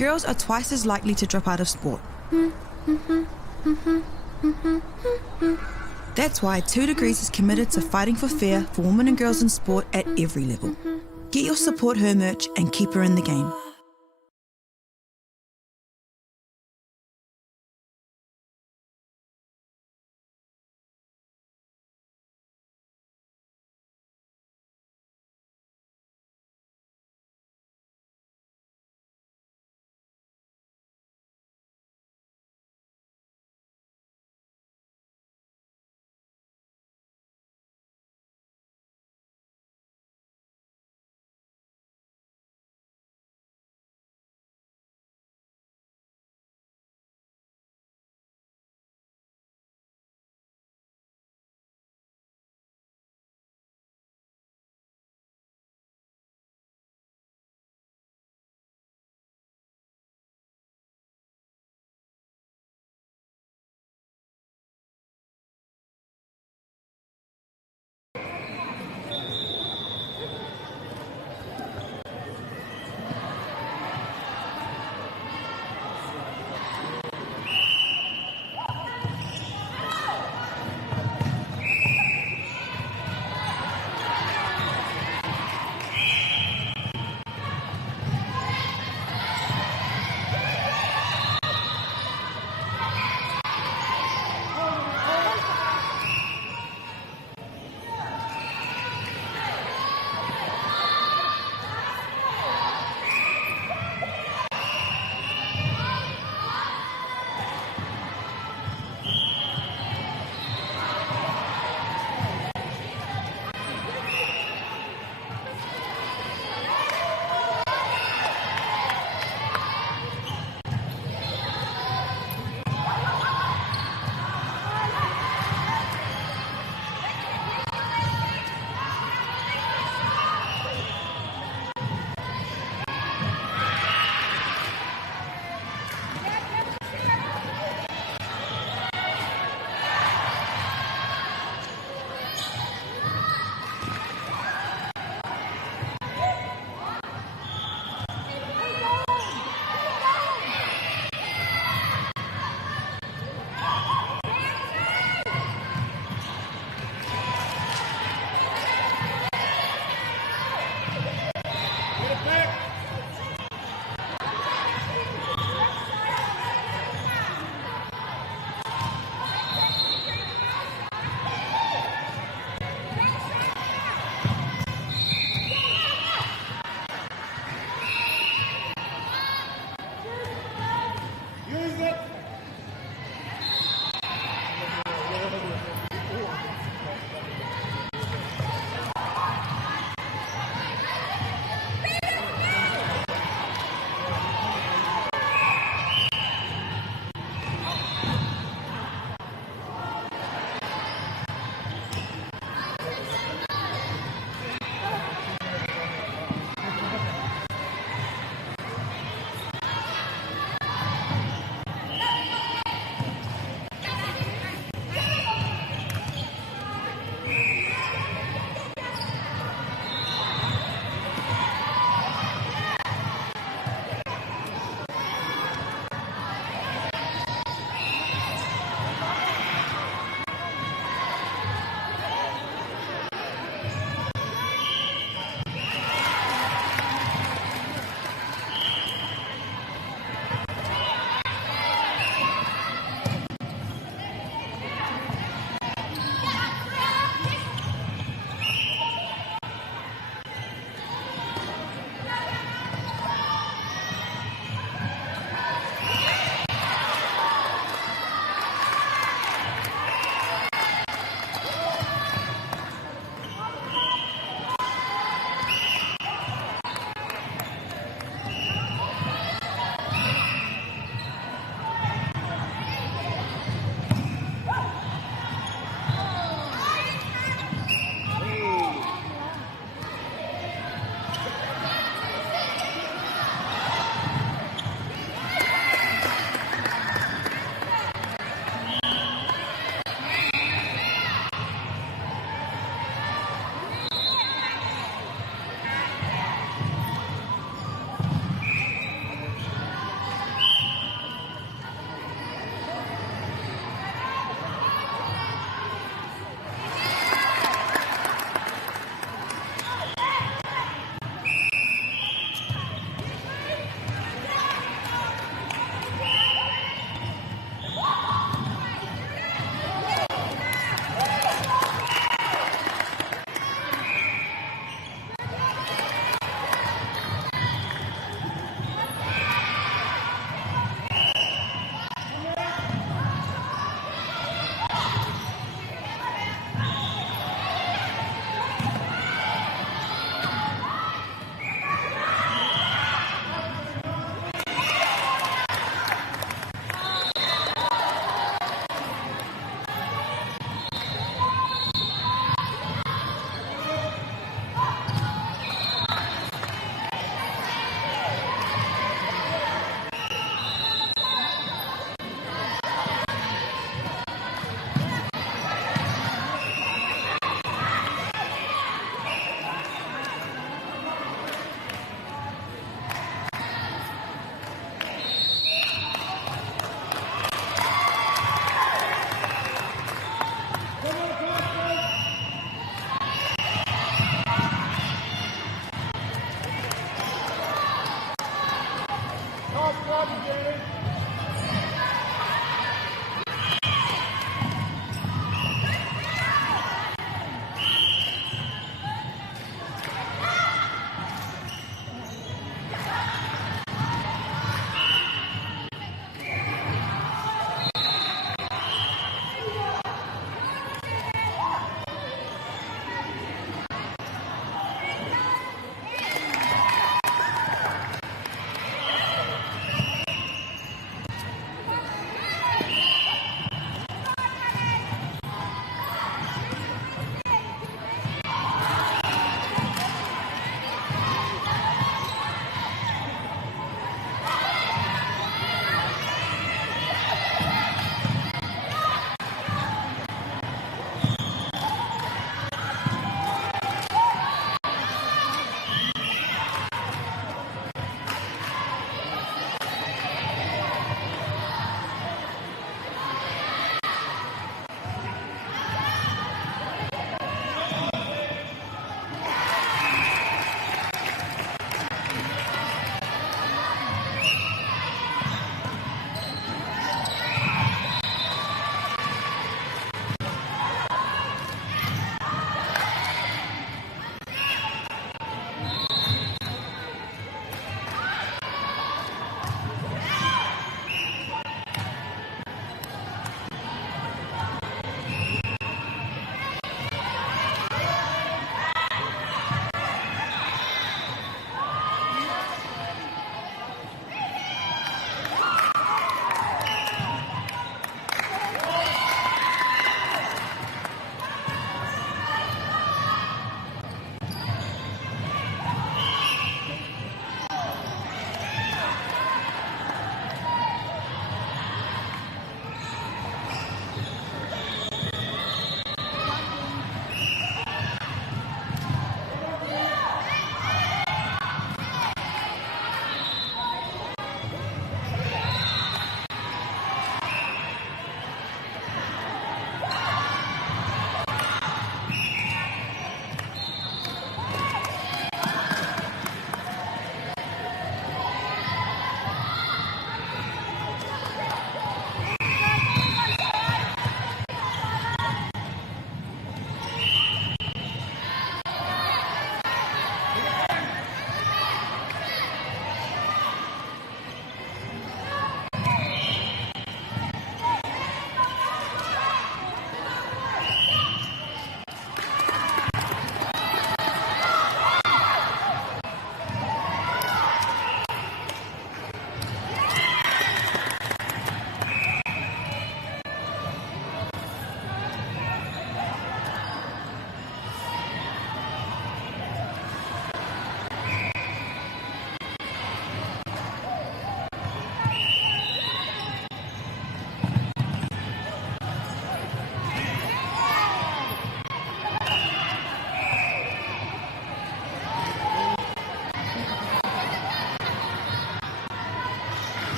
Girls are twice as likely to drop out of sport. That's why 2 Degrees is committed to fighting for fair for women and girls in sport at every level. Get your Support Her merch and keep her in the game.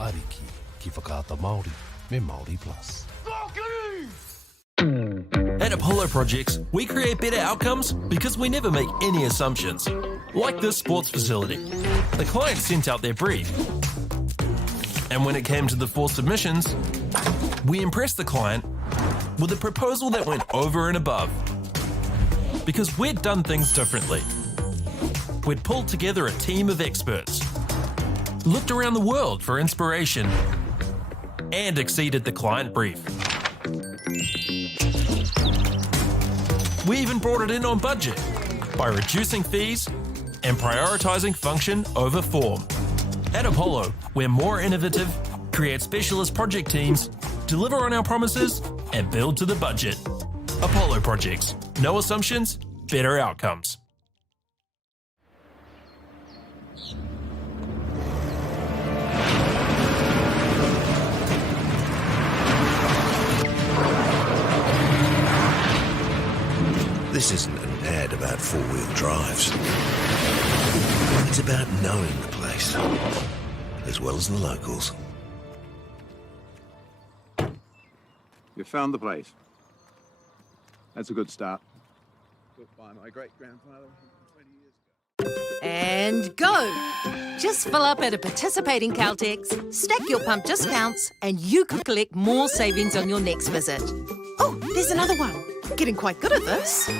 Ariki, ki whakaata Māori, me Māori Plus. At Apollo Projects, we create better outcomes because we never make any assumptions. Like this sports facility. The client sent out their brief. And when it came to the 4 submissions, we impressed the client with a proposal that went over and above. Because we'd done things differently. We'd pulled together a team of experts, looked around the world for inspiration, and exceeded the client brief. We even brought it in on budget by reducing fees and prioritising function over form. At Apollo, we're more innovative, create specialist project teams, deliver on our promises, and build to the budget. Apollo Projects. No assumptions, better outcomes. This isn't an ad about four-wheel drives. It's about knowing the place, as well as the locals. You found the place. That's a good start. Built by my great-grandfather 20 years ago. And go! Just fill up at a participating Caltex, stack your pump discounts, and you could collect more savings on your next visit. Oh, there's another one. Getting quite good at this.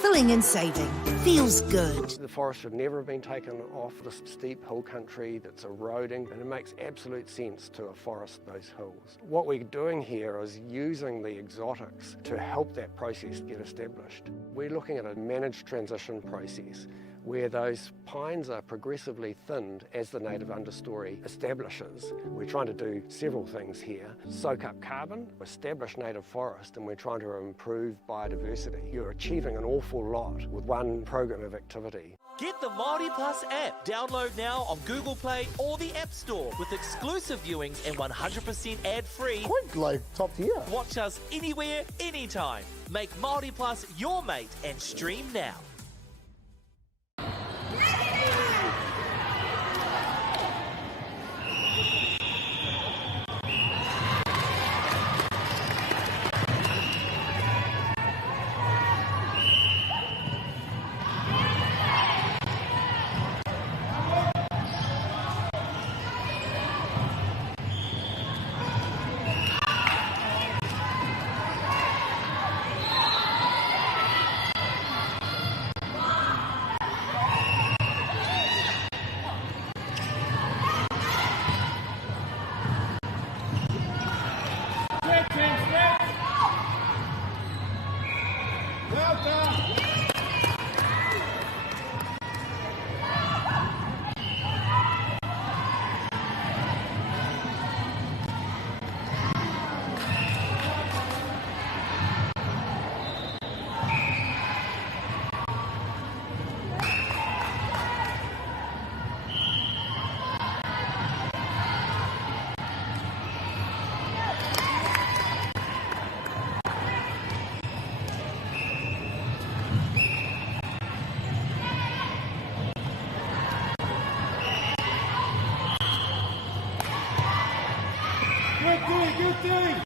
Filling and saving. Feels good. The forest should never have been taken off the steep hill country that's eroding, and it makes absolute sense to afforest those hills. What we're doing here is using the exotics to help that process get established. We're looking at a managed transition process where those pines are progressively thinned as the native understory establishes. We're trying to do several things here. Soak up carbon, establish native forest, and we're trying to improve biodiversity. You're achieving an awful lot with one program of activity. Get the Māori Plus app. Download now on Google Play or the App Store with exclusive viewings and 100% ad-free. Quite like top tier. Watch us anywhere, anytime. Make Māori Plus your mate and stream now. Good thing.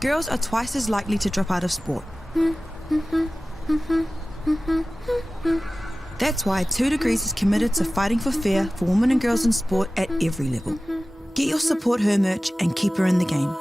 girls are twice as likely to drop out of sport. That's why 2 Degrees is committed to fighting for fair for women and girls in sport at every level. Get your Support Her merch and keep her in the game.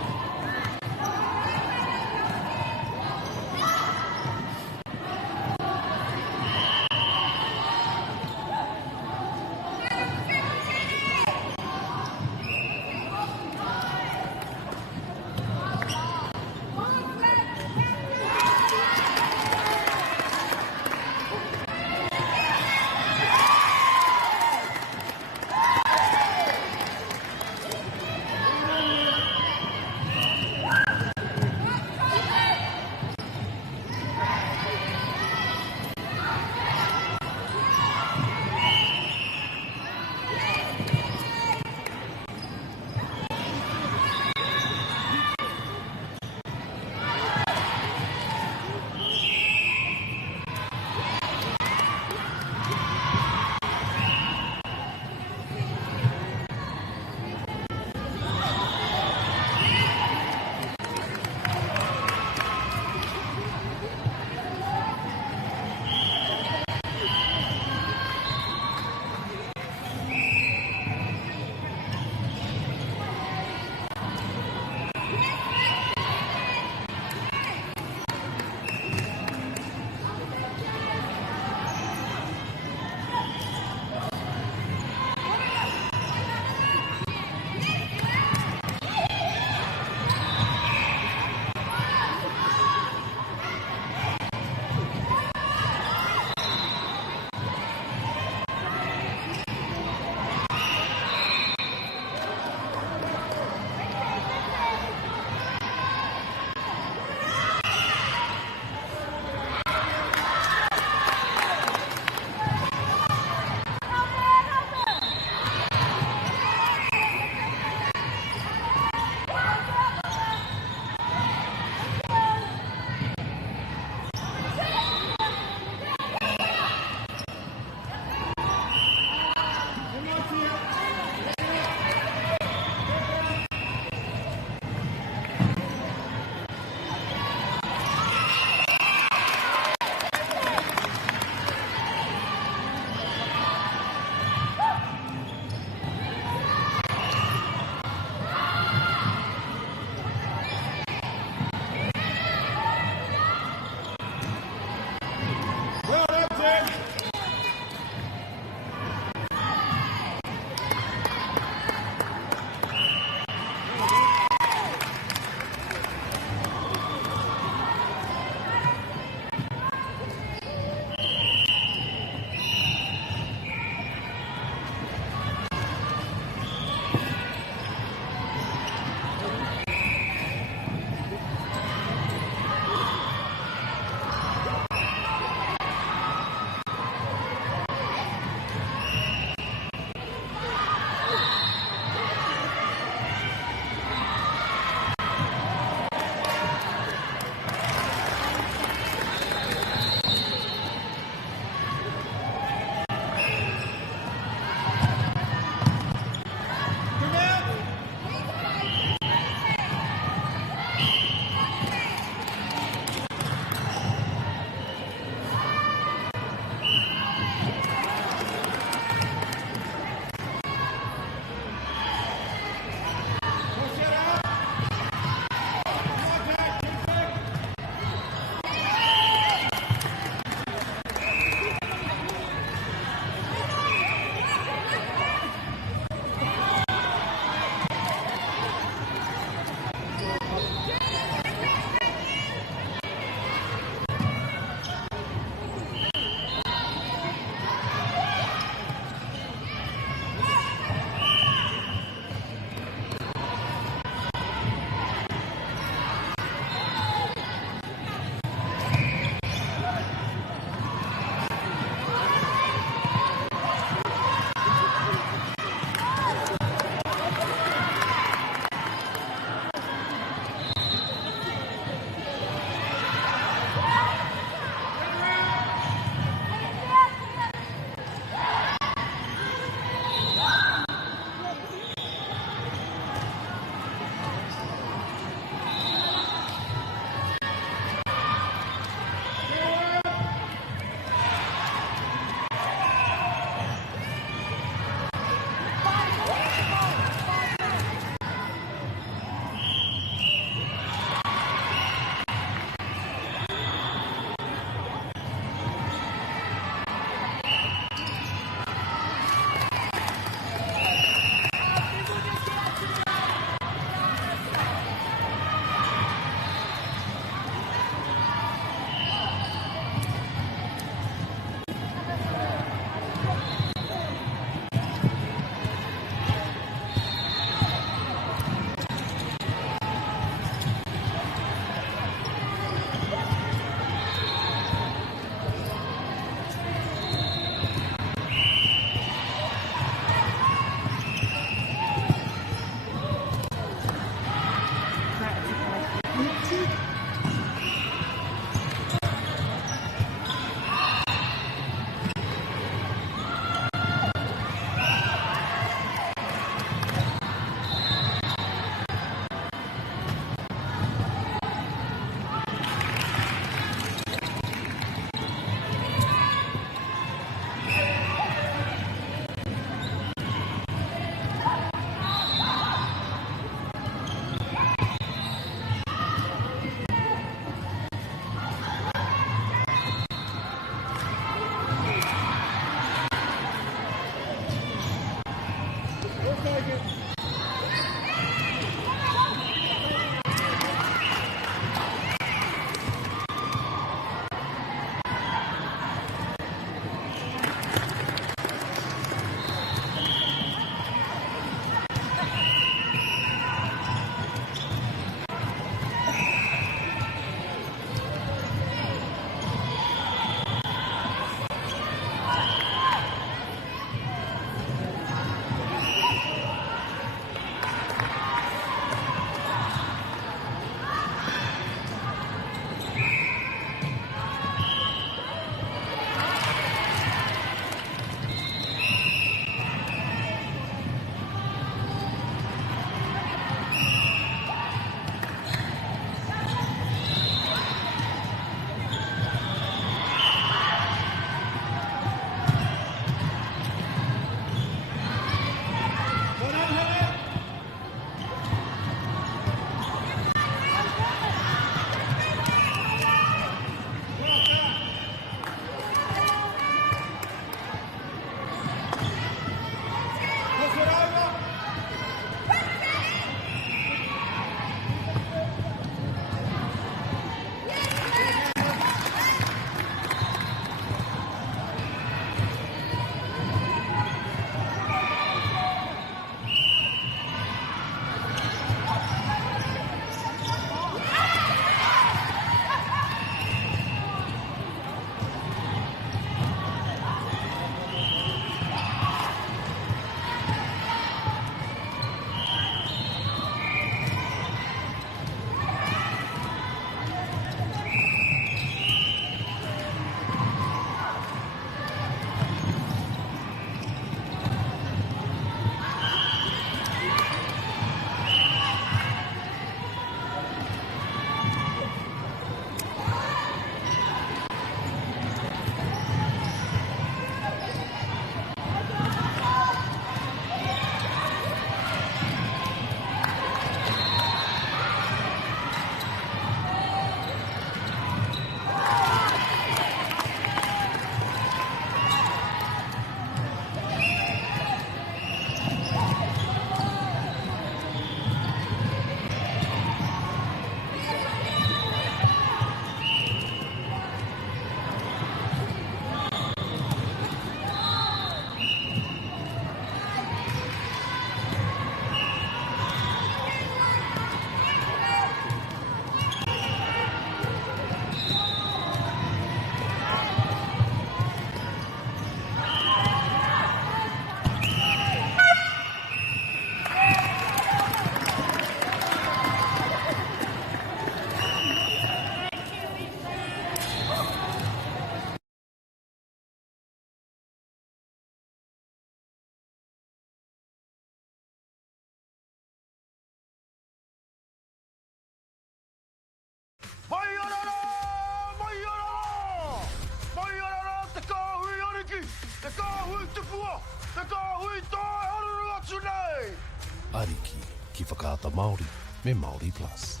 Ariki, ki whakaata Māori, me Māori Plus.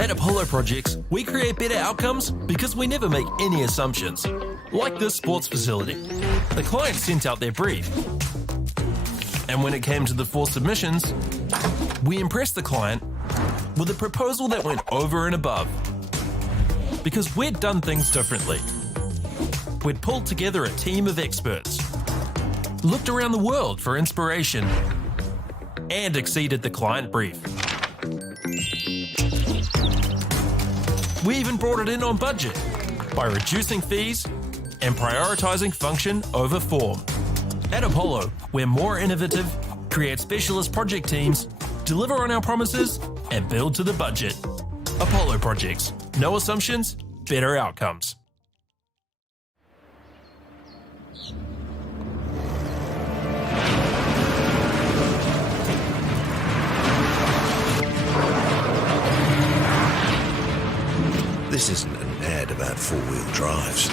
At Apollo Projects, we create better outcomes because we never make any assumptions. Like this sports facility. The client sent out their brief. And when it came to the 4 submissions, we impressed the client with a proposal that went over and above. Because we'd done things differently. We'd pulled together a team of experts, looked around the world for inspiration, and exceeded the client brief. We even brought it in on budget by reducing fees and prioritising function over form. At Apollo, we're more innovative, create specialist project teams, deliver on our promises, and build to the budget. Apollo Projects. No assumptions, better outcomes. This isn't an ad about 4-wheel drives.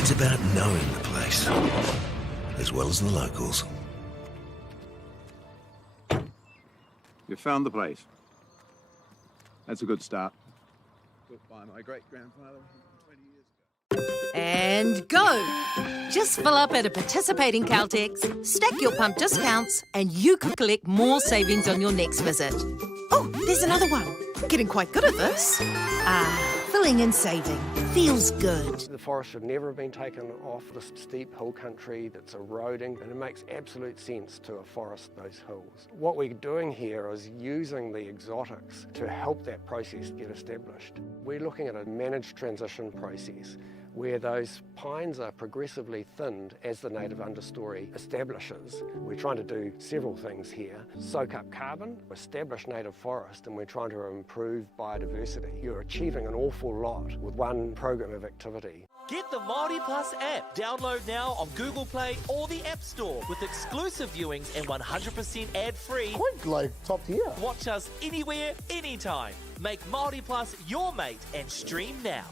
It's about knowing the place, as well as the locals. You found the place. That's a good start. Built by my great-grandfather 20 years ago. And go! Just fill up at a participating Caltex, stack your pump discounts, and you could collect more savings on your next visit. Oh, there's another one. Getting quite good at this. Filling and saving. Feels good. The forest should never have been taken off this steep hill country that's eroding, and it makes absolute sense to afforest those hills. What we're doing here is using the exotics to help that process get established. We're looking at a managed transition process where those pines are progressively thinned as the native understory establishes. We're trying to do several things here. Soak up carbon, establish native forest, and we're trying to improve biodiversity. You're achieving an awful lot with one program of activity. Get the Māori Plus app. Download now on Google Play or the App Store with exclusive viewings and 100% ad-free. Quite like top tier. Watch us anywhere, anytime. Make Māori Plus your mate and stream now.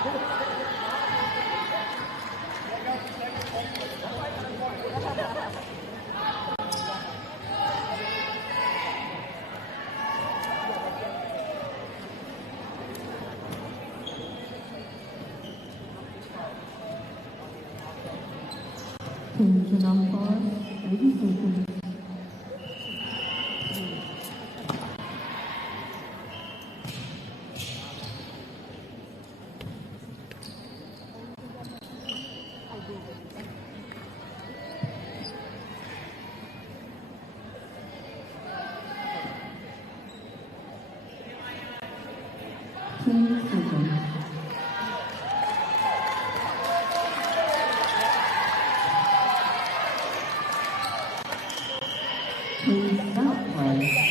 Attention umpires, 30 seconds. Please stop play.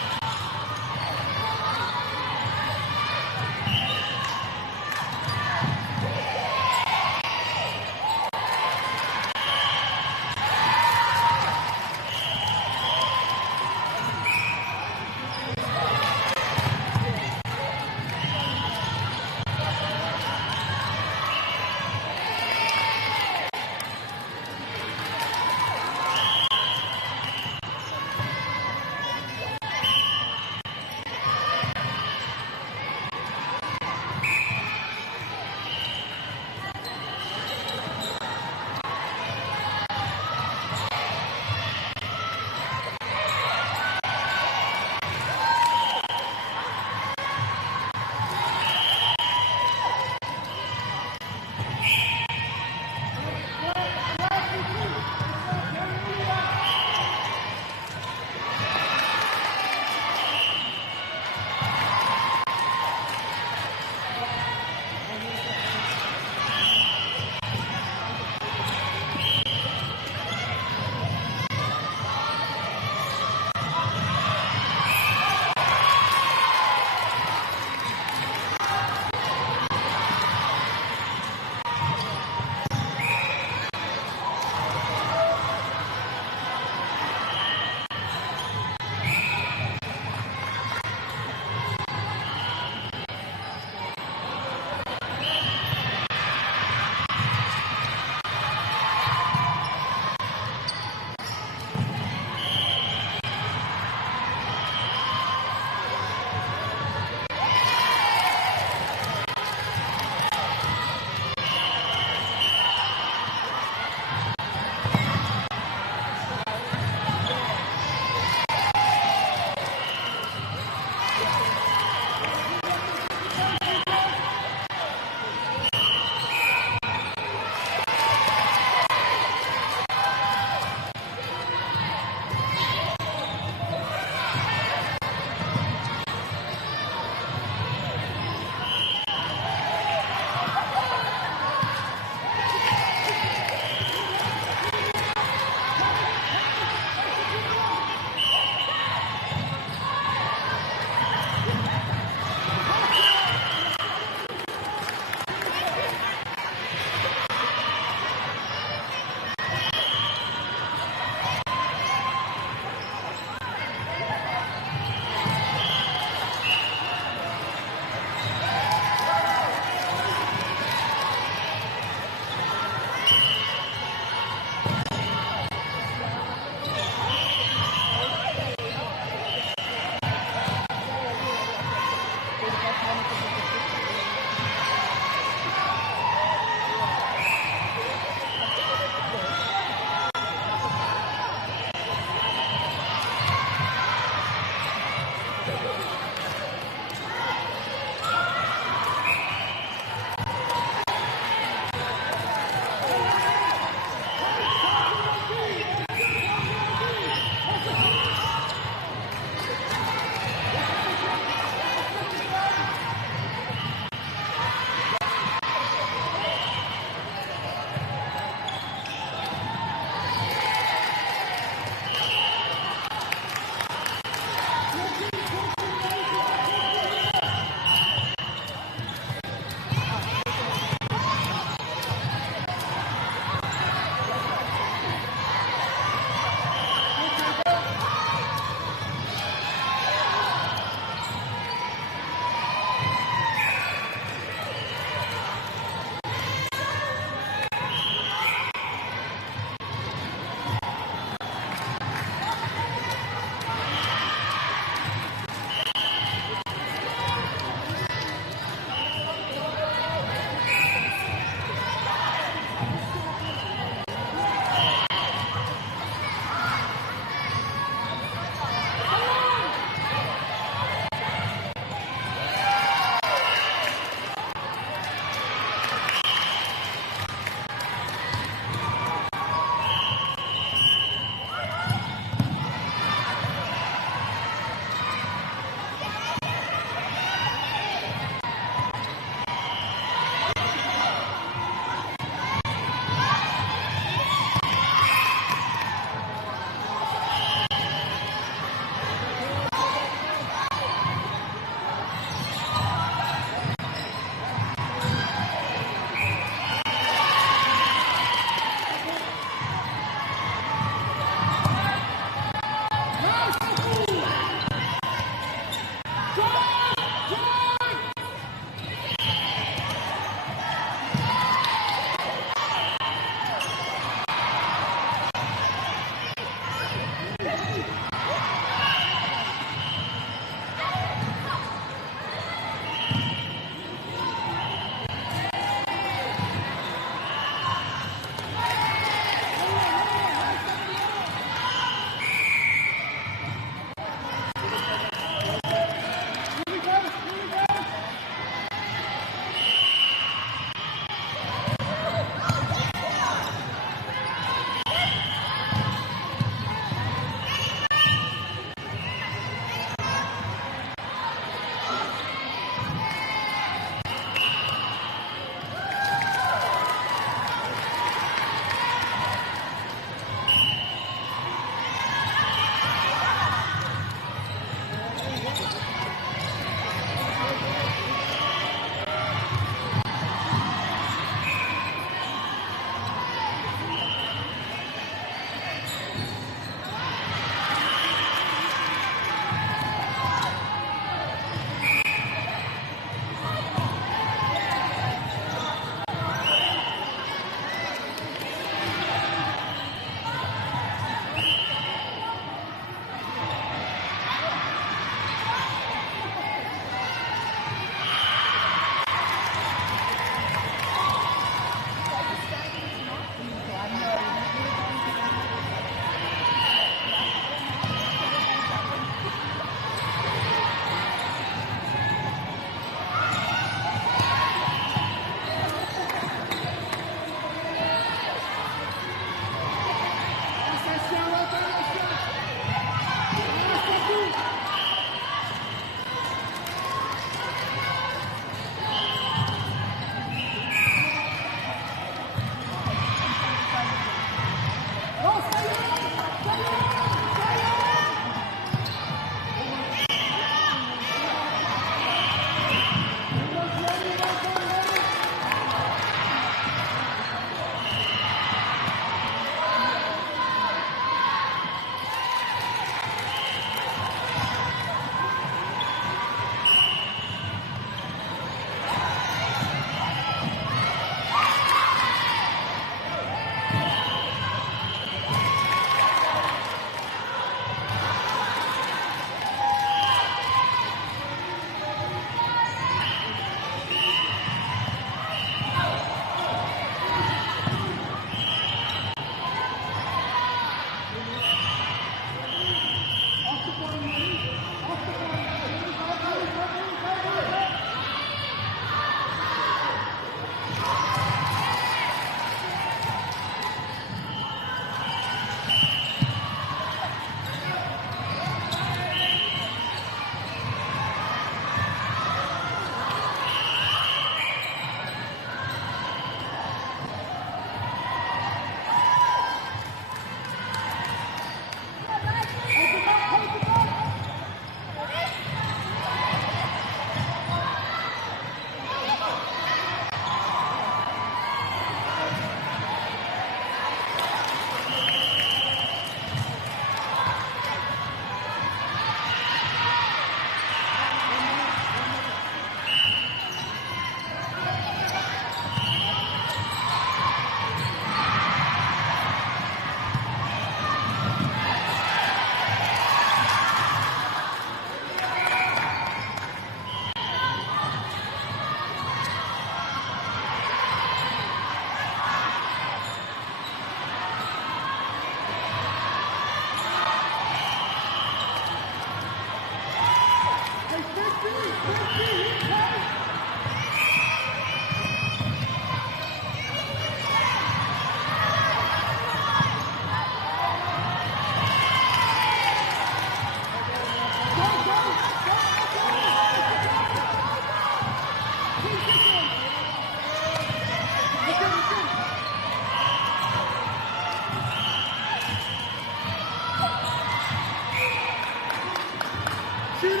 Shoot it,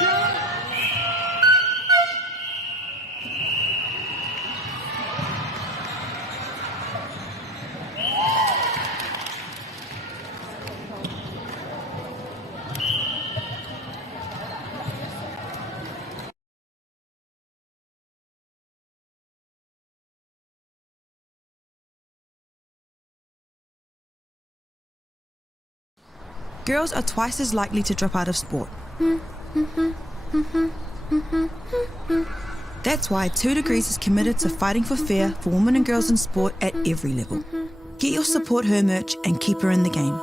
Kelly! Girls are twice as likely to drop out of sport. That's why 2 Degrees is committed to fighting for fair for women and girls in sport at every level. Get your Support Her merch and keep her in the game.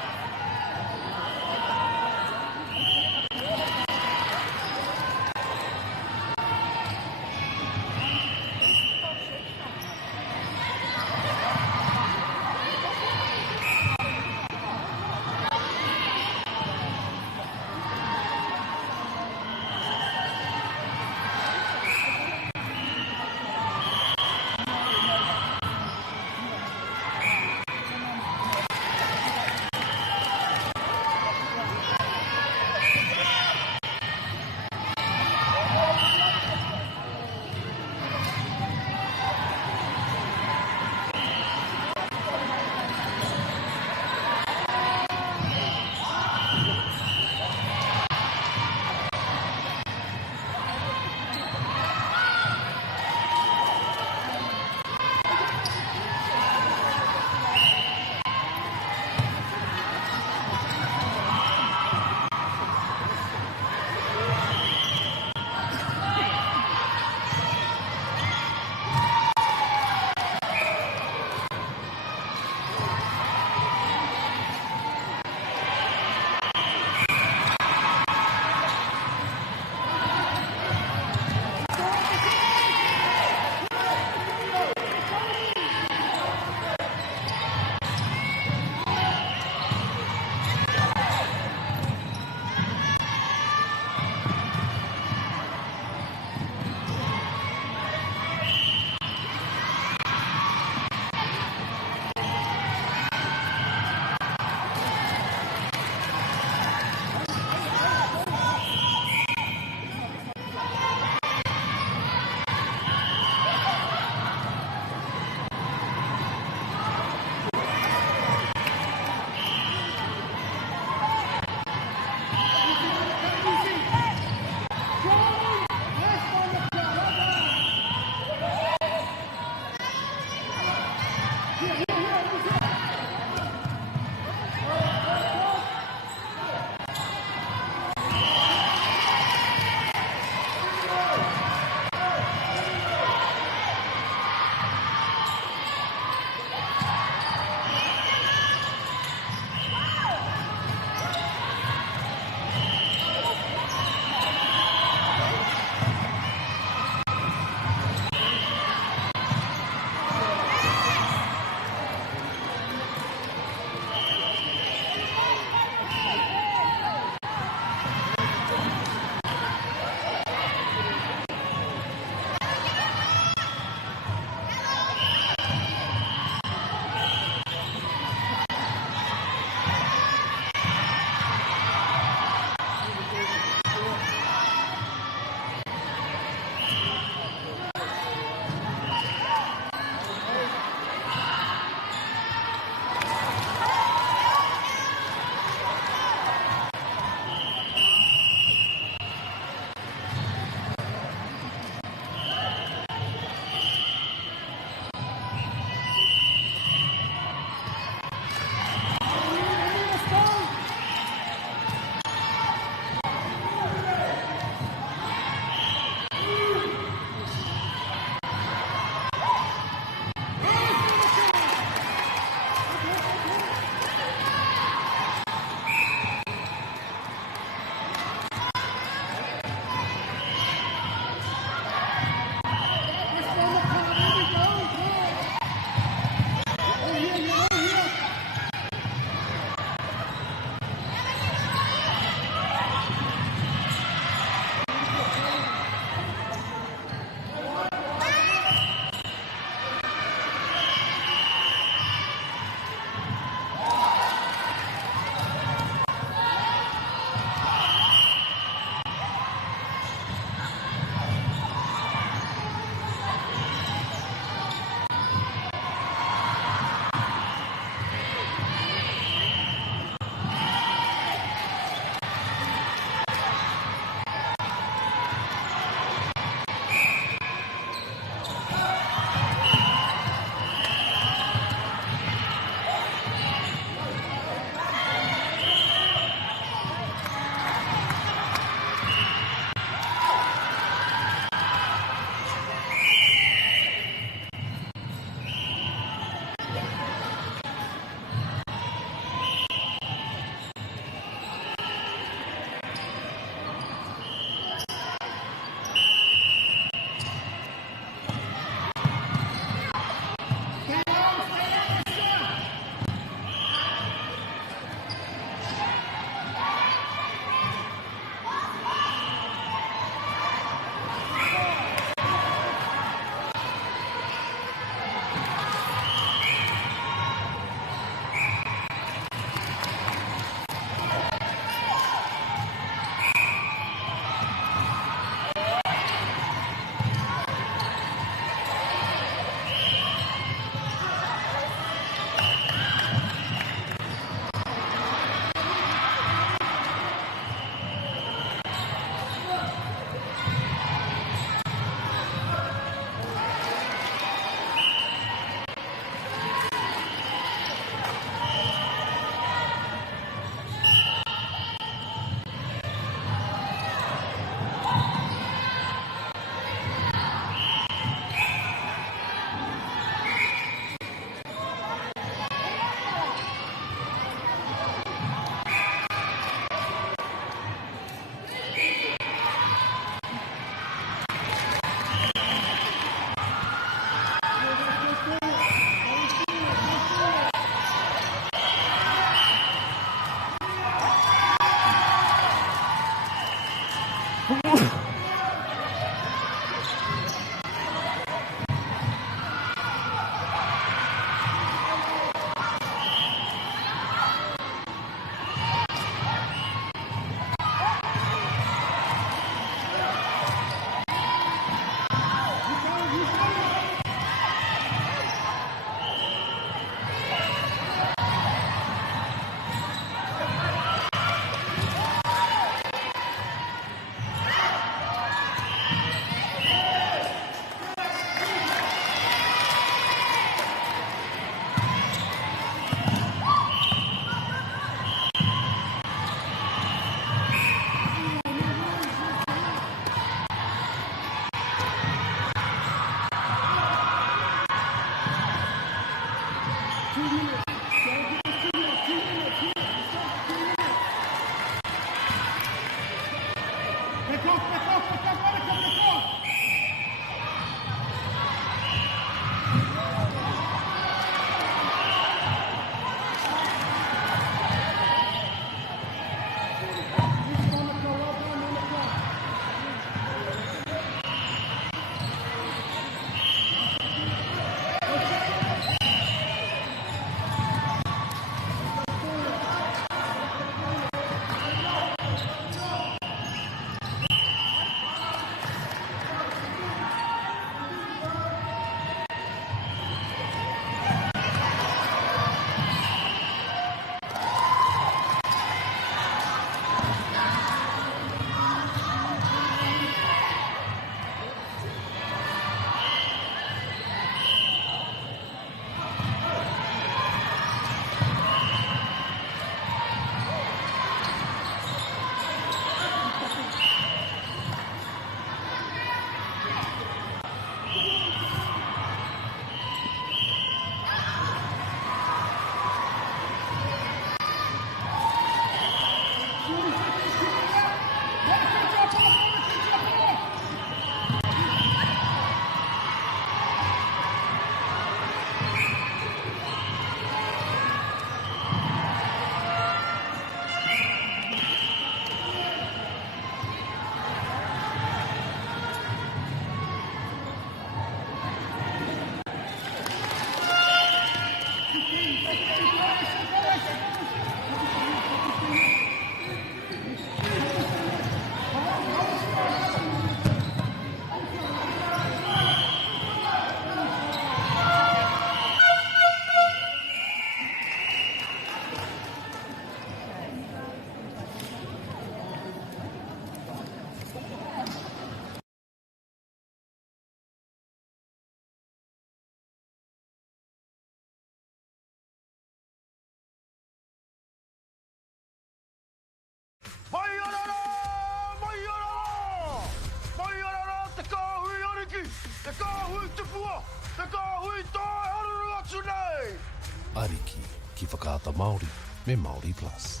Ariki ki whakaata Māori me Māori Plus.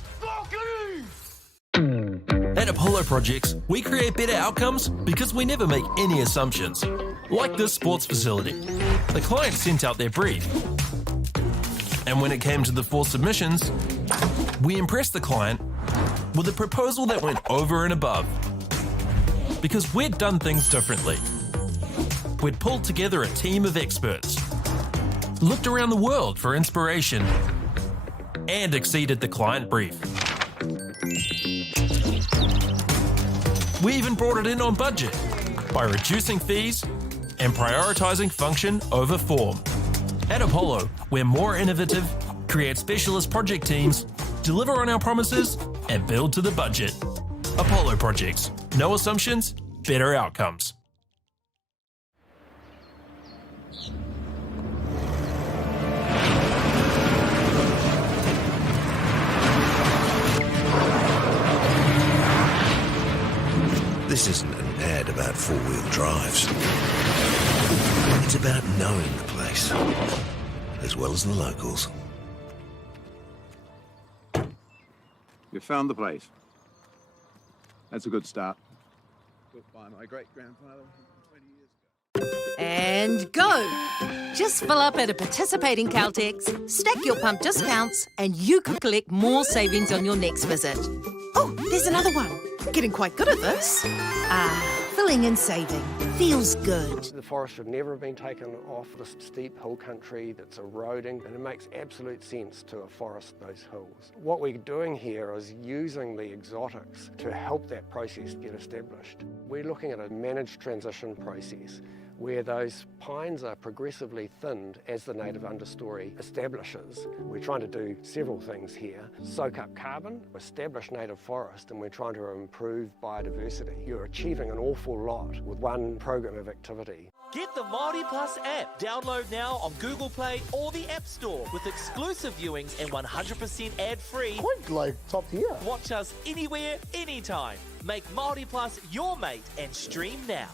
At Apollo Projects, we create better outcomes because we never make any assumptions. Like this sports facility. The client sent out their brief. And when it came to the 4 submissions, we impressed the client with a proposal that went over and above. Because we'd done things differently. We'd pulled together a team of experts, looked around the world for inspiration, and exceeded the client brief. We even brought it in on budget by reducing fees and prioritising function over form. At Apollo, we're more innovative, create specialist project teams, deliver on our promises, and build to the budget. Apollo Projects. No assumptions, better outcomes. This isn't an ad about four-wheel drives. It's about knowing the place, as well as the locals. You found the place. That's a good start. Built by my great-grandfather 20 years ago. And go! Just fill up at a participating Caltex, stack your pump discounts, and you could collect more savings on your next visit. Oh, there's another one. Getting quite good at this. Filling and saving. Feels good. The forest should never have been taken off this steep hill country that's eroding, and it makes absolute sense to afforest those hills. What we're doing here is using the exotics to help that process get established. We're looking at a managed transition process where those pines are progressively thinned as the native understory establishes. We're trying to do several things here. Soak up carbon, establish native forest, and we're trying to improve biodiversity. You're achieving an awful lot with one program of activity. Get the Māori Plus app. Download now on Google Play or the App Store with exclusive viewings and 100% ad-free. Quite like top tier. Watch us anywhere, anytime. Make Māori Plus your mate and stream now.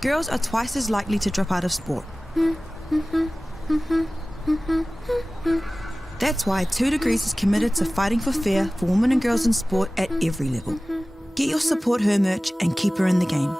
girls are twice as likely to drop out of sport. That's why 2 Degrees is committed to fighting for fair for women and girls in sport at every level. Get your Support Her merch and keep her in the game.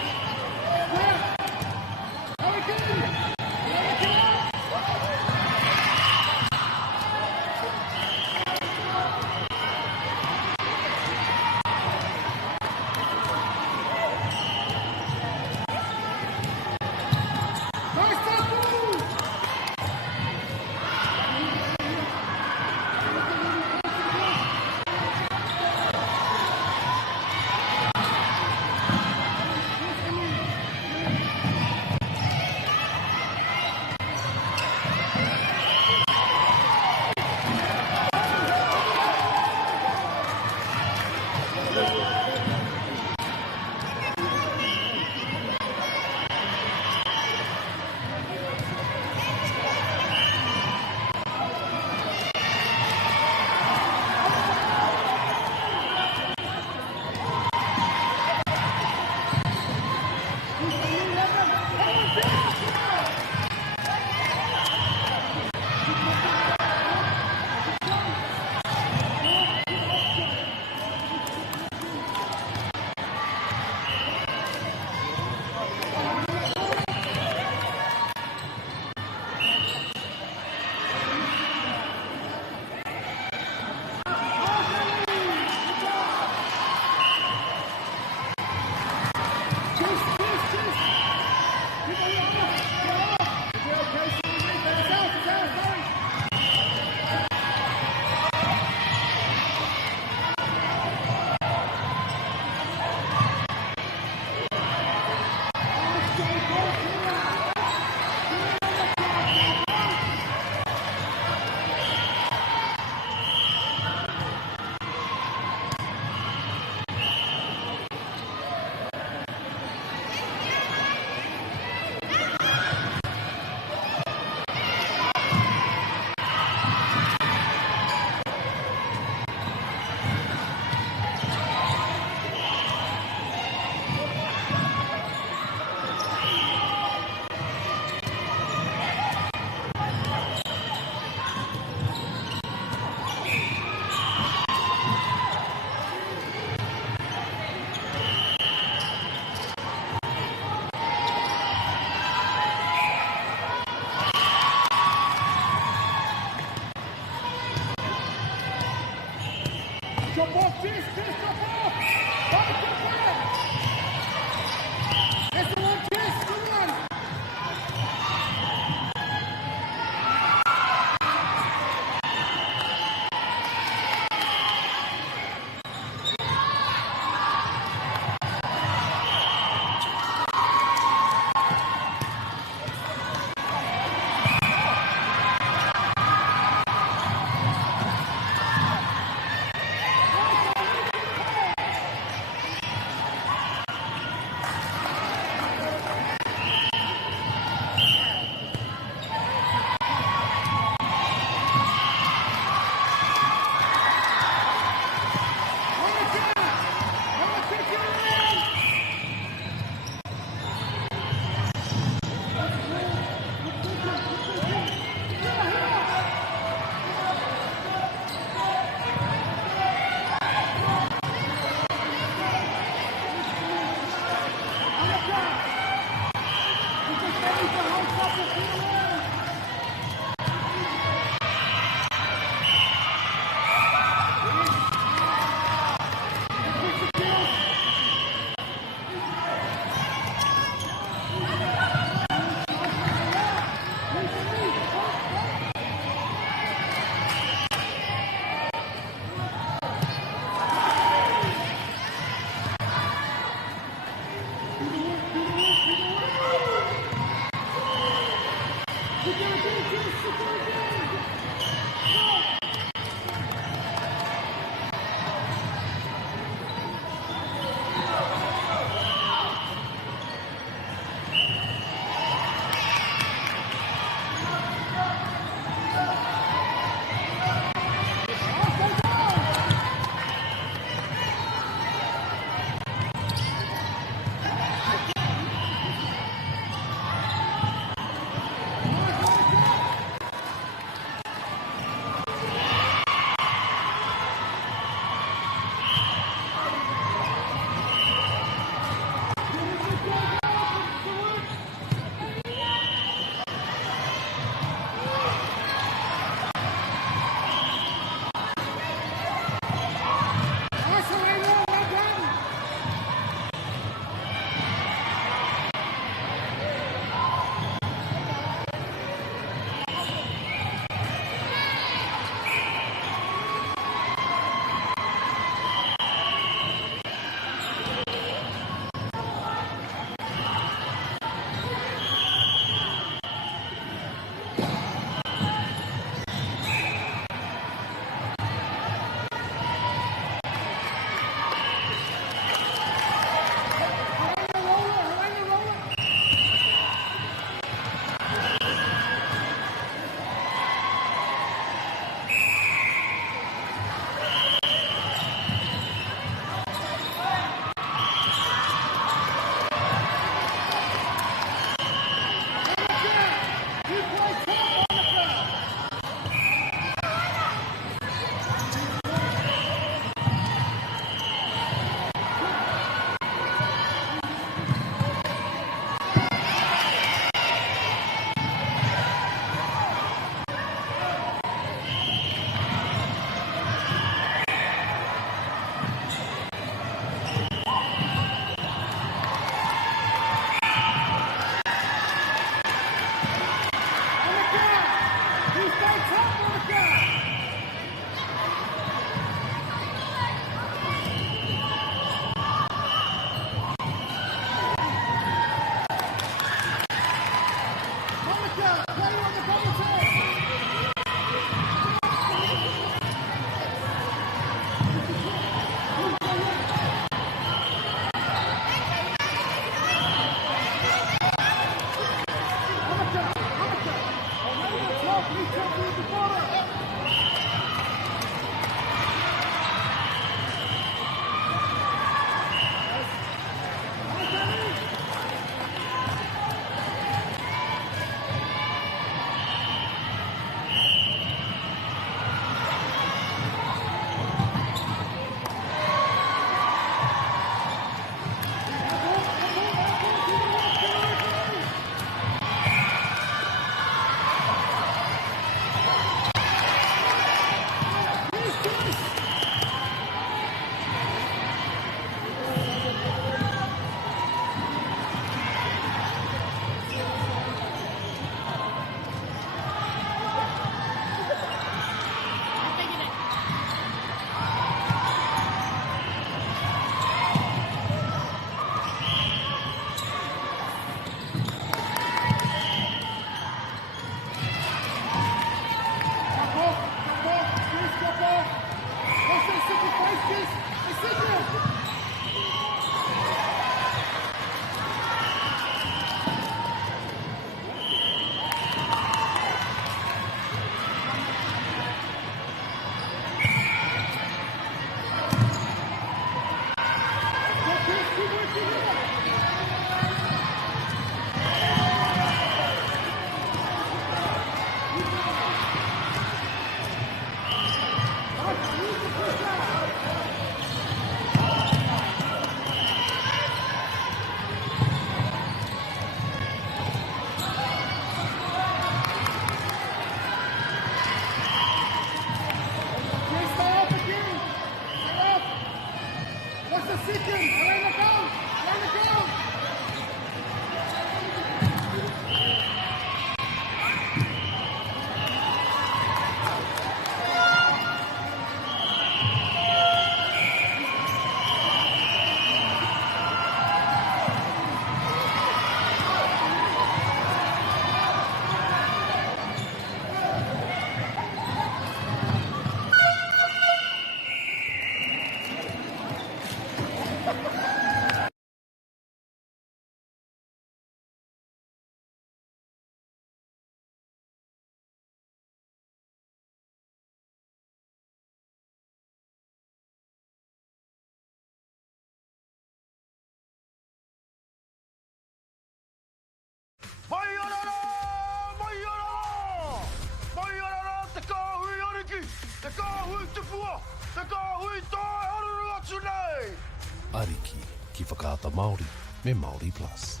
Ariki, ki whakaata Māori, me Māori Plus.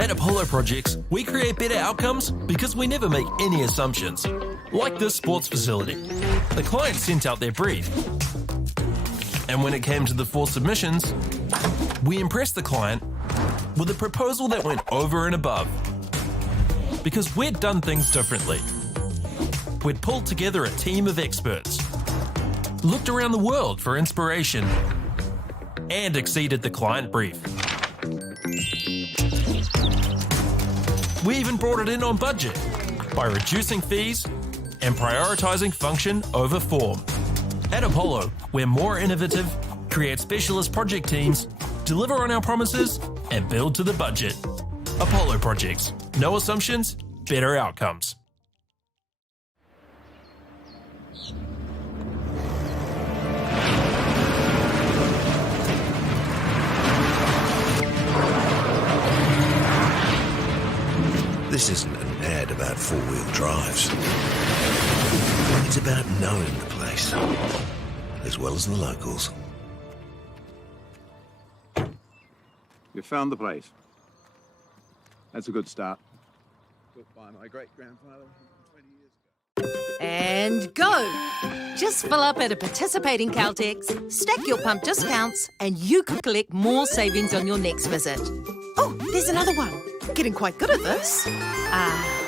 At Apollo Projects, we create better outcomes because we never make any assumptions. Like this sports facility. The client sent out their brief. And when it came to the 4 submissions, we impressed the client with a proposal that went over and above. Because we'd done things differently. We'd pulled together a team of experts, looked around the world for inspiration, and exceeded the client brief. We even brought it in on budget by reducing fees and prioritising function over form. At Apollo, we're more innovative, create specialist project teams, deliver on our promises, and build to the budget. Apollo Projects. No assumptions, better outcomes. This isn't an ad about four-wheel drives. It's about knowing the place, as well as the locals. You found the place. That's a good start. Built by my great-grandfather 20 years ago. And go! Just fill up at a participating Caltex, stack your pump discounts, and you could collect more savings on your next visit. Oh, there's another one. Getting quite good at this.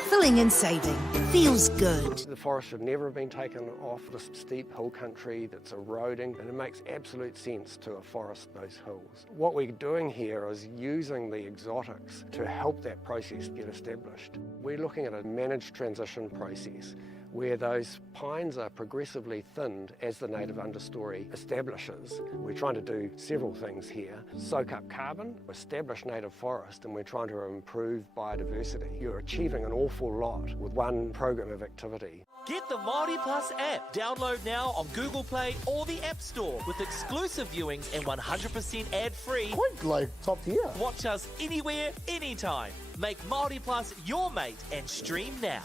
Filling and saving. Feels good. The forest should never have been taken off this steep hill country that's eroding, and it makes absolute sense to afforest those hills. What we're doing here is using the exotics to help that process get established. We're looking at a managed transition process where those pines are progressively thinned as the native understory establishes. We're trying to do several things here. Soak up carbon, establish native forest, and we're trying to improve biodiversity. You're achieving an awful lot with one program of activity. Get the Māori Plus app. Download now on Google Play or the App Store with exclusive viewings and 100% ad-free. Quite like top tier. Watch us anywhere, anytime. Make Māori Plus your mate and stream now.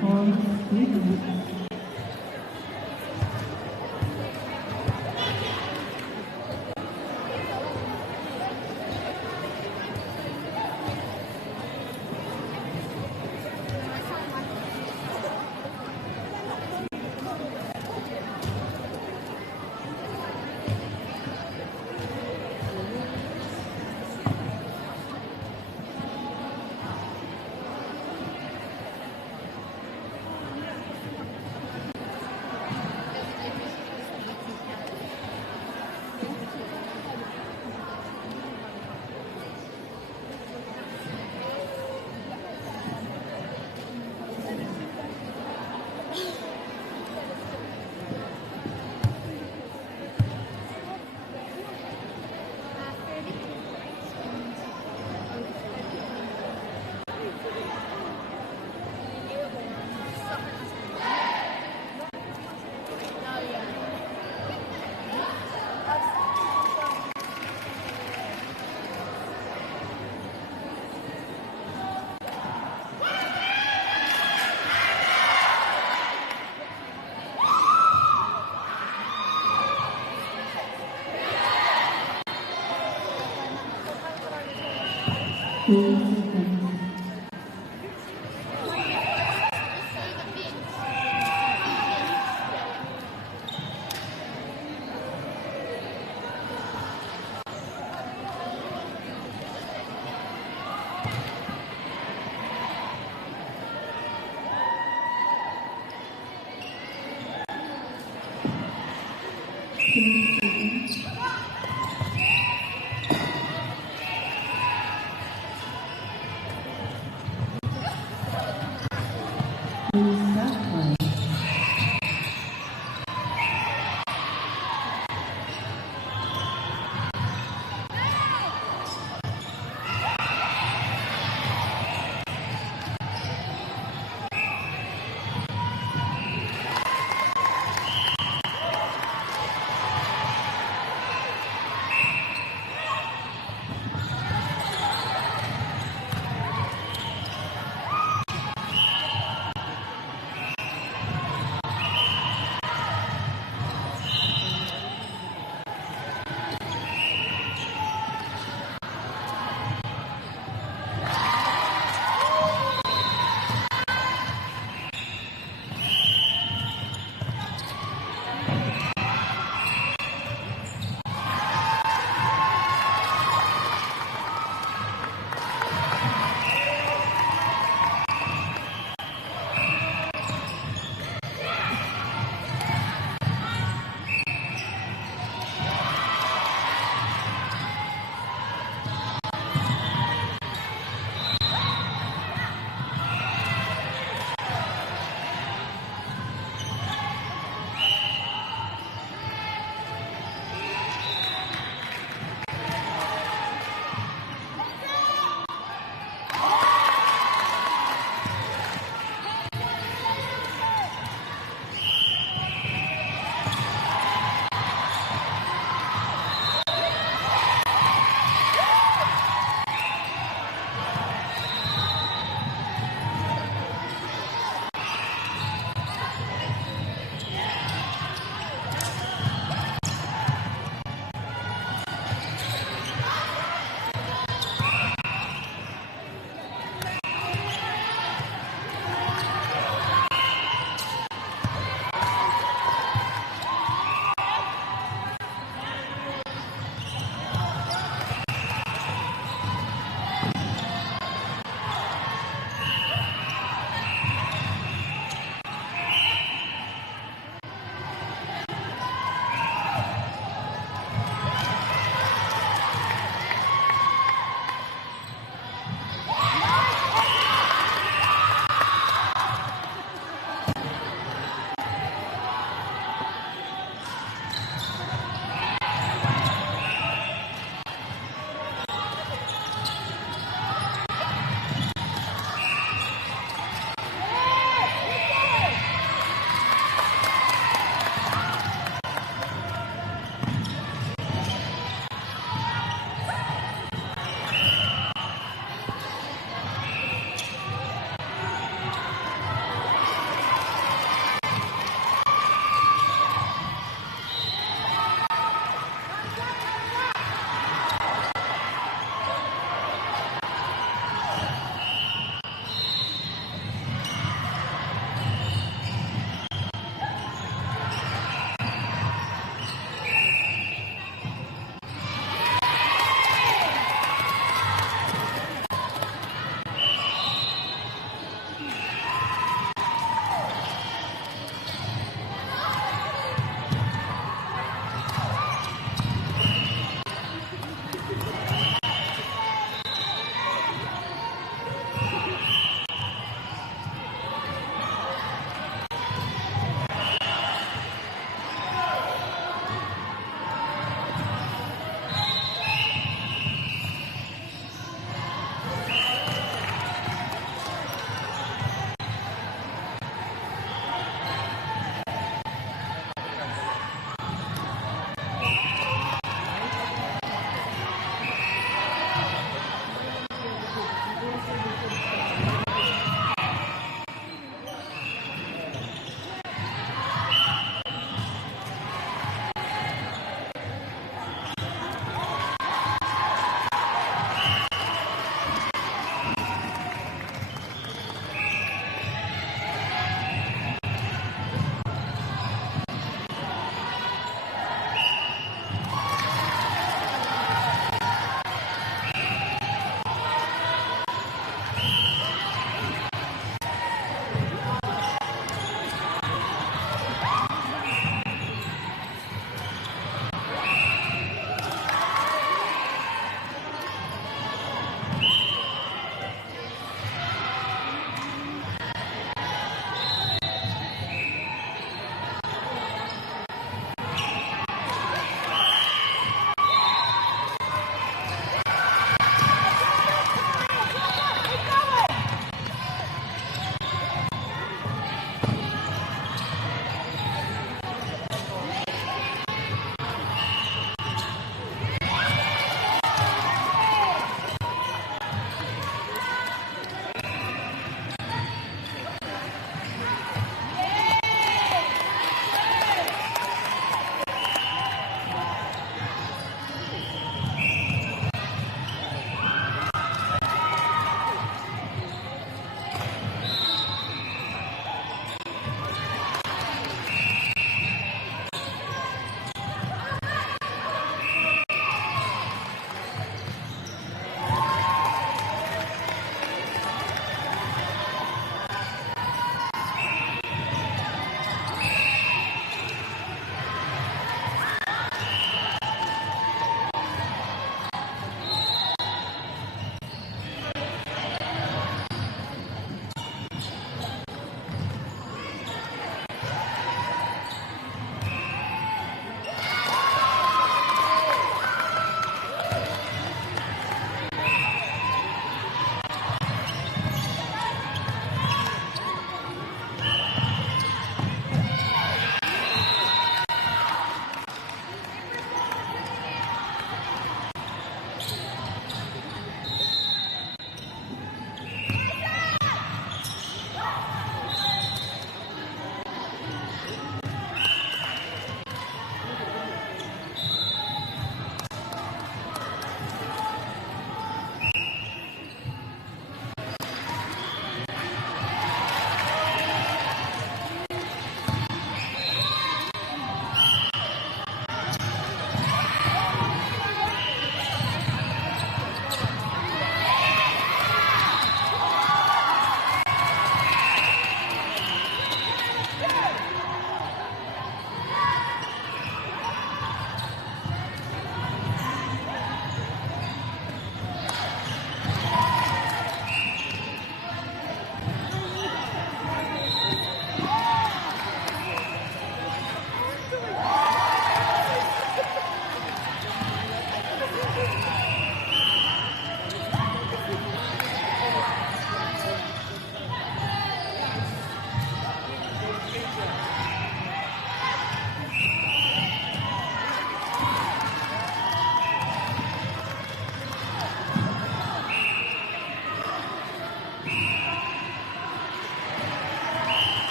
horse, reboot.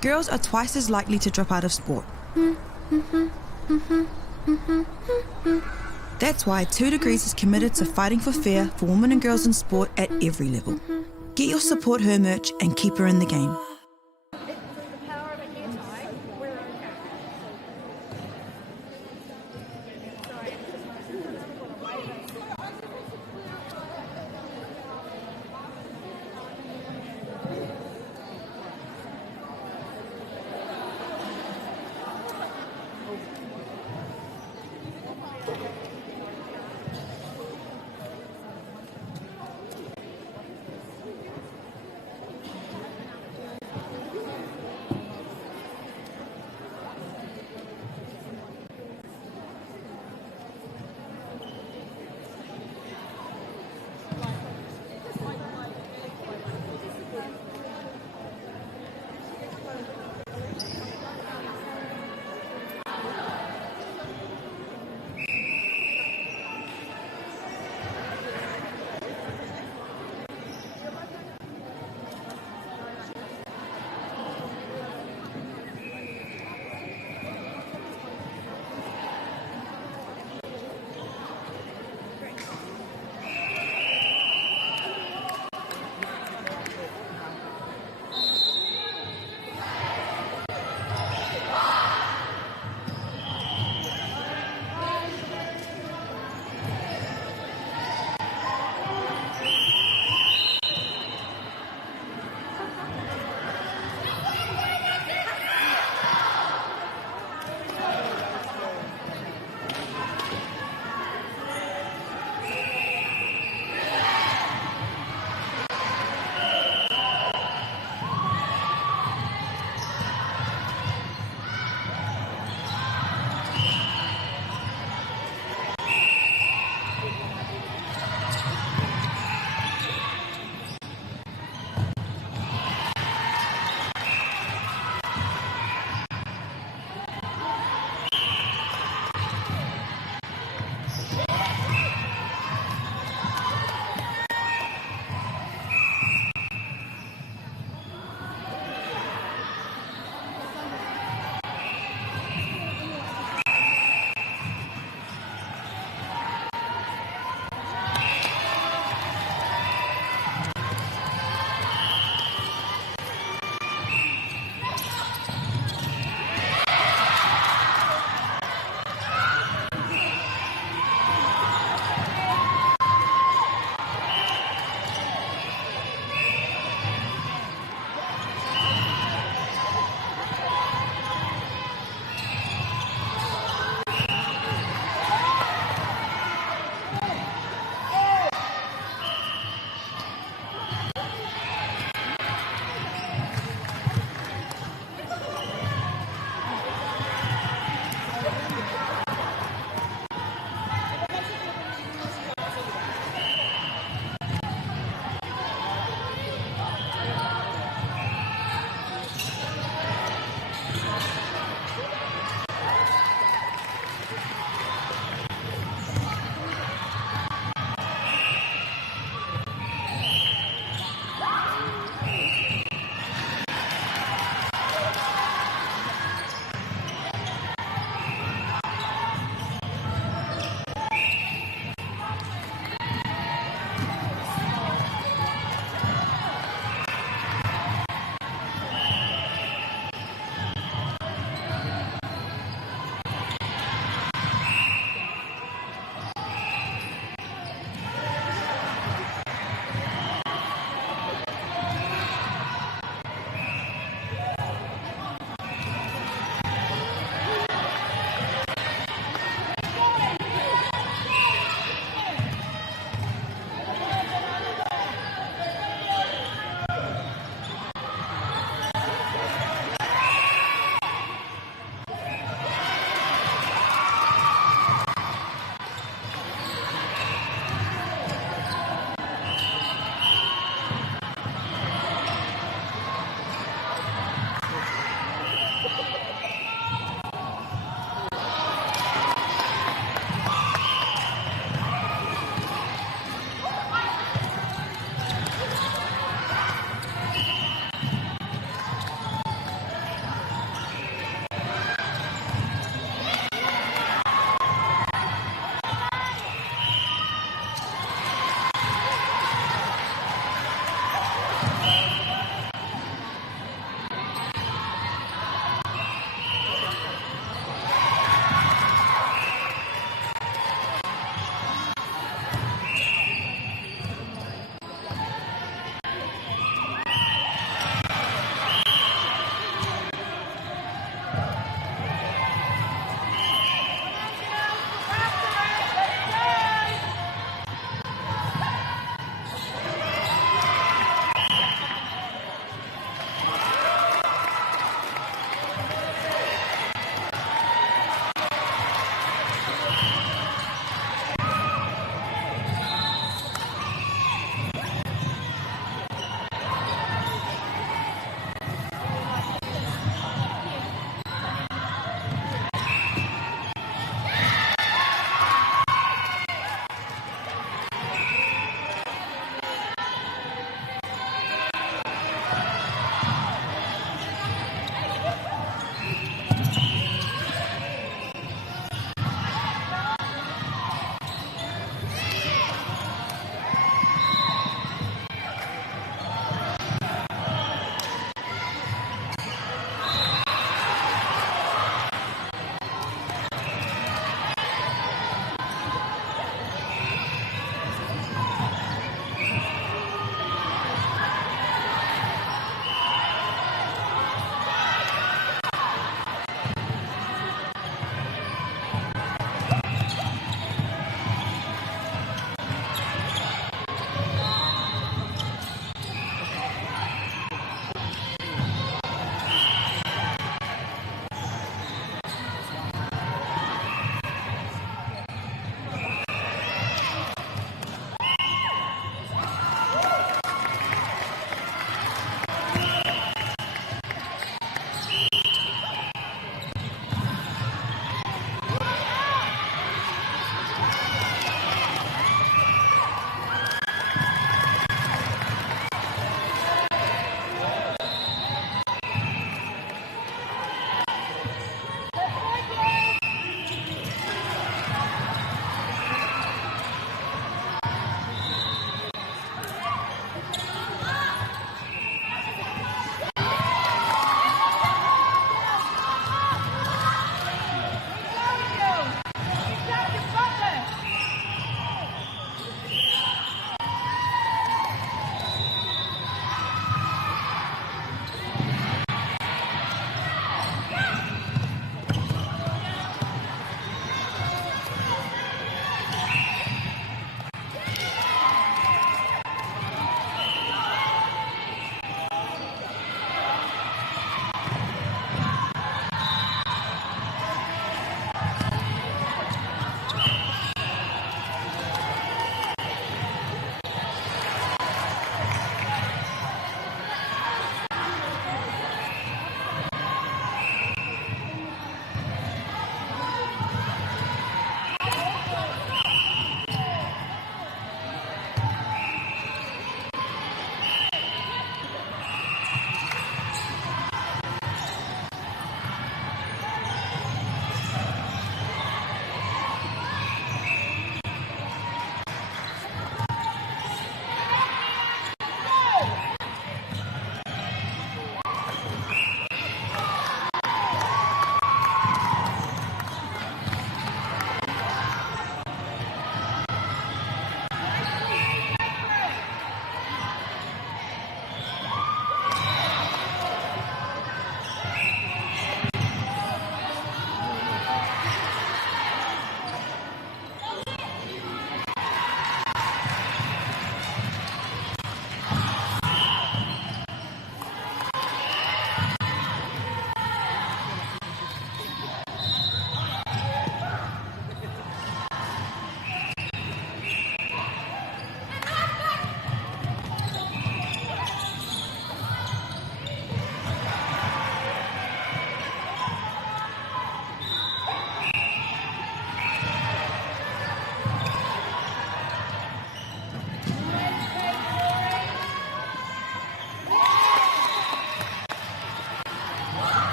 girls are twice as likely to drop out of sport. That's why 2 Degrees is committed to fighting for fair for women and girls in sport at every level. Get your Support Her merch and keep her in the game.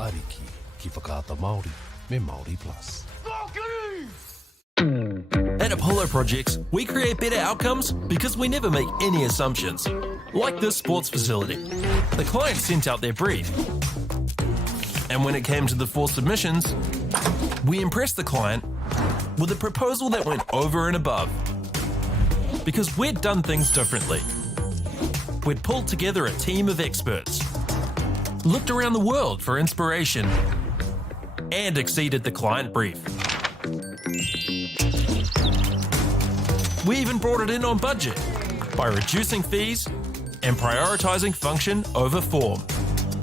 Ariki ki whakaata Māori me Māori Plus. At Apollo Projects, we create better outcomes because we never make any assumptions. Like this sports facility. The client sent out their brief. And when it came to the 4 submissions, we impressed the client with a proposal that went over and above. Because we'd done things differently. We'd pulled together a team of experts, looked around the world for inspiration, and exceeded the client brief. We even brought it in on budget by reducing fees and prioritising function over form.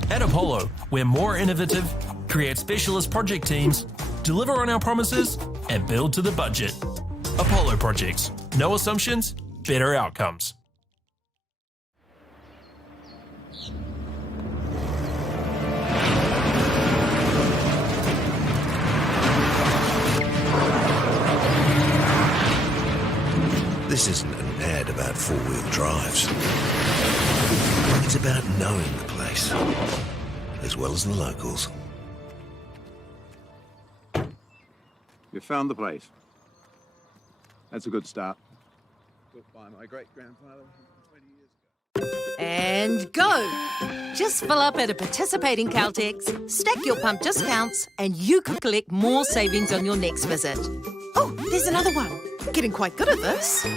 At Apollo, we're more innovative, create specialist project teams, deliver on our promises, and build to the budget. Apollo Projects. No assumptions, better outcomes. This isn't an ad about 4-wheel drives. It's about knowing the place, as well as the locals. You found the place. That's a good start. Built by my great-grandfather 20 years ago. And go! Just fill up at a participating Caltex, stack your pump discounts, and you could collect more savings on your next visit. Oh, there's another one. Getting quite good at this.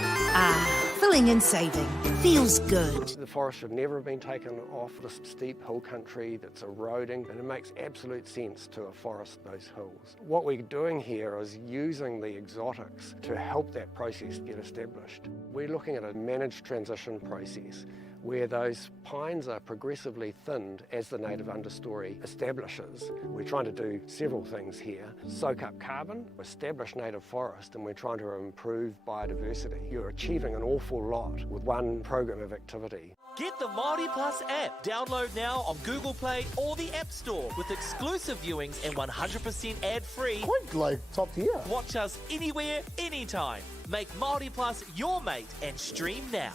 Filling and saving. Feels good. The forest should never have been taken off this steep hill country that's eroding, and it makes absolute sense to afforest those hills. What we're doing here is using the exotics to help that process get established. We're looking at a managed transition process where those pines are progressively thinned as the native understory establishes. We're trying to do several things here. Soak up carbon, establish native forest, and we're trying to improve biodiversity. You're achieving an awful lot with one program of activity. Get the Māori Plus app. Download now on Google Play or the App Store with exclusive viewings and 100% ad-free. Quite like top tier. Watch us anywhere, anytime. Make Māori Plus your mate and stream now.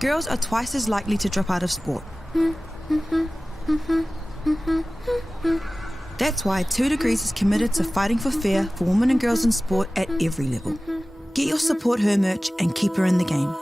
girls are twice as likely to drop out of sport. That's why 2 Degrees is committed to fighting for fair for women and girls in sport at every level. Get your Support Her merch and keep her in the game.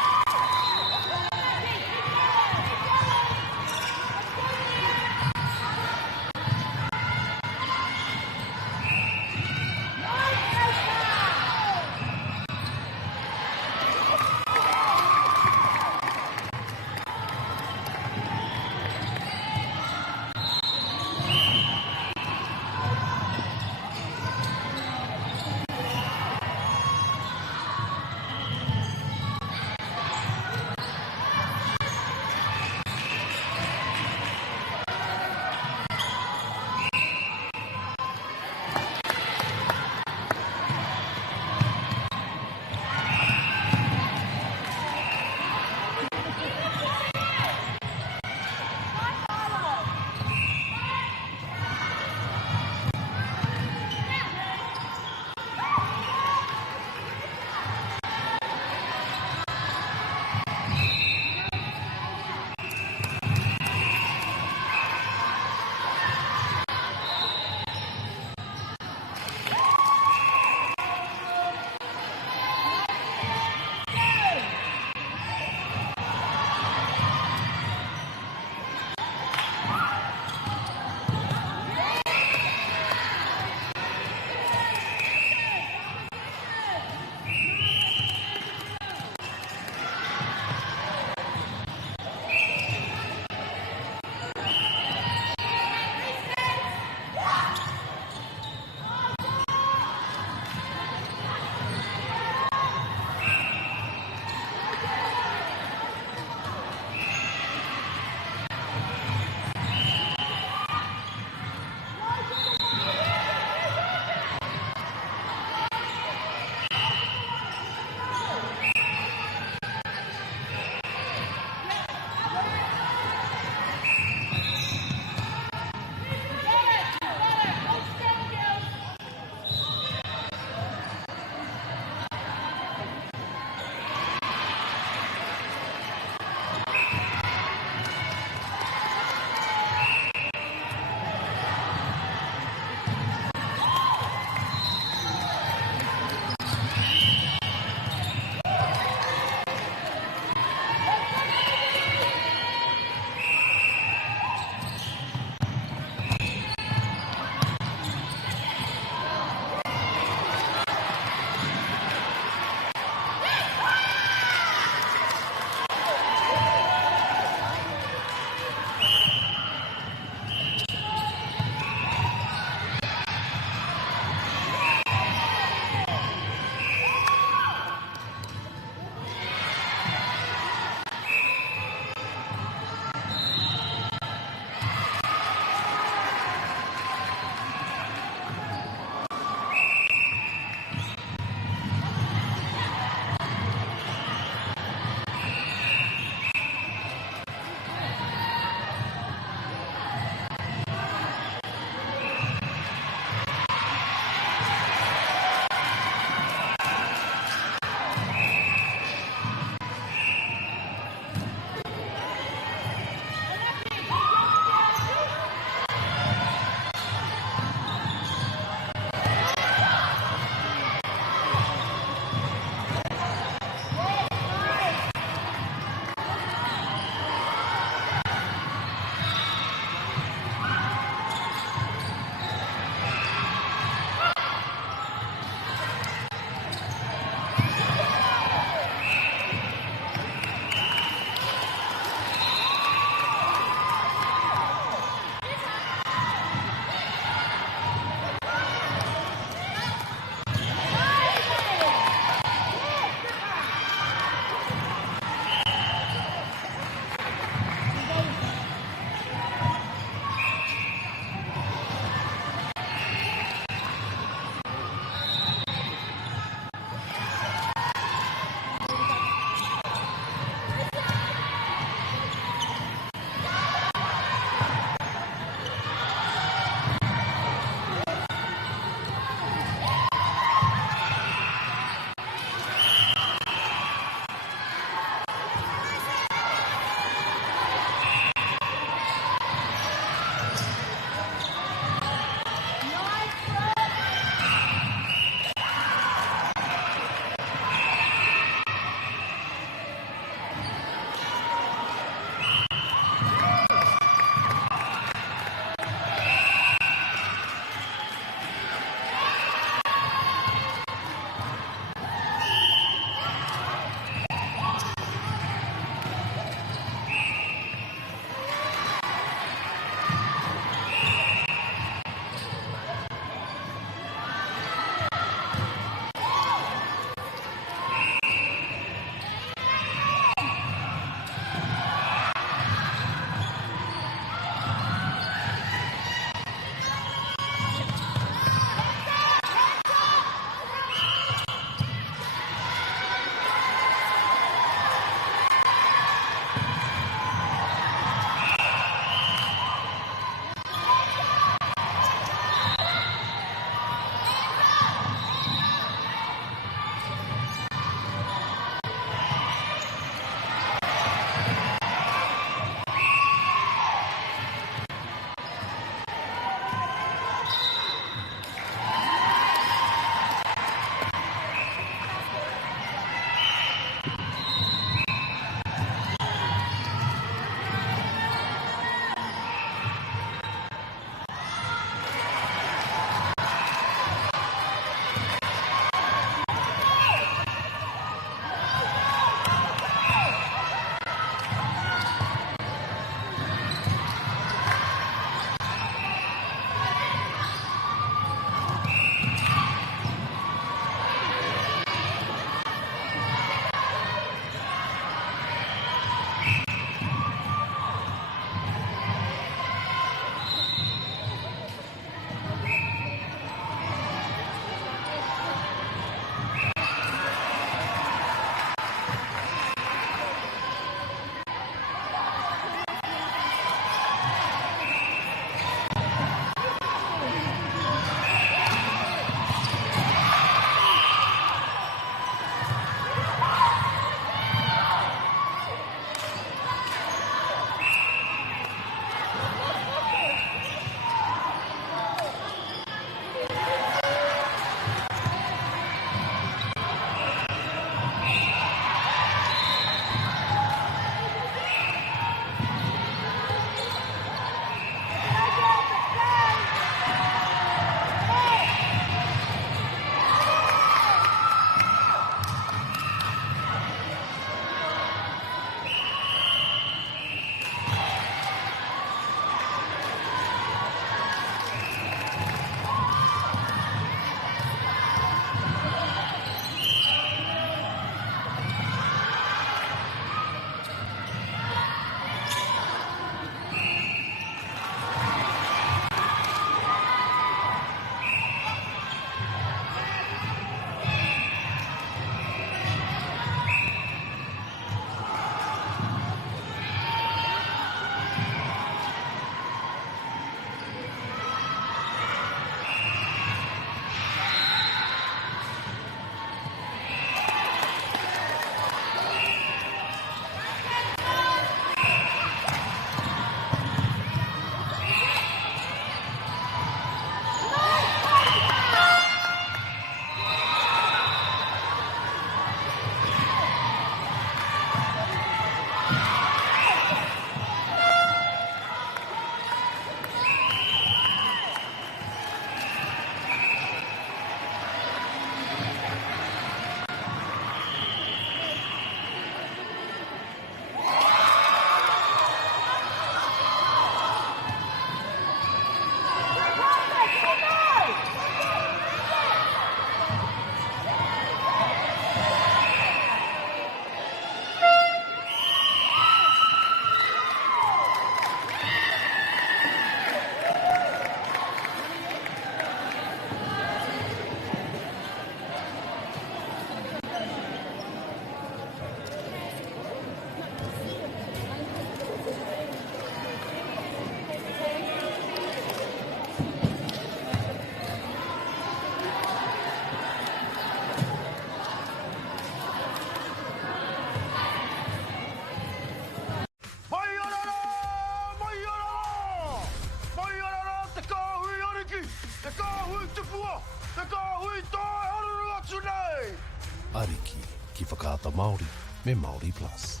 whakaata Māori me Māori Plus.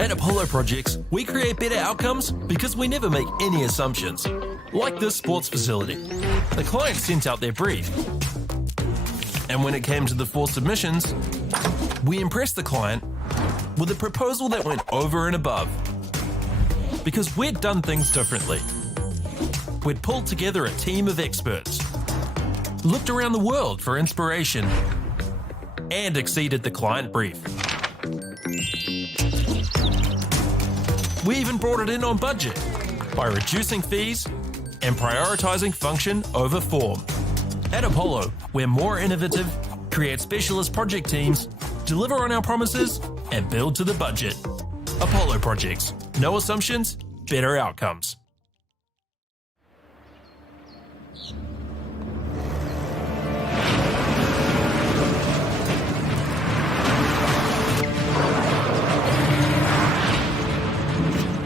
At Apollo Projects, we create better outcomes because we never make any assumptions. Like this sports facility. The client sent out their brief. And when it came to the 4 submissions, we impressed the client with a proposal that went over and above. Because we'd done things differently. We'd pulled together a team of experts, looked around the world for inspiration, and exceeded the client brief. We even brought it in on budget by reducing fees and prioritising function over form. At Apollo, we're more innovative, create specialist project teams, deliver on our promises, and build to the budget. Apollo Projects. No assumptions, better outcomes.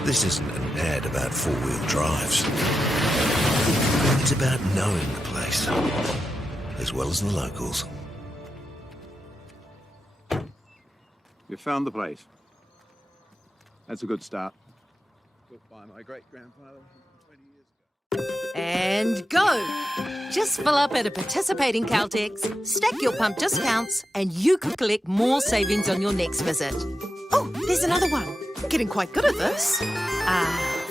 This isn't an ad about four-wheel drives. It's about knowing the place, as well as the locals. You found the place. That's a good start. Built by my great-grandfather 20 years ago. And go! Just fill up at a participating Caltex, stack your pump discounts, and you could collect more savings on your next visit. Oh, there's another one. Getting quite good at this.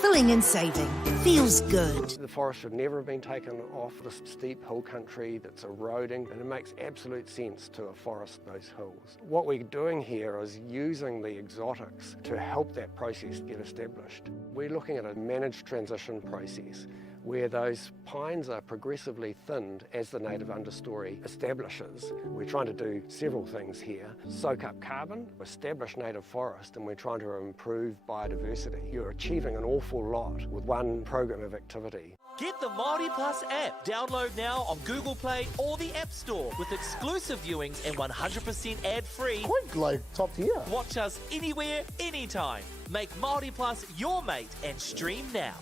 Filling and saving. Feels good. The forest should never have been taken off the steep hill country that's eroding, and it makes absolute sense to afforest those hills. What we're doing here is using the exotics to help that process get established. We're looking at a managed transition process where those pines are progressively thinned as the native understory establishes. We're trying to do several things here. Soak up carbon, establish native forest, and we're trying to improve biodiversity. You're achieving an awful lot with one program of activity. Get the Māori Plus app. Download now on Google Play or the App Store with exclusive viewings and 100% ad-free. Quite like top tier. Watch us anywhere, anytime. Make Māori Plus your mate and stream now.